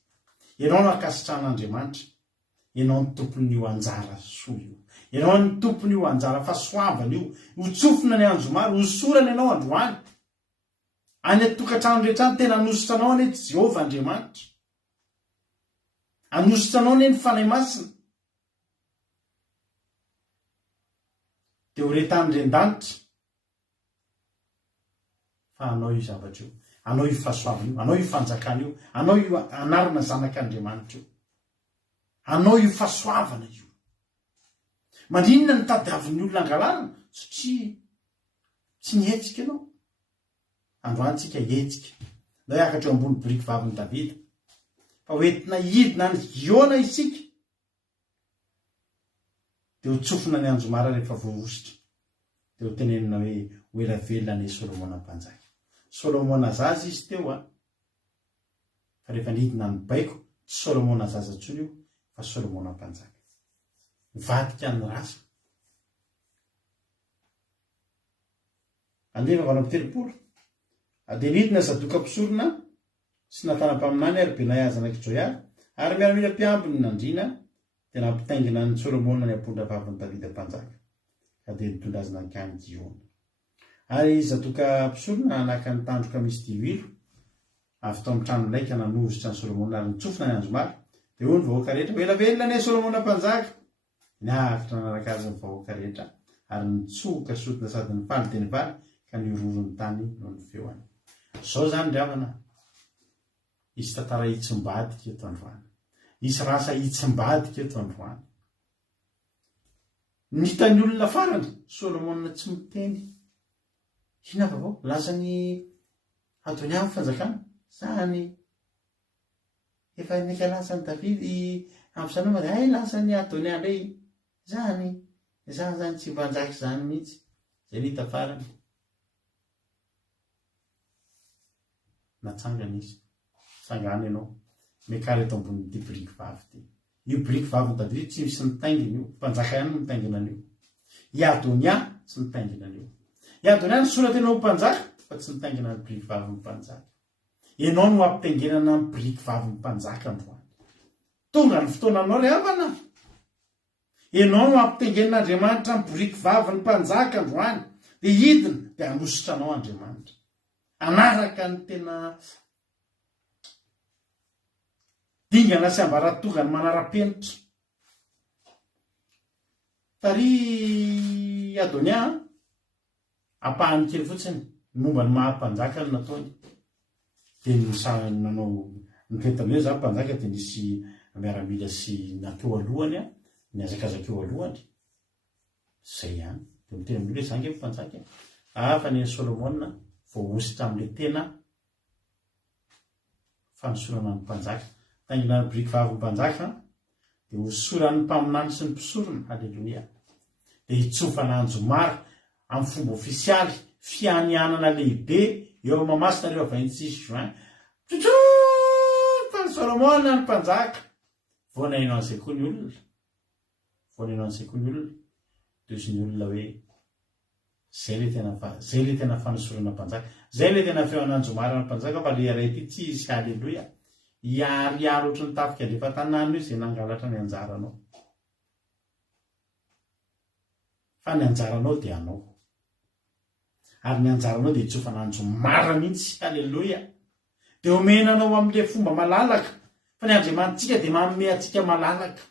ianao no akasitran'Andriamanitra ianao ny tompony io anjara soa io ianao ny tompony io anjara fahasoavana io hotsofina ny andro maro hosorana ianao androany any atokantrano rehetrany tena anositra anao ane Jehova Andriamanitra anositra anao ane ny fanahy masina de ho retany ren-danitra fa anao io zavatra io anao io fahasoavana io anao io fanjakana io anao io anarana zanak'Andriamanitra io anao io fahasoavana io mandrinona ny tadiavin'ny olona angalarana satria tsy nihetsika ianao androany tsika hetsika na hoe akatra eo ambony biriky vavin'ny Davida fa hoentina hidina ny Giona isika de ho tsofina ny andro mara rehefa voahositra dia ho tenenina hoe oelavelona ny Solomona mpanjaka. Solomona zaza izy teo a, fa rehefa nidina ny baiko tsy Solomona zaza ntsony io fa Solomona mpanjaka. Mivadika ny rasa. Andeva vanam-pitelopolo. Dia nidina Sadoka mpisorona sy Natana-paminany ary Benaiaza Joiada ary miaramila mpiambiny nandrina dia nampitaingina ny Solomona ny ampondra vaviny Davida mpanjaka. Ka dia nitondra azy nankany Giona. Ary Sadoka mpisorona naka ny tandroka misy divilo avy tao amin'ny trano laika nanozitra ny Solomona ary nitsofina ny andro maro. Dia hoy ny vahoaka rehetra, "Velavelona ne Solomona mpanjaka." Niafitra nanaraka azy ny vahoaka rehetra ary nitsoka sotona sady nifaly dia nivaly ka niororo ny tany noho ny feoany. Zao zany ry havana, isy tantara hitsim-badika eto androany, isy rasa hitsim-badika eto androany. Nitany olona farany Solomona tsy miteny. Ina vaovao, lasa ny Adonia amin'ny fanjakana zany efa nika lasa ny Davidy ampysanoma dia lasa ny Adonia indray zany zany tsy mpanjaka zany mihitsy zay nita farany. Natsangana izy, sangana ianao mekary eto ambonin'ity biriky vavy ty. Io biriky vavy Davidy tsy misy nitaingina io, mpanjaka ihany no mitaingina an'io. I Adonia tsy nitaingina an'io. I Adonia ny soratra ianao mpanjaka fa tsy nitaingina ny biriky vavy mpanjaka. Ianao no ampitaingenana ny biriky vavy mpanjaka androany. Tonga ny fotoananao ry havana. Ianao no ampitaingenan'Andriamanitra ny biriky vavy ny mpanjaka androany. Dia hidina dia hanositra anao Andriamanitra. Anaraka ny tena dingana sy ambaratonga ny manara-penitra. Tary Adonia ampahany kely fotsiny momba ny mahampanjaka ny nataony. Dia nanao nitoetana hoe za mpanjaka dia nisy miaramila sy nakeo alohany a, niazakazakeo alohany. Zay ihany. Dia miteny amin'io hoe zange mpanjaka. Fa ny Solomona voahositra amin'ilay tena fanosorana ny mpanjaka. Taingina ny biriky vavy mpanjaka dia hosorany mpaminany sy ny mpisorona. Halleloia. Dia hitsofana anjo maro amin'ny fomba ofisialy, fianianana lehibe eo amin'ny Mamasina rehefa 26 juin. Tany Solomona ny mpanjaka. Voanainao an'izay koa ny olona. Voanainao an'izay koa ny olona. Dia izy ny olona hoe zay le tena fanosorana mpanjaka. Zay le tena feonanjo maro ny mpanjaka fa le iray ity tsy isy. Halleloia. Iariary ohatry ny tafika lefa tanàna io izay nangalatra ny anjaranao. Fa ny anjaranao dia anao. Ary ny anjaranao dia hitsofana anjo mara mihitsy. Halleloia. Dia omenanao amin'ilay fomba malalaka. Fa ny Andriamanitsika dia manome antsika malalaka.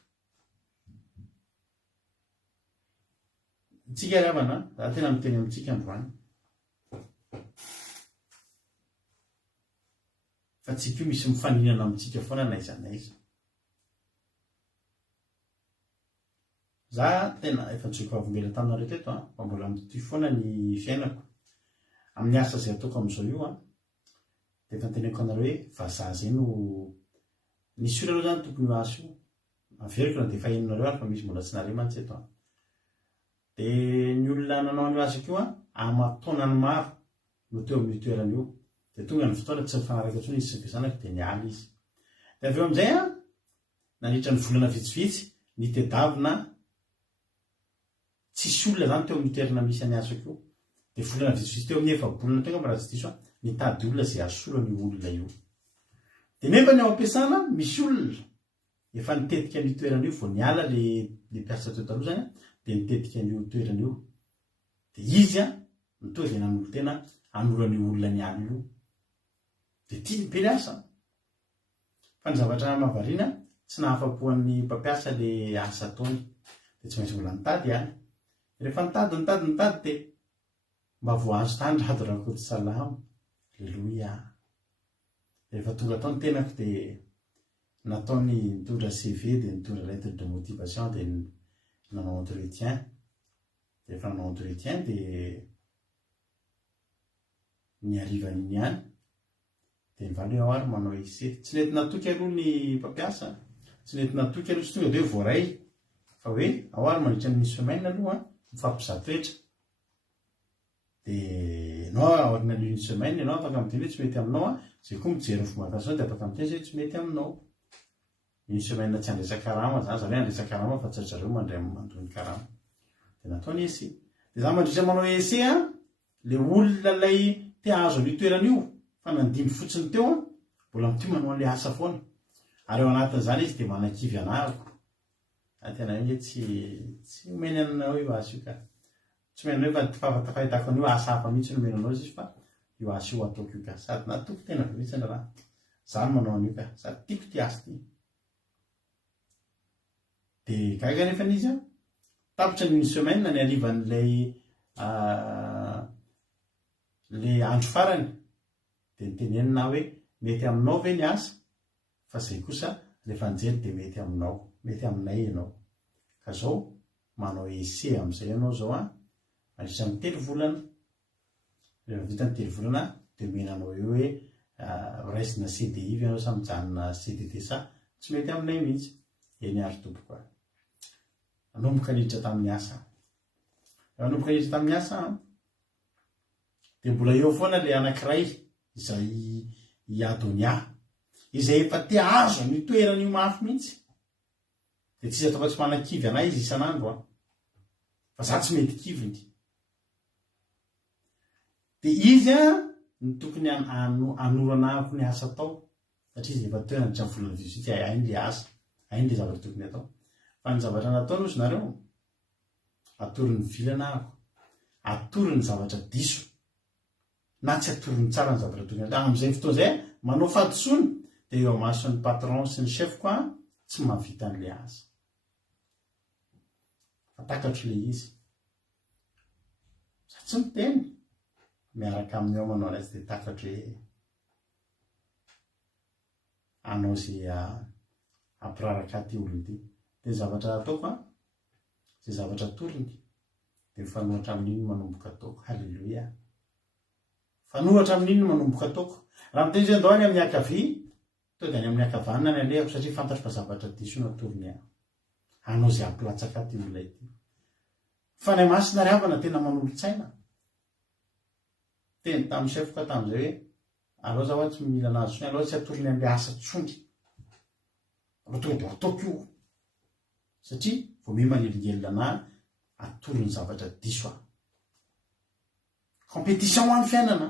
Tsika ry havana, za tena miteny amintsika androany. Fa tsika io misy mifaninana amintsika foana naiza naiza. Za tena efa tsoiko avombela taminareo teto fa mbola mity foana ny fiainako. Amin'ny asa izay ataoko amin'izao io dia efa teneko anareo hoe vazaha zay no nisy ora aloha zany tokony ho aso io. Averiko na dia faheninareo ary fa misy mbola tsy nare mantsy eto. Dia ny olona nanao an'io asako io amataonany maro no teo amin'ny toerana io. Dia tonga ny fotoana tsy mifanaraka intsony izy sy ny zanaka dia niala izy. Dia avy eo amin'izay nandritra ny volana vitsivitsy nitedavina tsisy olona zany teo amin'ny toerana misy any asako io. Dia volana vitsivitsy teo amin'ny efa-bolana teo raha tsy diso nitady olona izay asolo ny olona io. Dia nefa ny ao am-piasana misy olona efa nitetika ny toerana io vao niala le mpiasa teo taloha zany dia nitetika ny toerana io. Dia izy mitovy dia nanolo tena hanolo ny olona niala io. Dia tia be asa. Fa ny zavatra mahavariana tsy nahafapoan'ny mpampiasa le asa ataony. Dia tsy maintsy mbola nitady ihany. Rehefa nitady dia mba voahazo tany rado rakoto salama. Halleloia. Rehefa tonga tao ny tenako dia nataony nitondra CV dia nitondra lettre de motivation dia nanao entretien. Dia rehefa nanao entretien dia niarivan'iny ihany. Dia nivaly hoe ao ary manao essai. Tsy nety natoky aloha ny mpampiasa. Tsy nety natoky aloha sy tonga dia hoe voaray. Fa hoe ao ary mandritra ny semaine aloha mifampizatoetra. dia nao aorina une semaine ianao afaka miteny hoe tsy mety aminao a zay koa mijery fomakasanao dia afaka miteny zay tsy mety aminao. Une semaine tsy andresaka-karama zany zany hoe andresaka-karama fa tsy zareo mandray mandony karama dia nataony ese. Dia za mandritra manao ese a le olona lay te ahazo an'io toerana io fa nandimy fotsiny teo a mbola mity manao an'le asa foana ary eo anatin'izany izy dia manakivy anahako. Tena hoe tsy omeny anao io asa io ka tsy mena hoe fahitako an'io asa hafa mihitsy no menanao izy fa io asa io ataoko io ka sady natoko tena mihitsy raha zany manao an'io ka sady tiako ty asa ty. Dia gaga nefa n'izy a tapitra ny une semaine ny alivan'ilay le andro farany dia nitenenina hoe mety aminao ve ny asa fa zay kosa rehefa anjely dia mety aminao, mety aminay ianao ka zao manao ese amin'izay ianao zao a mandritra ny 3 volana. Rehefa vita ny 3 volana dia menanao eo hoe raisina CDI ve ianao sa mijanona CDD sa tsy mety aminay mihitsy. Eny ary tompoko a nanomboka niditra tamin'ny asa. Nanomboka niditra tamin'ny asa dia mbola eo foana le anankiray izay Adonia izay efa te azo ny toerana io mafy mihitsy dia tsy ataoko tsy manakivy anay izy isan'andro fa za tsy mety kiviny. Dia izy ny tokony anoranahako ny asa atao satria izy efa toerana nitra ny volana visity hainy le asa, hainy le zavatra tokony atao. Fa ny zavatra nataony ozy nareo atory ny vilana ahako, atory ny zavatra diso na tsy atory ny tsara ny zavatra tokony atao. Amin'izay fotoana izay manao fadisony dia eo amason'ny patron sy ny chef koa tsy mahavita an'le asa. Fatakatro le izy sa tsy miteny miaraka amin'ny ao manao anazy dia takatro hoe anao zay ampiraraka ty olony ty. Dia zavatra ataoko zay zavatra toriny dia mifanohatra amin'iny manomboka ataoko. Halleluia. Fanohatra amin'iny manomboka ataoko. Raha miteny zay andao any amin'ny akavia to dia any amin'ny akavanana ny alehako satria fantatro fa zavatra diso no atoriny anao zay ampilatsaka ty olona ity. Fa ny masina ry havana tena manolotsaina. Teny tamin'ny chef ka tamin'izay hoe alao zaho tsy mila anazy tsony, alao tsy atoriny an'le asa tsony. Alao tonga dia ataoko io satria vao mimanelingelina na atoriny zavatra diso compétition ho an'ny fiainana.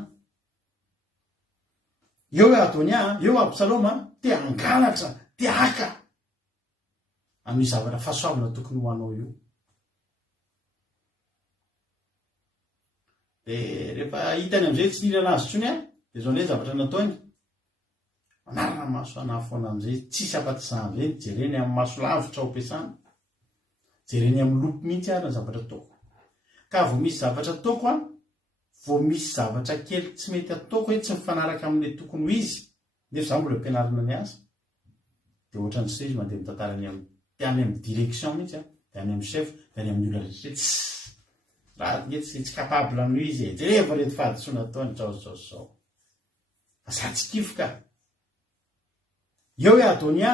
Eo Adonia, eo Absaloma te angalatra, te haka amin'ny zavatra fahasoavana tokony ho anao io. Dia rehefa hitany amin'izay tsy nila anazy tsony dia zao ndray zavatra nataony manarana maso anahy foana amin'izay tsisy afa-tsy za amin'izay jereny amin'ny maso lavitra ao ampiasana, jereny amin'ny lopy mihitsy ary ny zavatra ataoko. Ka vao misy zavatra ataoko vao misy zavatra kely tsy mety ataoko hoe tsy mifanaraka amin'ilay tokony ho izy nefa za mbola ampianarina ny asa dia ohatran'izay izy mandeha mitantara any amin'ny direction mihitsy dia any amin'ny chef dia any amin'ny olona rehetra raha tsy capable amin'io izy rehefa reto fahadisoana ataony zao fa za tsy kifo ka. Eo Adonia,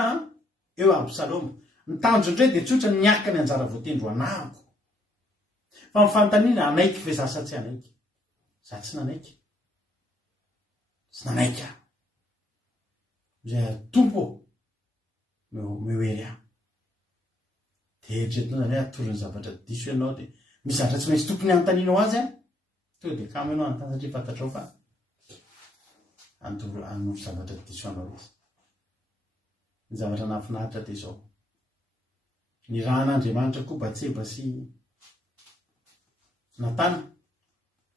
eo Absaloma. Ny tanjo indray dia tsotra niaka ny anjara voatendro anahako. Fa mifantaniana anaiky ve za sa tsy anaiky? Za tsy nanaiky. Tsy nanaiky aho. Izay tompo mehoery aho. Dia eritreretinao zany hoe atoriny zavatra diso ianao dia misy zavatra tsy maintsy tokony anontanianao azy to dia kamo ianao anontany satria fantatrao fa anovo zavatra diso anao izy. Ny zavatra nahafinaritra dia izao. Ny rahan'Andriamanitra koa Batseba sy Natana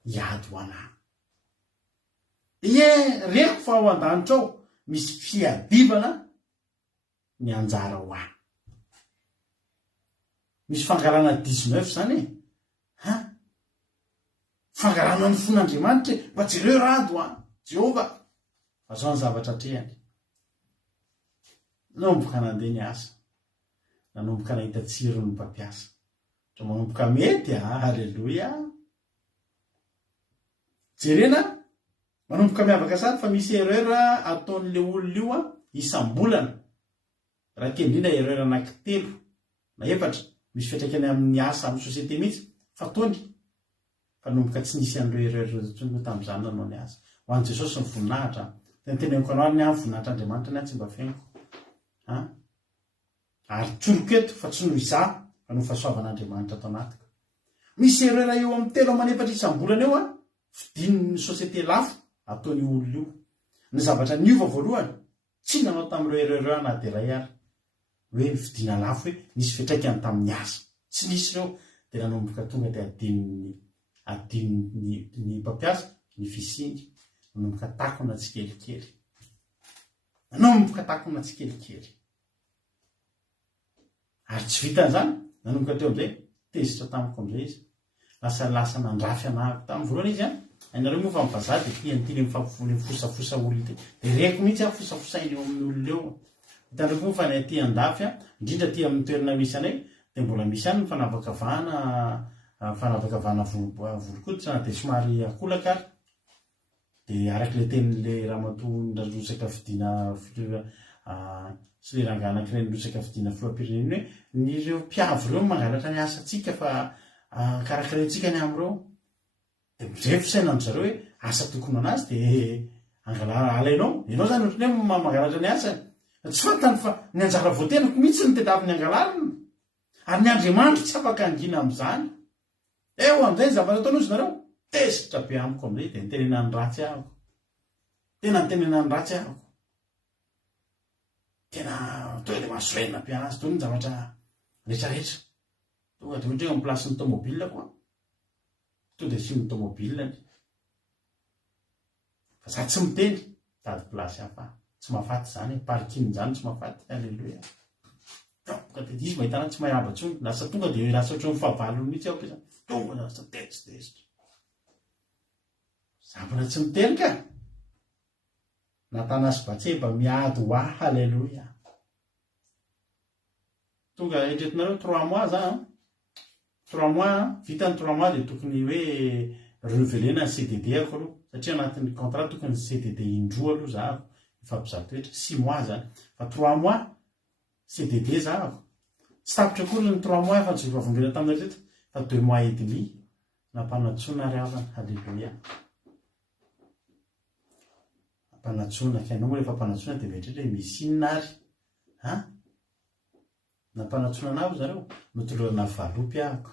hiady ho anahy. Reko fa ao an-danitra ao misy fiadivana ny anjara ho ahy. Misy fangarana 19 zany fangarana ny fon'Andriamanitra mba jereo rado Jehova fa zao ny zavatra atrehany. Nanomboka nandeha ny asa, nanomboka nahita tsiro ny mpampiasa, so manomboka mety halleluia. Jerena manomboka miavaka sady fa misy erreur ataon'le olona io isam-bolana. Raha kely indrindra erreur anankitelo na efatra misy fiatraikany amin'ny asa amin'ny société mihitsy fa tony fa nomboka tsy nisy an'ireo tsony tamin'izany nanao ny asa ho an' Jesosy ny voninahitra tenteneniko anao ny voninahitra Andriamanitra ny tsy mba fiaingo ary tsoroko eto fa tsy noho izaho fa no fahasoavan'Andriamanitra atao anatiko. Misy erera eo amin'ny 3 isam-bolana eo vidin'ny sosiete lafo ataony olona io. Ny zavatra niova voalohany tsy nanao tamin'ireo erera na dia ray ary hoe vidina lafo hoe nisy fiatraikany tamin'ny asa tsy nisy ireo dia nanomboka tonga dia adin'ny mpampiasa ny fisiny nanomboka takona tsikelikely ary tsy vitan'izany nanomboka teo amin'izay tezitra tamiko amin'izay izy lasa nandrafy anahako tamin'ny voalohany izy ainareo moa fa mivazah dia tiany mifosafosa olona dia reko mihitsy fosafosainy eo amin'ny olona eo hitanareo moa fa ny aty andafy indrindra ty amin'ny toerana misy anay dia mbola misy any ny fanavakavahana volokoditra na dia somary akolaka ary dia arak'ilay tenin'le ramatoa nirosaka fidina sy le rangahy anankiray nirosaka fidina filoam-pirenena hoe nireo mpiavo ireo mangalatra ny asantsika fa karakaraintsika ny am'ireo dia mizay fisaina amin'zareo hoe asa tokony anazy dia alainao ianao zany ohatrany hoe mangalatra ny asa tsy fantany fa ny anjara voatenako mihitsy ny tedaviny angalarina ary ny Andriamanitra tsy afaka angina amin'izany eo amin'izay ny zavatra ataonao izy nareo tezitra be amiko amin'izay dia nitenena ny ratsy ahako tena tonga dia mahasoaina be azy toy ny zavatra rehetrarehetra tonga dia ohatra hoe amin'ny plasin'ny tômôbilina koa tonga dia sy ny tômôbilina fa za tsy miteny tady plasy hafa tsy mahafaty zany parking zany tsy mahafaty alleloia tonga dia izy mahitana tsy mahaba tsony lasa tonga dia lasa ohatry ny fahavalony mihitsy aho tonga dia lasa tezitra zavatra tsy miteny ka Natanas Batseba miady ho ahy halleloia tonga etretinareo 3 mois zany 3 mois vitany 3 mois dia tokony hoe revelena ny CDD ako aloha satria anatin'ny contrat tokony CDD indroa aloha zahako ifampizato-toetra 6 mois zany fa 3 mois CDD zahako tsy tapitra akory ny 3 mois efa nijoro avongena tamin'ny reto fa 2 mois et demi nampanatsona ary avana halleloia nampanatsona kainao rehefa mpanatsona dia metratra misinina ary nampanatsona anavo zareo notolorana valopy ahako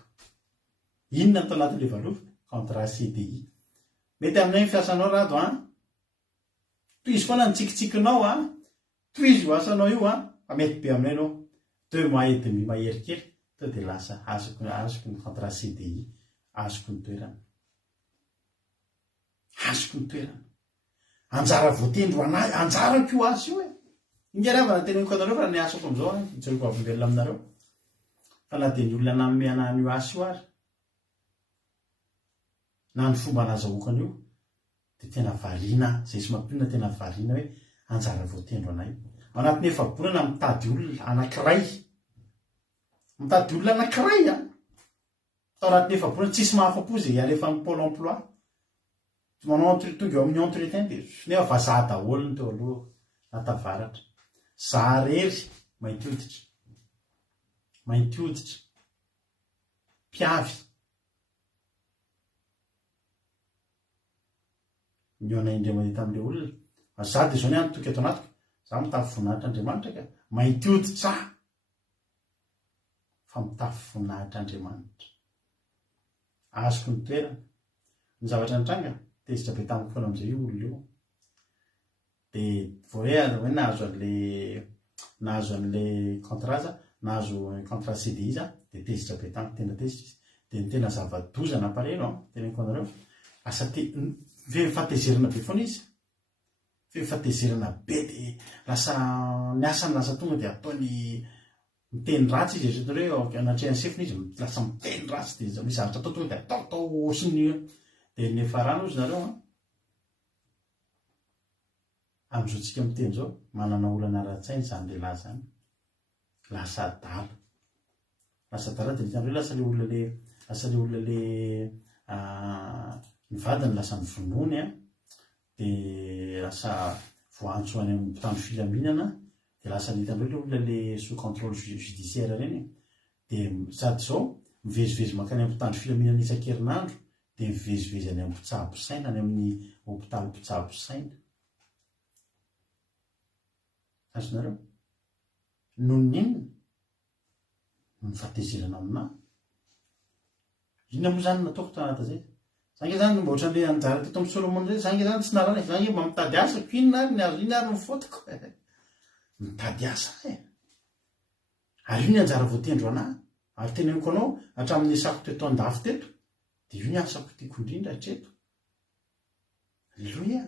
inona atao anatin'ilay valopy contrat CDI mety aminay ny fiasanao rado toy izy foana nitsikitsikinao toy izy ho asanao io fa mety be aminay anao 2 mois et demi maherikely to dia lasa azoko ny contrat CDI azoko ny toerana anjara voatendro anahy anjarako io azy io ingeravana teneniko anareo fa ny asako amin'izao itsoriko avimbelona aminareo fa na dia ny olona nanome anahy io asa io ary na ny fomba nazahoakana io dia tena variana zay sy mampinona tena variana hoe anjara voatendro anay anatin'ny efa-bolana mitady olona anankiray tao anatin'ny efa-bolana tsisy mahafa-po zay alefa amin'ny pôle emploi manao tonga eo amin'ny entretien dia nefa vazaha daholo ny teo aloha natavaratra zaharery mainty hoditra mpiavy niona indray mahita amin'ilay olona za dia zao ny any toky ato anatiko za mitafy voninahitra Andriamanitra ka mainty hoditra fa mitafy voninahitra Andriamanitra azoko ny toerana ny zavatra nitranga tezitra be tamiko foana amin'izay io olona io dia hoe nahazo an'ilay contrat za nahazo contrat CDI za dia tezitra be tamiko tena tezitra izy dia ny tena zava-doza nampareno teneniko anareo asa fatezerana be foana izy fatezerana be dia lasa ny asany lasa tonga dia ataony miteny ratsy izy eritreto anatrehan'ny sefina izy lasa miteny ratsy dia misy zavatra atao tonga dia atao osiny dia nefa rano izy nareo amin'izao tsika miteny zao manana olana ratsainy zany lehilahy zany lasa dala dia hitanareo lasa le olona le ny vadiny lasa mivonony dia lasa voantso any amin'ny mpitandro filaminana dia lasa hitanareo le olona le sous contrôle judiciaire reny dia sady zao mivezivezy makany amin'ny mpitandro filaminana isan-kerinandro dia mivezivezy any amin'ny mpitsabosaina any amin'ny hopitaly mpitsabosaina. Azonareo noho ninona no mifatezerana aminahy. Inona moa zany nataoko tanata zay? Zange zany mba ohatran'le anjara teto amin'ny Solomon zay, zange zany tsy narana, zange mba mitady asa, inona ary ny azo, inona ary ny fotoko. Mitady asa e. Ary io ny anjara voatendro anahy. Ary teneniko anao hatramin'ny asako teto andafy teto, dia io ny asako tiako indrindra hatreto. Alleluia.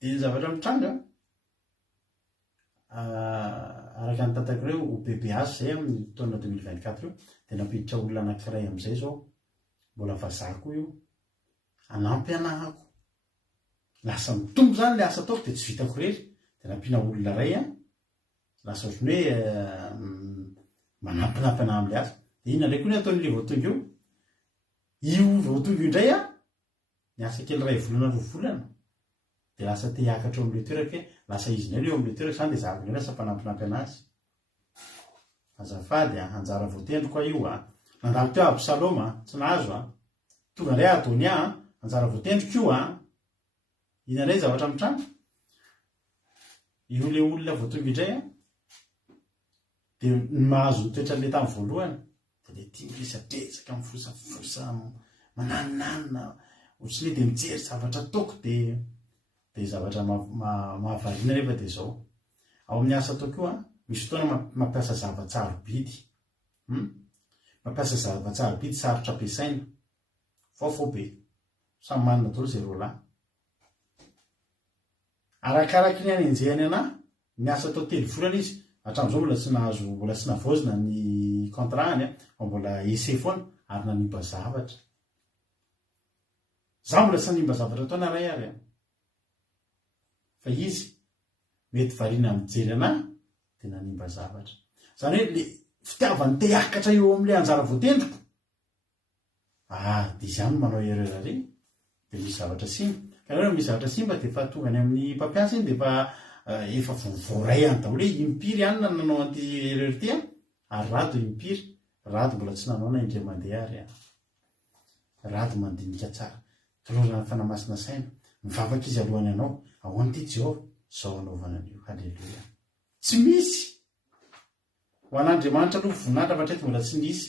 Dia ny zavatra mitranga araka ny tantako ireo ho BBH zay amin'ny taona 2024 io, dia nampiditra olona anankiray amin'izay zao, mbola vazako io, anampy anahako. Lasa mitombo zany le asa ataoko dia tsy vitako rery. Dia nampiana olona ray lasa ohatran'ny hoe manampinampy anahy amin'le asa. Dia inona indray koa ny ataon'ile voatonga io? Io voatonga io indray ny asa kely ray volana 2 volana. Dia lasa te hiakatra eo amin'le toeraka, lasa izy indray eo amin'le toeraka, zany dia zavako indray lasa mpanampinampy anazy. Azafady anjara voatendro koa io nandalo teo Absaloma, tsy nahazo tonga indray Adonia, anjara voatendro kio Inona indray zavatra mitranga? Io le olona voatonga indray dia mahazo toetra le tamin'ny voalohany, dia le tia miresadresaka, mifosafosa, mananonanona, ohatrany hoe dia mijery zavatra ataoko, dia zavatra mahavariana rehefa dia izao. Ao amin'ny asa ataoko io misy fotoana mampiasa zava-tsarobidy. Mampiasa zava-tsarobidy sarotra ampiasaina. Fao be. Samy manana daholo izay roalahy. Arakaraky ny anenjehany anahy, ny asa atao 3 volana izy, hatramin'izao mbola tsy navaozina ny contratany, mbola ese foana ary nanimba zavatra. Zaho mbola tsy nanimba zavatra taona ray ary. Fa izy mety variana mijery anahy dia nanimba zavatra. Zany hoe le fitiavany te hiakatra eo amin'ilay anjara voatendroko. Dia izany manao erreur ary, dia misy zavatra simba. Kanefa misy zavatra simba dia efa tonga any amin'ny mpampiasa iny dia efa voaray any daholo hoe impiry ihany nanao an'ity erreur ity ary rado impiry. Rado mbola tsy nanao na indray mandeha ary. Rado mandinika tsara. Kalorana fanamasina saina. Mivavaka izy alohany anao. Ahoana ity Jehovah? Zao anaovana an'io. Halleluia. Tsy misy. Ho an'Andriamanitra aloha voninahitra fa hatreto mbola tsy nisy.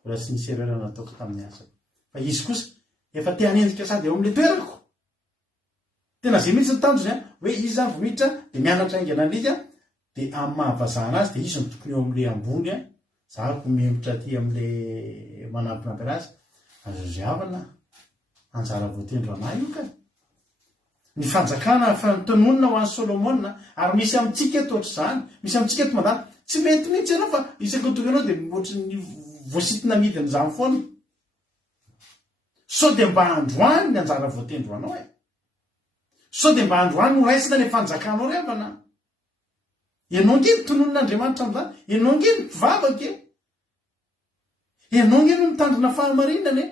Mbola tsy nisy erreur nataoko tamin'ny asako. Fa izy kosa efa te hanenjika sady eo amin'ilay toerako. Tena zay mihitsy ny tanjony hoe izy zany vohitra dia mianatra aingana an'izy dia amin'ny mahavazahana azy dia izy no tokony eo amin'ilay ambony zahako mihembotra aty amin'ilay manampinampy anazy. Azahavana anjara voatendro anahy io ka. Ny fanjakana fanontonona ho an'ny Solomon ary misy amintsika eto ohatr'izany, misy amintsika eto mandany. Tsy mety mihitsy ianao fa isaky ny tonga ianao dia ohatran'ny voasitina midiny izany foana. Sao dia mba androany ny anjara voatendro anao sao dia mba androany no raisina ilay fanjakanao revana. Ianao nge ny tononon'Andriamanitra amin'izany, ianao nge ny mpivavaka, ianao nge no mitandrina fahamarinana,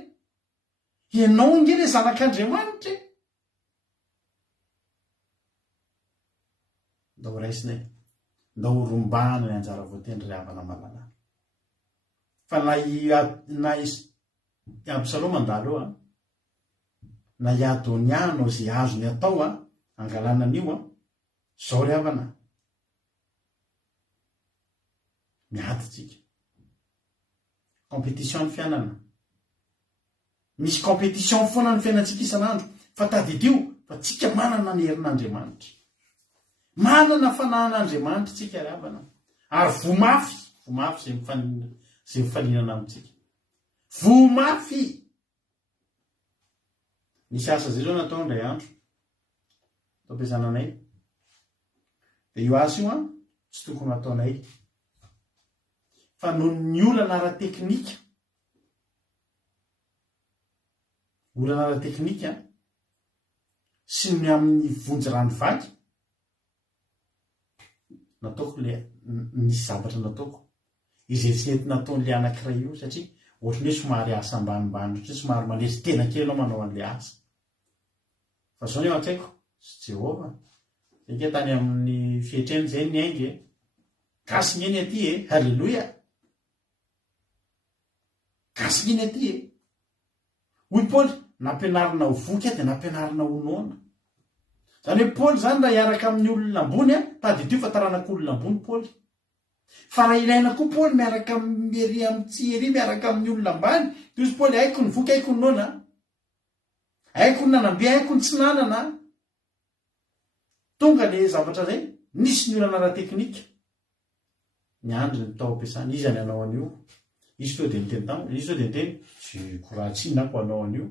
ianao nge ilay zanak'Andriamanitra. Ndao raisina ndao rombana ny anjara voatendro ry havana malala. Fa na Absaloma mandalo eo na i Adonia no izay azony atao angalana an'io zao ry havana. Miady tsika. Compétition ny fiainana. Misy compétition foana ny fiainantsika isan'andro. Fa tadidio fa tsika manana ny herin'Andriamanitra. Manana fanahan'Andriamanitra tsika ry havana. Ary vomafy izay mifaninana amintsika. Vomafy. Nisy asa zay zao natao indray andro. Tao ampiasananay. Dia io asa io tsy tokony ataonay. Fa noho ny olana ara-teknika. Olana ara-teknika sy ny amin'ny vonjy ranovaky. Nataoko nisy zavatra nataoko. Izay tsy nety nataon'ilay anankiray io satria ohatrany hoe somary asa ambanimbany ohatry somary manesy tena kely anao manao an'ilay asa. Fa zao ny eo akaiko, sy Jehova. Eke tany amin'ny fietreny izay ny aingy gasy ny eny aty halleluia. gasikiny aty e hoy Paoly nampianarina ho voky dia nampianarina ho noana zany hoe Paoly zany raha hiaraka amin'ny olona ambony tady dio fa taranak'olona ambony Paoly fa raha ilaina koa Paoly miaraka miery amin'ny tsy ery miaraka amin'ny olona ambany toy izy Paoly haiko ny voky haiko ny noana haiko ny nanambe haiko ny tsy nanana tonga le zavatra zay nisy ny olana ara teknika ny andry ny tao ampiasana izy any anao an'io izy to dia miteny tamo izy to dia miteny tsy korahatsinina ko anao an'io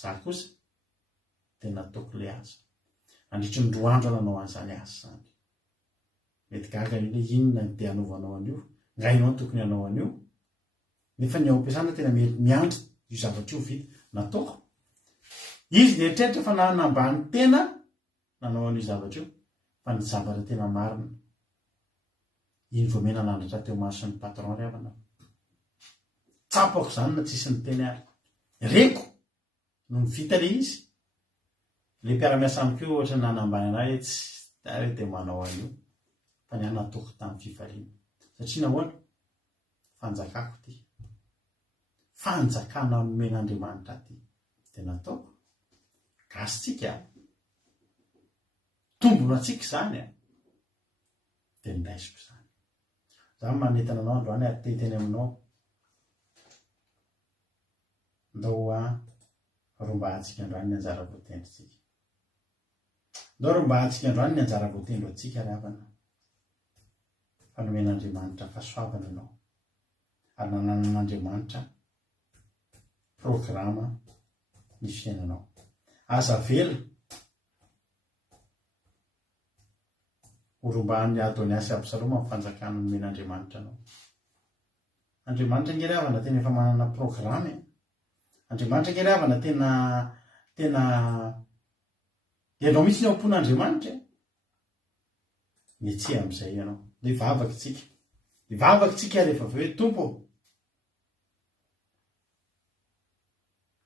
za kosa dia nataoko le asa andritry ny roa andro nanao an'izany asa zany mety gaga io inona ny dia hanaovanao an'io ngainao ny tokony hanao an'io nefa ny ao ampiasana tena miandry io zavatra io vita nataoko izy dia eritreritra fa nanambany tena nanao an'io zavatra io fa ny zavatra tena marina iny vomena nandratra teo mason'ny patron ry avana tsapako zany na tsisy ny teny ary reko no ny vita le izy le mpiara-miasa amiko io ohatra nanambany anahy tsy hoe dia manao an'io fa ny anatoko tamin'ny fivaliana satria nahoana fanjakako ty fanjakana nomen'Andriamanitra ty dia nataoko gasitsika tombono atsika zany dia nindaisiko zany za manentana anao androany ary teteny aminao ndao romba atsika androany ny anjara voatendritsika ndao romba atsika androany ny anjara voatendro atsika ry havana fanomen'Andriamanitra fahasoavana anao ary nanan'Andriamanitra programa ny fiainanao aza vela horombany Adoniasy Absaloma amin'ny fanjakana nomen'Andriamanitra anao Andriamanitra ngery havana tena efa manana programa Andriamanitra ngery havana tena ianao mihitsy ny ampon'Andriamanitra metsea amin'izay ianao le vavaka tsika rehefa avy hoe tompo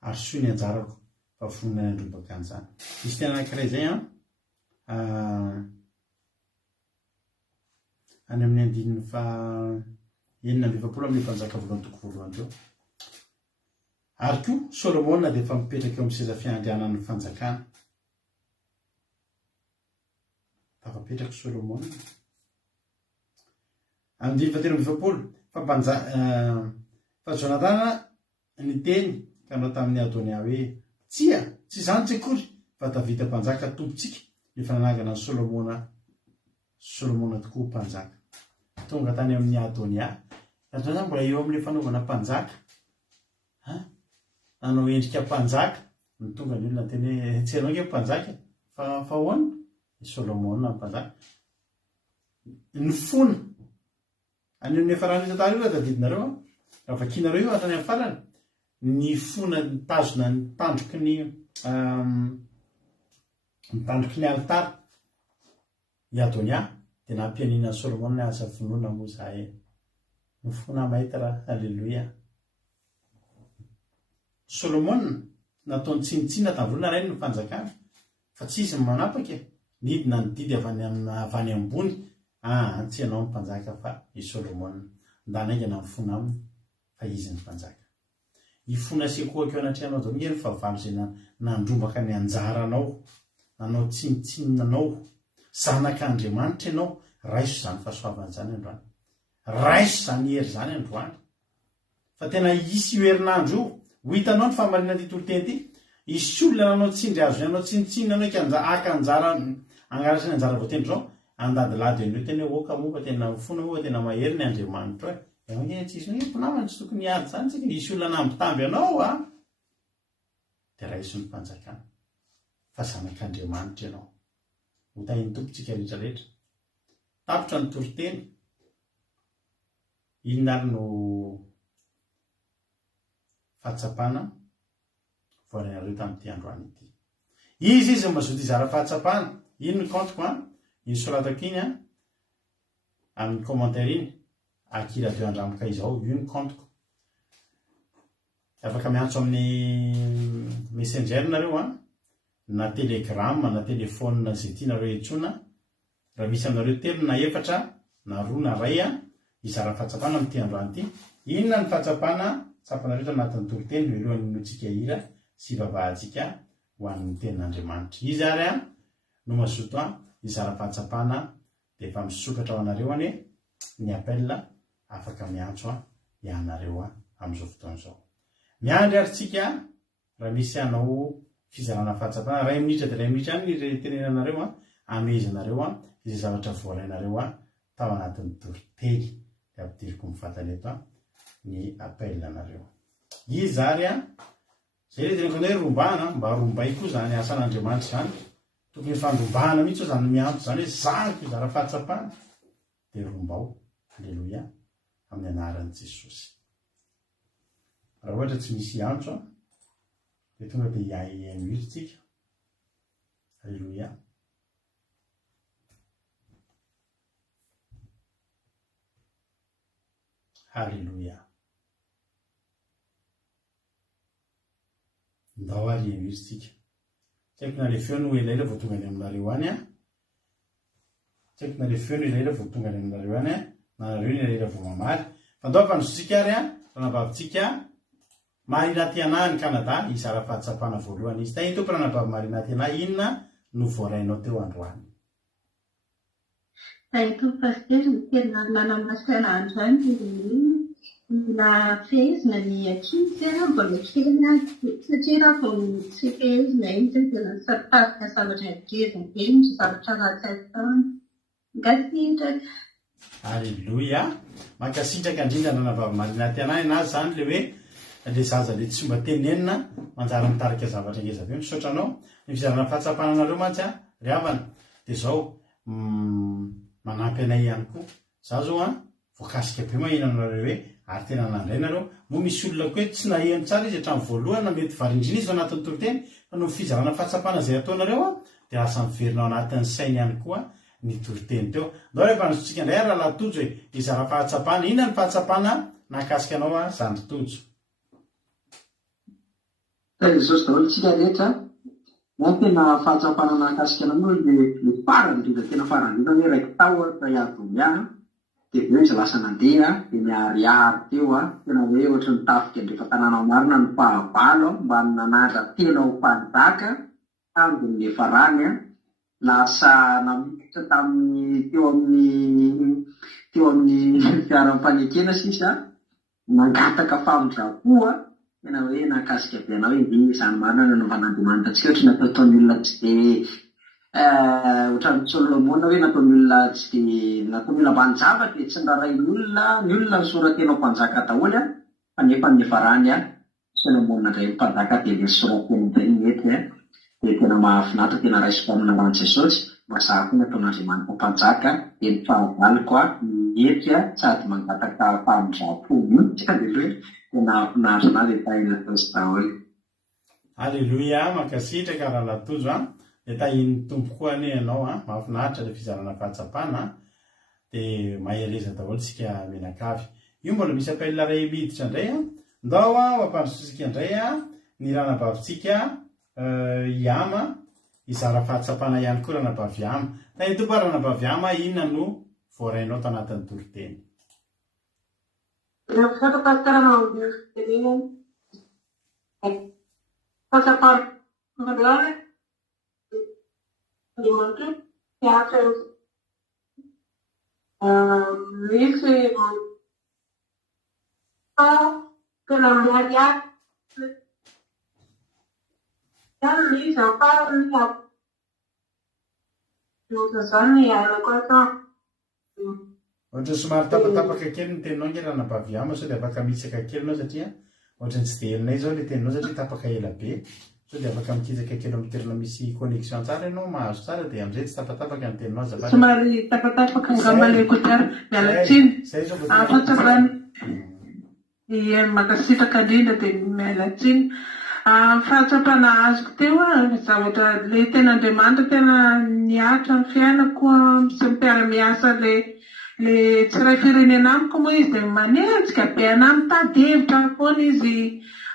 ary soa ny anjarako fa vonina ny androbaka an'izany misy tena anankiray zay any amin'ny andininy fa enina amby efapolo amin'ny fanjaka voalohany toko voalohany teo ary koa Solomona dia efa mipetraka eo amin'ny seza fiandrianan'ny fanjakana tafapetraka Solomona andiny fatelo amby efapolo fa Jonatana ny teny ka anao tamin'ny Adonia hoe tsy zany tsy akory fa Davida mpanjaka tompontsika ny fananagana ny Solomona tokoa mpanjaka tonga tany amin'ny Adonia satria zany mbola eo amin'ny fanaovana mpanjaka nanao endrika mpanjaka ny tonga ny olona teny hoe tsy anao nge mpanjaka fa hoana Solomona mpanjaka ny fona any amin'ny farany tantara io raha tadidinareo raha vakianareo io atany amin'ny farany ny fona mitazona mitandroky ny altara i Adonia dia nampianina ny Solomona aza vonoana moa zahay ny fona mahita raha halleloia Solomona nataony tsinitsina tamin'ny volona ray ny fanjakana fa tsy izy manapaka nidina ny didy avany ambony tsy ianao ny mpanjaka fa i Solomona ndanaingana ny fona aminy fa izy ny mpanjaka i fona sekoaka eo anatrehanao zao nge fa valo zay nandrombaka ny anjaranao nanao tsinitsinanao zanak'Andriamanitra ianao raiso zany fahasoavana zany androany raiso zany hery zany androany fa tena isy io herinandro io ho hitanao ny famarina ty toloteny ty isy olona nanao tsindry azo nanao tsinitsinanao aka anjara anarasany anjara voatendro zao andadilady an'io tena hoe oka moa fa tena fona moa fa tena mahery ny Andriamanitra hoe tsisy hoe mpinamana tsy tokony hiady zany tsika isy olona nambitamby anao dia raiso ny mpanjakana fa zanak'Andriamanitra ianao ho tahiny tompontsika rehetrarehetra tapitra ny toroteny inona ary no fahatsapana voarinareo tamin'ity androany ity izy mazoto izara fahatsapana ino ny kantoko iny soratako iny amin'ny commentaire iny akiradio andramoka izao io ny kantoko afaka miantso amin'ny messenger nareo na telegram na telefona zay tia nareo etsona raha misy aminareo telo na efatra na roa na ray izara fahatsapana amin'ity androany ity. Inona ny fahatsapana tsapana rehetra anatin'ny toriteny milohan'ny notsika hira sy vavahantsika ho an'ny tenin'Andriamanitra. Izy ary no mazoto izara fahatsapana dia efa misokatra ao anareo any ny appel afaka miantso ianareo amin'izao fotoana izao. Miandry ary tsika raha misy anao fizarana fahatsapana 2 minitra dia 2 minitra any ny tenenanareo amezanareo izay zavatra voalainareo tao anatin'ny toriteny dia ampidiriko mifatana eto ny appel anareo. Izy ary zay le tenenako hoe rombana mba rombay koa zany asan'Andriamanitra zany. Tokony fandrombahana mihitsy zany miantso zany hoe zany fizara fahatsapana dia rombao. Halleluia amin'ny anaran'i Jesosy. Raha ohatra tsy misy antso dia tonga dia mihitsy tsika. Halleluia. Halleluia. Ndao ary mihitsy tsika. Tsy haiko na le feo no elaela vao tonga any aminareo any tsy haiko na le feo no elaela vao tonga any aminareo any na nareo ny elaela vao mamaly. Fa ndao fandotsika ary ranabavitsika Marina Tiana ny Canada izara fahatsapana voalohany izy. Tay tompo ranabavy Marina Tiana, inona no voarainao teo androany? Tay tompo pasteur ny tena nanamasana androany na fehezina ny ankizy mbola kely satria raha vao tsy fehezina iny zay tena satarika zavatra ngezina be ny zavatra ratsy ngasitraka. Halleluia. Mankasitraka indrindra ranabavy Marina Tiana anazy zany le hoe le zaza le tsy mba tenenina manjary mitarika zavatra ngeza be misaotra anao ny fizarana fahatsapana anareo mantsy ry havana dia zao manampy anay ihany koa. Za zao voakasika be mahina anareo hoe ary tena nandray nareo. Mo misy olona koa hoe tsy naheno tsara izy hatramin'ny voalohany na mety varindrina izy anatin'ny toriteny fa no fizarana fahatsapana zay ataonareo dia asa miverinao anatin'ny sainy ihany koa ny toriteny teo. Ndao rehefa nizotsika indray raha latojo hoe izara fahatsapana, inona ny fahatsapana nakasika anao zany tojo? Jesosy daholo tsika rehetra na tena fahatsapana nakasika anao le farany indrindra tena farany indrindra hoe raiky tao iado dia be izy lasa nandeha dia miariary teo tena hoe ohatra ny tafika andrefa tanàna marina ny fahavalo mba nanandra telo ao mpanjaka taminy le farany lasa namiditra tamin'ny teo amin'ny fiaram-panekena sisa nangataka famondrakoa tena hoe nakasika be anao hoe izany marina no nanaovan'Andriamanitra antsika ohatra nataon'ny olona tsy dia ohatran'ny Solomona hoe nataon'ny olona tsy dia nataon'ny olona mpanjava dia tsy nrarain'ny olona ny soratena mpanjaka daholo fa nefa ny farany Solomona indray mpanjaka dia le soratena indray mety dia tena mahafinaritra tena raisiko amin'anaran'i Jesosy mazaha koa nataon'Andriamanitra mpanjaka dia ny fahavalo koa mety sady mangataka famondrapo mihitsy dia hoe tena mahafinaritra dia tahilatsy daholo. Halleluia. Mankasitraka raha latojo dia tahin'ny tompo koa ane ianao mahafinaritra le fizarana fahatsapana dia mahereza daholo tsika menakavy. Io mbola misy appel ray miditra indray ndao ampandrosotsika indray ny ranabavitsika Iama izara fahatsapana ihany koa ranabavy Iama. Tahin'ny tompo ranabavy Iama, inona no voarainao tanatin'ny toriteny? Ohatra somary tapatapaka kely ny teninao nge ranabavy Iama sao dia afaka mitsaka kely anao satria ohatrany tsy dia elinay zao le teninao satria tapaka ela be sao dia afaka mikitsaka kely amin'ny toerana misy connexion tsara ianao mahazo tsara dia amin'izay tsy tapatapaka ny teninao azafady. Somary tapatapaka ngamaleko tsara mialatsiny fahatsapana makasitraka indrindra dia mialatsiny fahatsapana azoko teo zavatra le ten'Andriamanitra tena niatra ny fiainako sy mpiara-miasa le tsiray firenena amiko moa izy dia manenjika be anahy mitady hevitra foana izy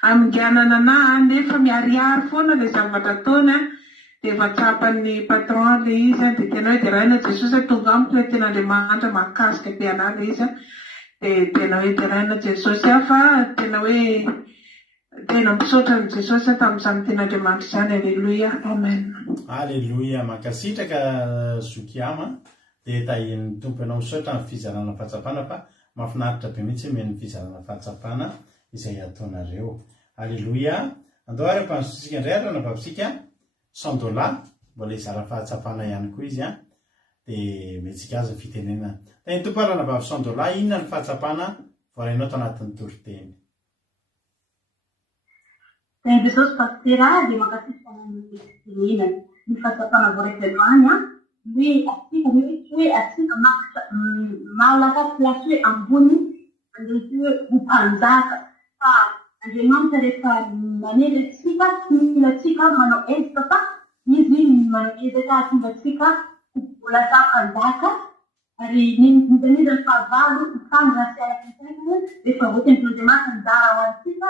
aminganana anahy nefa miariary foana le zavatra ataony dia efa tsapan'ny patron le izy dia tena hoe dia raina Jesosy tonga amiko hoe ten'Andriamanitra mahakasika be anahy le izy dia tena hoe teraina Jesosy hafa tena hoe tena misaotra ny Jesosy tamin'izany ten'Andriamanitra izany. Aleloia, amen. Aleloia, mankasitraka zokiama dia tahin'ny tompo ianao misaotra ny fizarana fahatsapana fa mahafinaritra be mihitsy meny fizarana fahatsapana izay ataonareo. Aleloia. Andao ary ampanjosika indray ary navavitsika $100 mbola izara fahatsapana ihany koa izy dia metsika azy fitenena. Tahin'ny tompo ary navavy $100 inona ny fahatsapana voarainao tao anatin'ny toriteny. Tem pessoas parceira de uma categoria feminina, de fazer para agora que ganha, we assim malaka place ambuni, ande upandaka, ande manta refa manele tsika, kila tsika mano estapa, izi manele ka timba tsika, ula ta andaka, ari ni del cavalo, kamera sia kitene, refa voten problema andara wa tsika,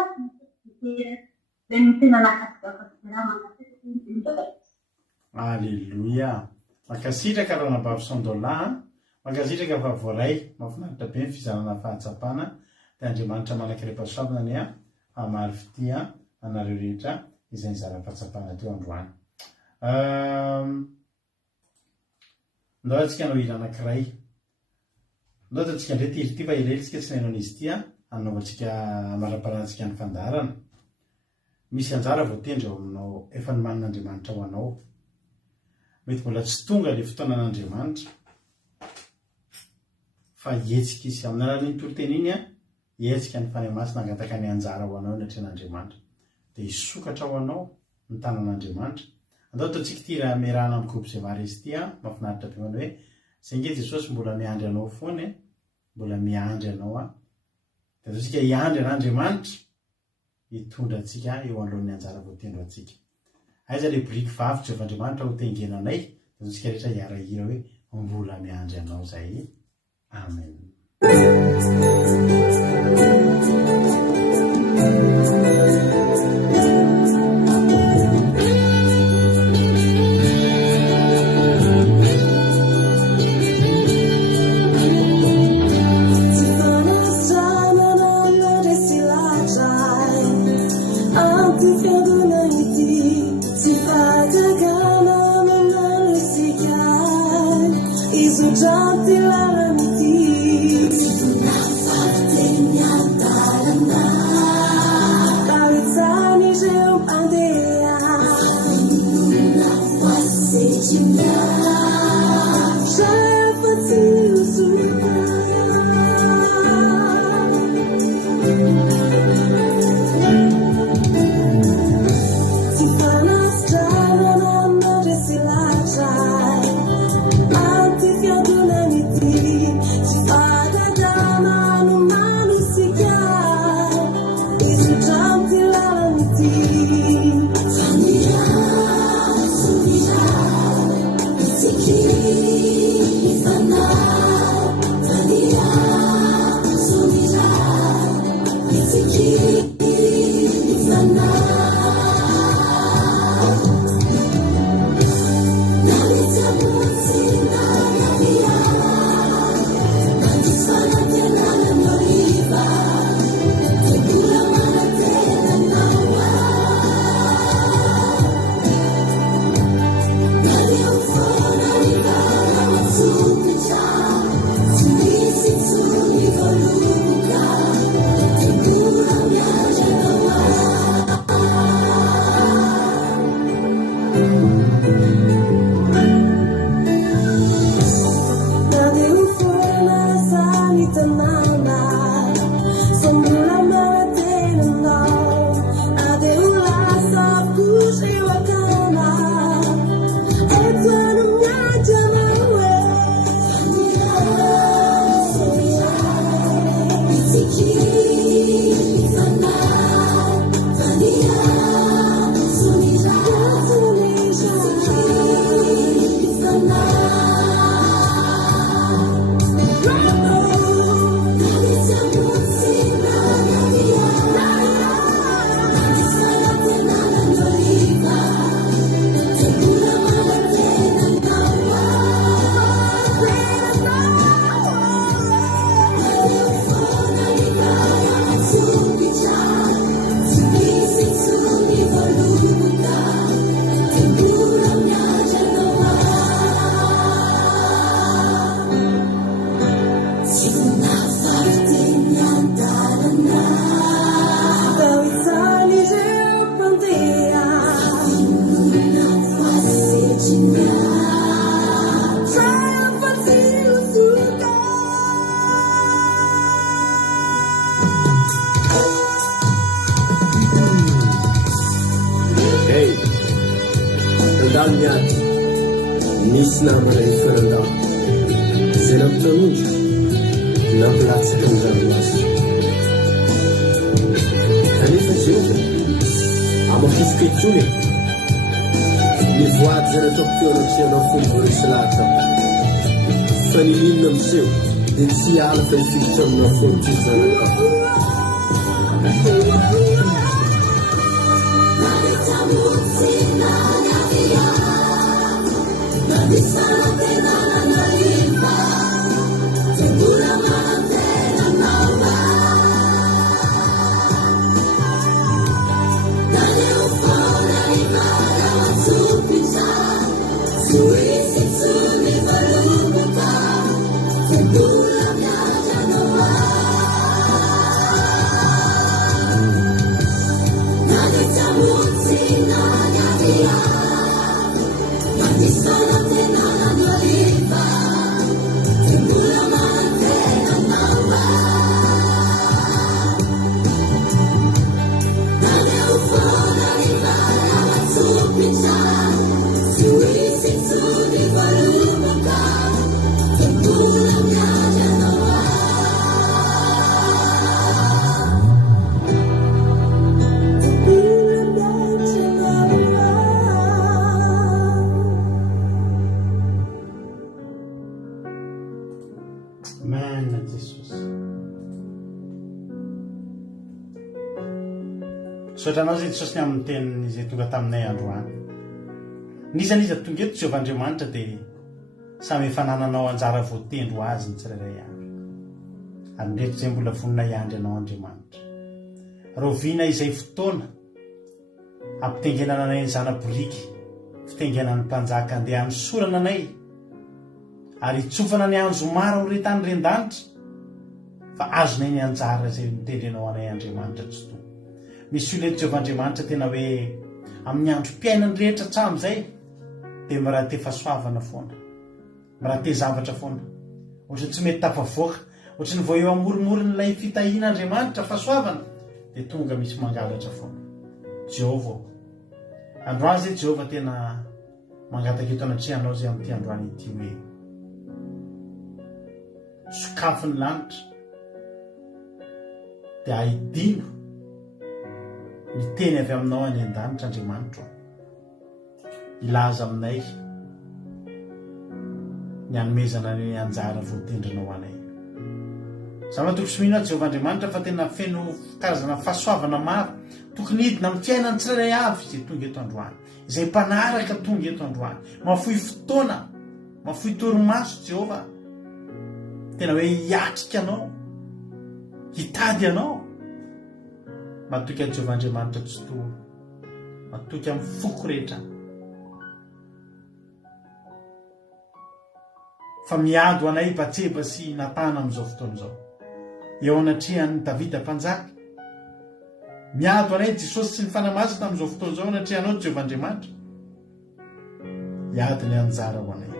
Aleluia. Makasitraka raha nabavy $100, makasitraka fa voaray, mahafinaritra be ny fizarana fahatsapana, dia Andriamanitra manankirepa-soavina ny hamary fitia anareo rehetra izay nizara fahatsapana teo androany. Ndao atsika hanao hira anankiray. Ndao atsika indray ty fa ilelitsika tsy nainao n'izy ity anaovantsika amaraparantsika ny fandarana. Misy anjara voatendry ao aminao efa ny manin'Andriamanitra ho anao. Mety mbola tsy tonga ilay fotoanan'Andriamanitra fa hietsika izy amin'ny alalan'iny toriteny iny hietsika ny fanahy masina hangataka ny anjara ho anao ny atren'Andriamanitra dia hisokatra ho anao ny tanan'Andriamanitra. Andao ataontsika ity raha miarahana amin'ny groupe izay maro izy ity mahafinaritra be manao hoe izay nge Jesosy mbola miandry anao foana mbola miandry anao dia ataontsika hiandry an'Andriamanitra hitondra antsika eo alohan'ny anjara voatendro antsika. Aiza ilay biriky vavy Jehovahandriamanitra ho tengenanay, dia antsika rehetra hiara-hira hoe mbola miandry anao izay. Amen. Now it's nisy namana ifanandao zay nampitanosy nampilatsaka ny ranomasy kanefa Jehova amafifoka itsony nivoady zay nataoko teo anatrianao fony voresy lahatra fa nininona miseho dia tsy ala fa hifiditra amina fony tsy zanaka soatranao zay Jesosy ny amin'ny tenin'izay tonga taminay androany nisaniza tonga eto Jehovahandriamanitra dia samy efa nananao anjara voatendro azy ny tsirairay avy ary ndreky zay mbola voninay andry anao Andriamanitra roviana izay fotoana ampitengenana anay ny zanaboriky fitengenan'ny mpanjaka andeha anysorana anay ary itsofana ny anjo maro ho retany ren-danitra fa azonay ny anjara zay mitendry anao anay Andriamanitra tsy to misy olo eto Jehovahandriamanitra tena hoe amin'ny andro mpiainany rehetra hatram'izay dia miraha-te fahasoavana foana miraha-te zavatra foana ohatry tsy mety tapavoaka ohatry ny vao eo amoromoronyilay fitahian'Andriamanitra fahasoavana dia tonga misy mangalatra foana Jehova androany zay Jehova tena mangataka eto anatrehanao zay amin'ity androany ity hoe sokafo ny lanitra dia ahidino ny teny avy aminao any an-danitra Andriamanitra ilaza aminay ny anomezana ny anjara voatendrinao anay zama tokony sy mino Jehovahandriamanitra fa tena feno karazana fahasoavana maro tokony hidina amin'ny fiainany tsirairay avy izay tonga eto androany izay mpanaraka tonga eto androany mafoy fotoana mafoy torimaso Jehova tena hoe hiatrika anao hitady anao matoky a Jehovahandriamanitra tsy to matoky amin'ny foko rehetra fa miado anay Batseba sy Natana amin'izao fotoana izao eo anatrehan'ny Davida mpanjaka miado anay Jesosy sy ny fanamasina amin'izao fotoana izao anatrehanao Jehovahandriamanitra hiady ny anjara ho anay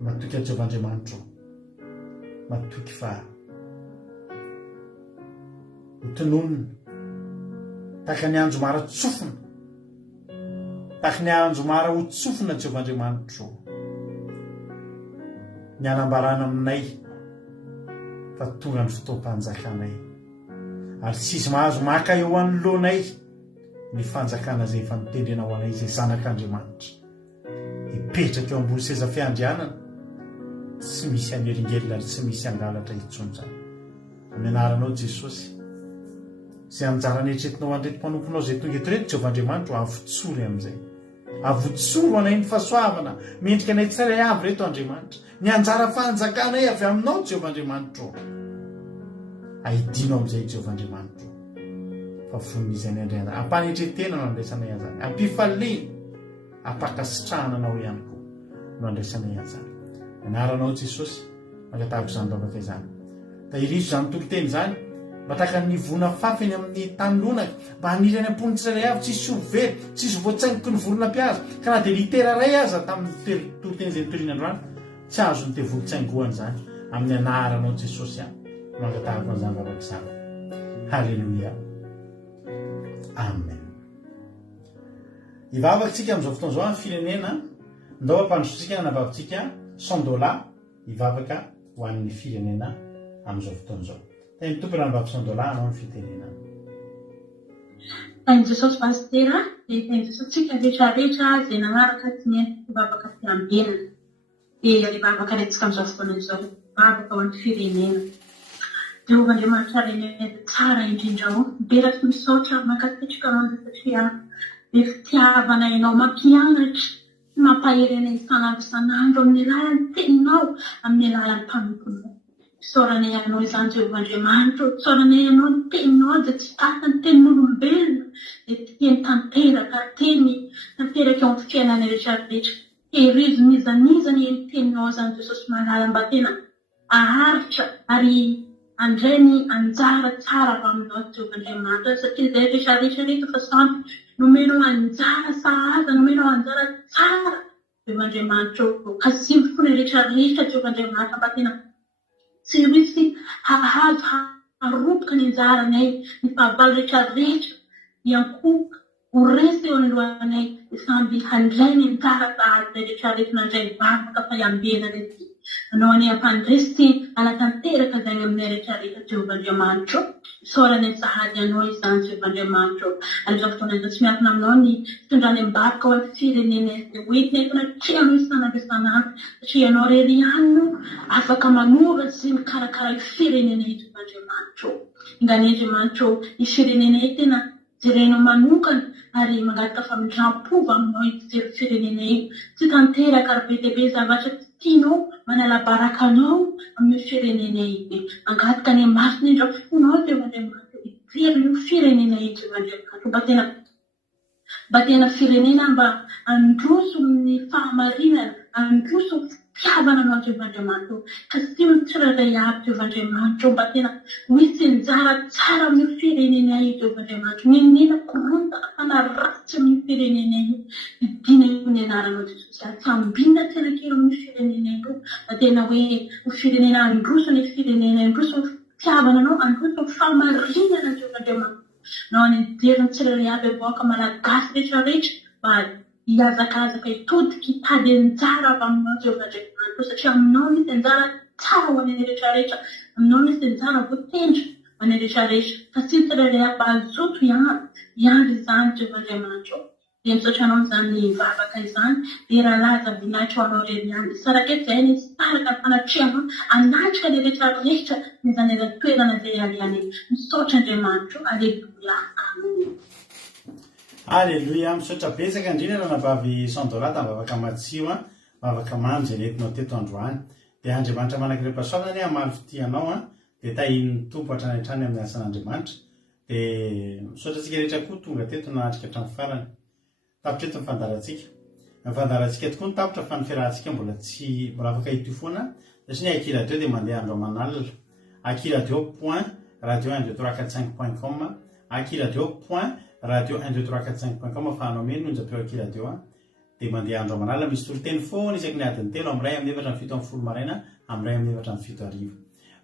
matoky a Jehovahandriamanitra matoky fa mitononona tahaka ny andro mara tsofina tahaka ny andro mara ho tsofina Jehovahandriamanitra ny anambarana aminay fa tonga ny fotoam-panjakanay ary tsisy mahazo maka eo anoloanay ny fanjakana zay efa mitendrenao anay zay zanak'Andriamanitra hipetraka eo ambony seza fiandrianana tsy misy ameringely ary tsy misy angalatra intsony zany amin'ny anaranao Jesosy zay anjara neritreretinao andreto mpanomponao zay tonga eto reto Jehovahandriamanitra avotsory amin'izay avotsoro anay ny fahasoavana mendrika anay tsirairay avy reto Andriamanitra ny anjara fanjakanay avy aminao Jehovahandriamanitra ahidino amin'izay Jehovahandriamanitra fa vonizany andriana ampanetretena no andraisanay an'izany ampifaliana ampakasitrahana anao ihany koa no andraisanay an'izany anaranao Jesosy mangatahako izany bavaka izany tahirizo izany toloteny izany mba tahaka ny vona fafy amin'ny tanylonaka mba hanirany ampony tsirairay avy tsisy overy tsisy voatsaingoky ny volonam-piaza ka na dia litera ray aza tamin'ny toloteny izay nitoriana androany tsy azo ny tevolotsaingohany izany amin'ny anaranao Jesosy mangatahako an'izany bavaka izany halleloia amen ivavakantsika amin'izao fotoana izao amin'ny firenena ndao ampandrosotsika nanavavitsika $100 hivavaka ho an'ny firenena amin'izao fotoan'izao. Teny tompo raha nivavy $100 anao ny fitenenana. Tain'i Jesosy pastera, dia tain'i Jesosy tsika rehetrarehetra izay nanaraka tsy nety hivavaka sy ambenana. Dia hivavaka rehetrika amin'izao fotoana izao, hivavaka ho an'ny firenena. Jehovandriamanitra renenety tsara indrindra ao, miberaka misaotra mankasitrika anao satria dia fitiavana ianao mampianatra, mampaherena isan'andro isan'andro amin'ny alalan'ny teninao, amin'ny alalan'ny mpanomponao. Isaoranay ianao izany Jehovandriamanitra, isaoranay ianao ny teninao dia tsy asa ny tenin'olombelona, dia teny tanteraka, teny tanteraka eo amin'ny fiainana rehetrarehetra. Tehirizy mizanizany ny teninao izany Jesosy malala mba tena aharitra ary andray ny anjara tsara avy aminao Jehovandriamanitra, satria izay rehetrarehetra fa sampy nomenao anjara sahaza, nomenao anjara tsara Jehovandriamanitra, ka simy fony rehetrarehetra Jehovandriamanitra mba tena tsy misy hahazo haroboka ny anjaranay, ny fahavalo rehetrarehetra iankoka ho resy eo anoloanay, samby handray ny anjara sahaza rehetrarehetra nandray mivavaka fa iambenana ity. Anao any ampandresy anatanteraka izany amin'ny rehetrarehetra Jehovandriamanitra. Isaoranay sahady ianao izany Jehovandriamanitra. Amin'izao fotoana izao tsy miafina aminao ny fitondrany am-bavaka ao amin'ny firenena dia hoentina eto natrehanao isan'andro isan'andro, satria ianao rery ihany no afaka manova sy mikarakara io firenena io Jehovandriamanitra. Ingany Andriamanitra, io firenena io tena jerenao manokana ary mangataka famindram-pova aminao ijery firenena io. Tsy tanteraka ary be dia be zavatra tsy tianao manala baraka anao amin'ny firenena io. Mangataka ny masina indra-fonao Jehovandriamanitra ijery io firenena io Jehovandriamanitra. Mba tena firenena mba androso ny fahamarinana, androso fitiavana anao Jehovandriamanitra, ka sy tsirairay aby Jehovandriamanitra, mba tena misy anjara tsara amin'ny firenena io Jehovandriamanitra. Nenena korontana fanaratsy amin'ny firenena io, idina io ny anaranao Jesosy, atsambina tsara kely amin'ny firenena io, mba tena hoe ho firenena androso ny firenena, androso ny fitiavana anao, androso ny fahamarinana Jehovandriamanitra. Nao any ijery ny tsirairay aby avoaka malagasy rehetrarehetra mba hiazakazaka hitodika hitady anjara avy aminao Jehovandriamanitra, satria aminao misy anjara tsara ho an'ny rehetrarehetra, aminao misy anjara voatendry ho an'ny rehetrarehetra, fa tsy tsirairay aby azoto iandry izany Jehovandriamanitra. Dia misaotra anao izany vavaka izany, dia raha laza vinahitra ho anao rery ihany. Sarakety izay ny saraka ny fanatrehanao, anatrika ny rehetrarehetra izany toerana izay aliany. Misaotra Andriamanitra. Aleluia. Amen. Aleluia. Misaotra betsaka indrindra raha navavy $100 tamivavaka matsio, vavaka mamy izay nentinao teto androany. Dia Andriamanitra manakirem-pahasoavana amaly fitianao, dia tahin'ny tompo hatrany hatrany amin'ny asan'Andriamanitra. Dia misaotra antsika rehetra koa tonga teto nahatrika hatramin'ny farany. Tapitra eto ny fandarantsika. Ny fandarantsika tokoa ny tapitra fa ny fiarahantsika mbola afaka hito foana, satria ny Aki Radio dia mandeha andro aman'alina. akiradio.radio12345.com, akiradio.radio12345.com afahanao meny no japeo Aki Radio, dia mandeha andro aman'alina, misy toro-teny foana isaky ny adiny 3 amin'ny 1:07 maraina, amin'ny 1:07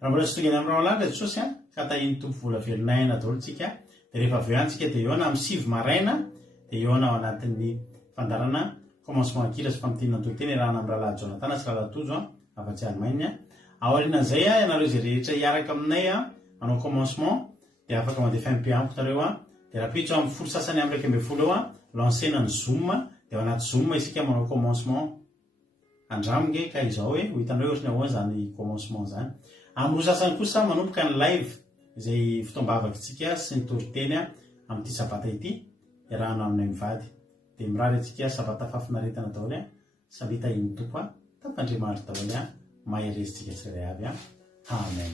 raha mbola sy tonga ny amin'ny rahaolanda Jesosy ka tahiny tompo vola velonay daholo tsika. Dia rehefa avy eo antsika dia eo na amin'ny 7 maraina, dia eo na ao anatin'ny fandarana commencement akira sy fampitinana toro-teny rahana amin'ny rahalahy Jonathan sy rahalahy Tojo afa-tsy Allemagne. Ao aorianan'izay ianareo izay rehetra hiaraka aminay manao commencement dia afaka mandeha FMPA tareo, dia rapitso amin'ny folo sasany amin'ny 1:20 eo lancena ny Zoom, dia ao anaty Zoom isika manao commencement andramonge ka izao hoe ho hitanareo ohatrany ahoana zany commencement zany. Amin'ny sasany kosa manomboka ny live izay fotoam-bavakantsika sy ny toro-teny amin'ity sabata ity, dia rahana aminay mivady. Dia mirary antsika sabata fafinaretana daholo sabita iny tompo tapandriamanitra daholo maherezintsika tsirairay avy. Amen.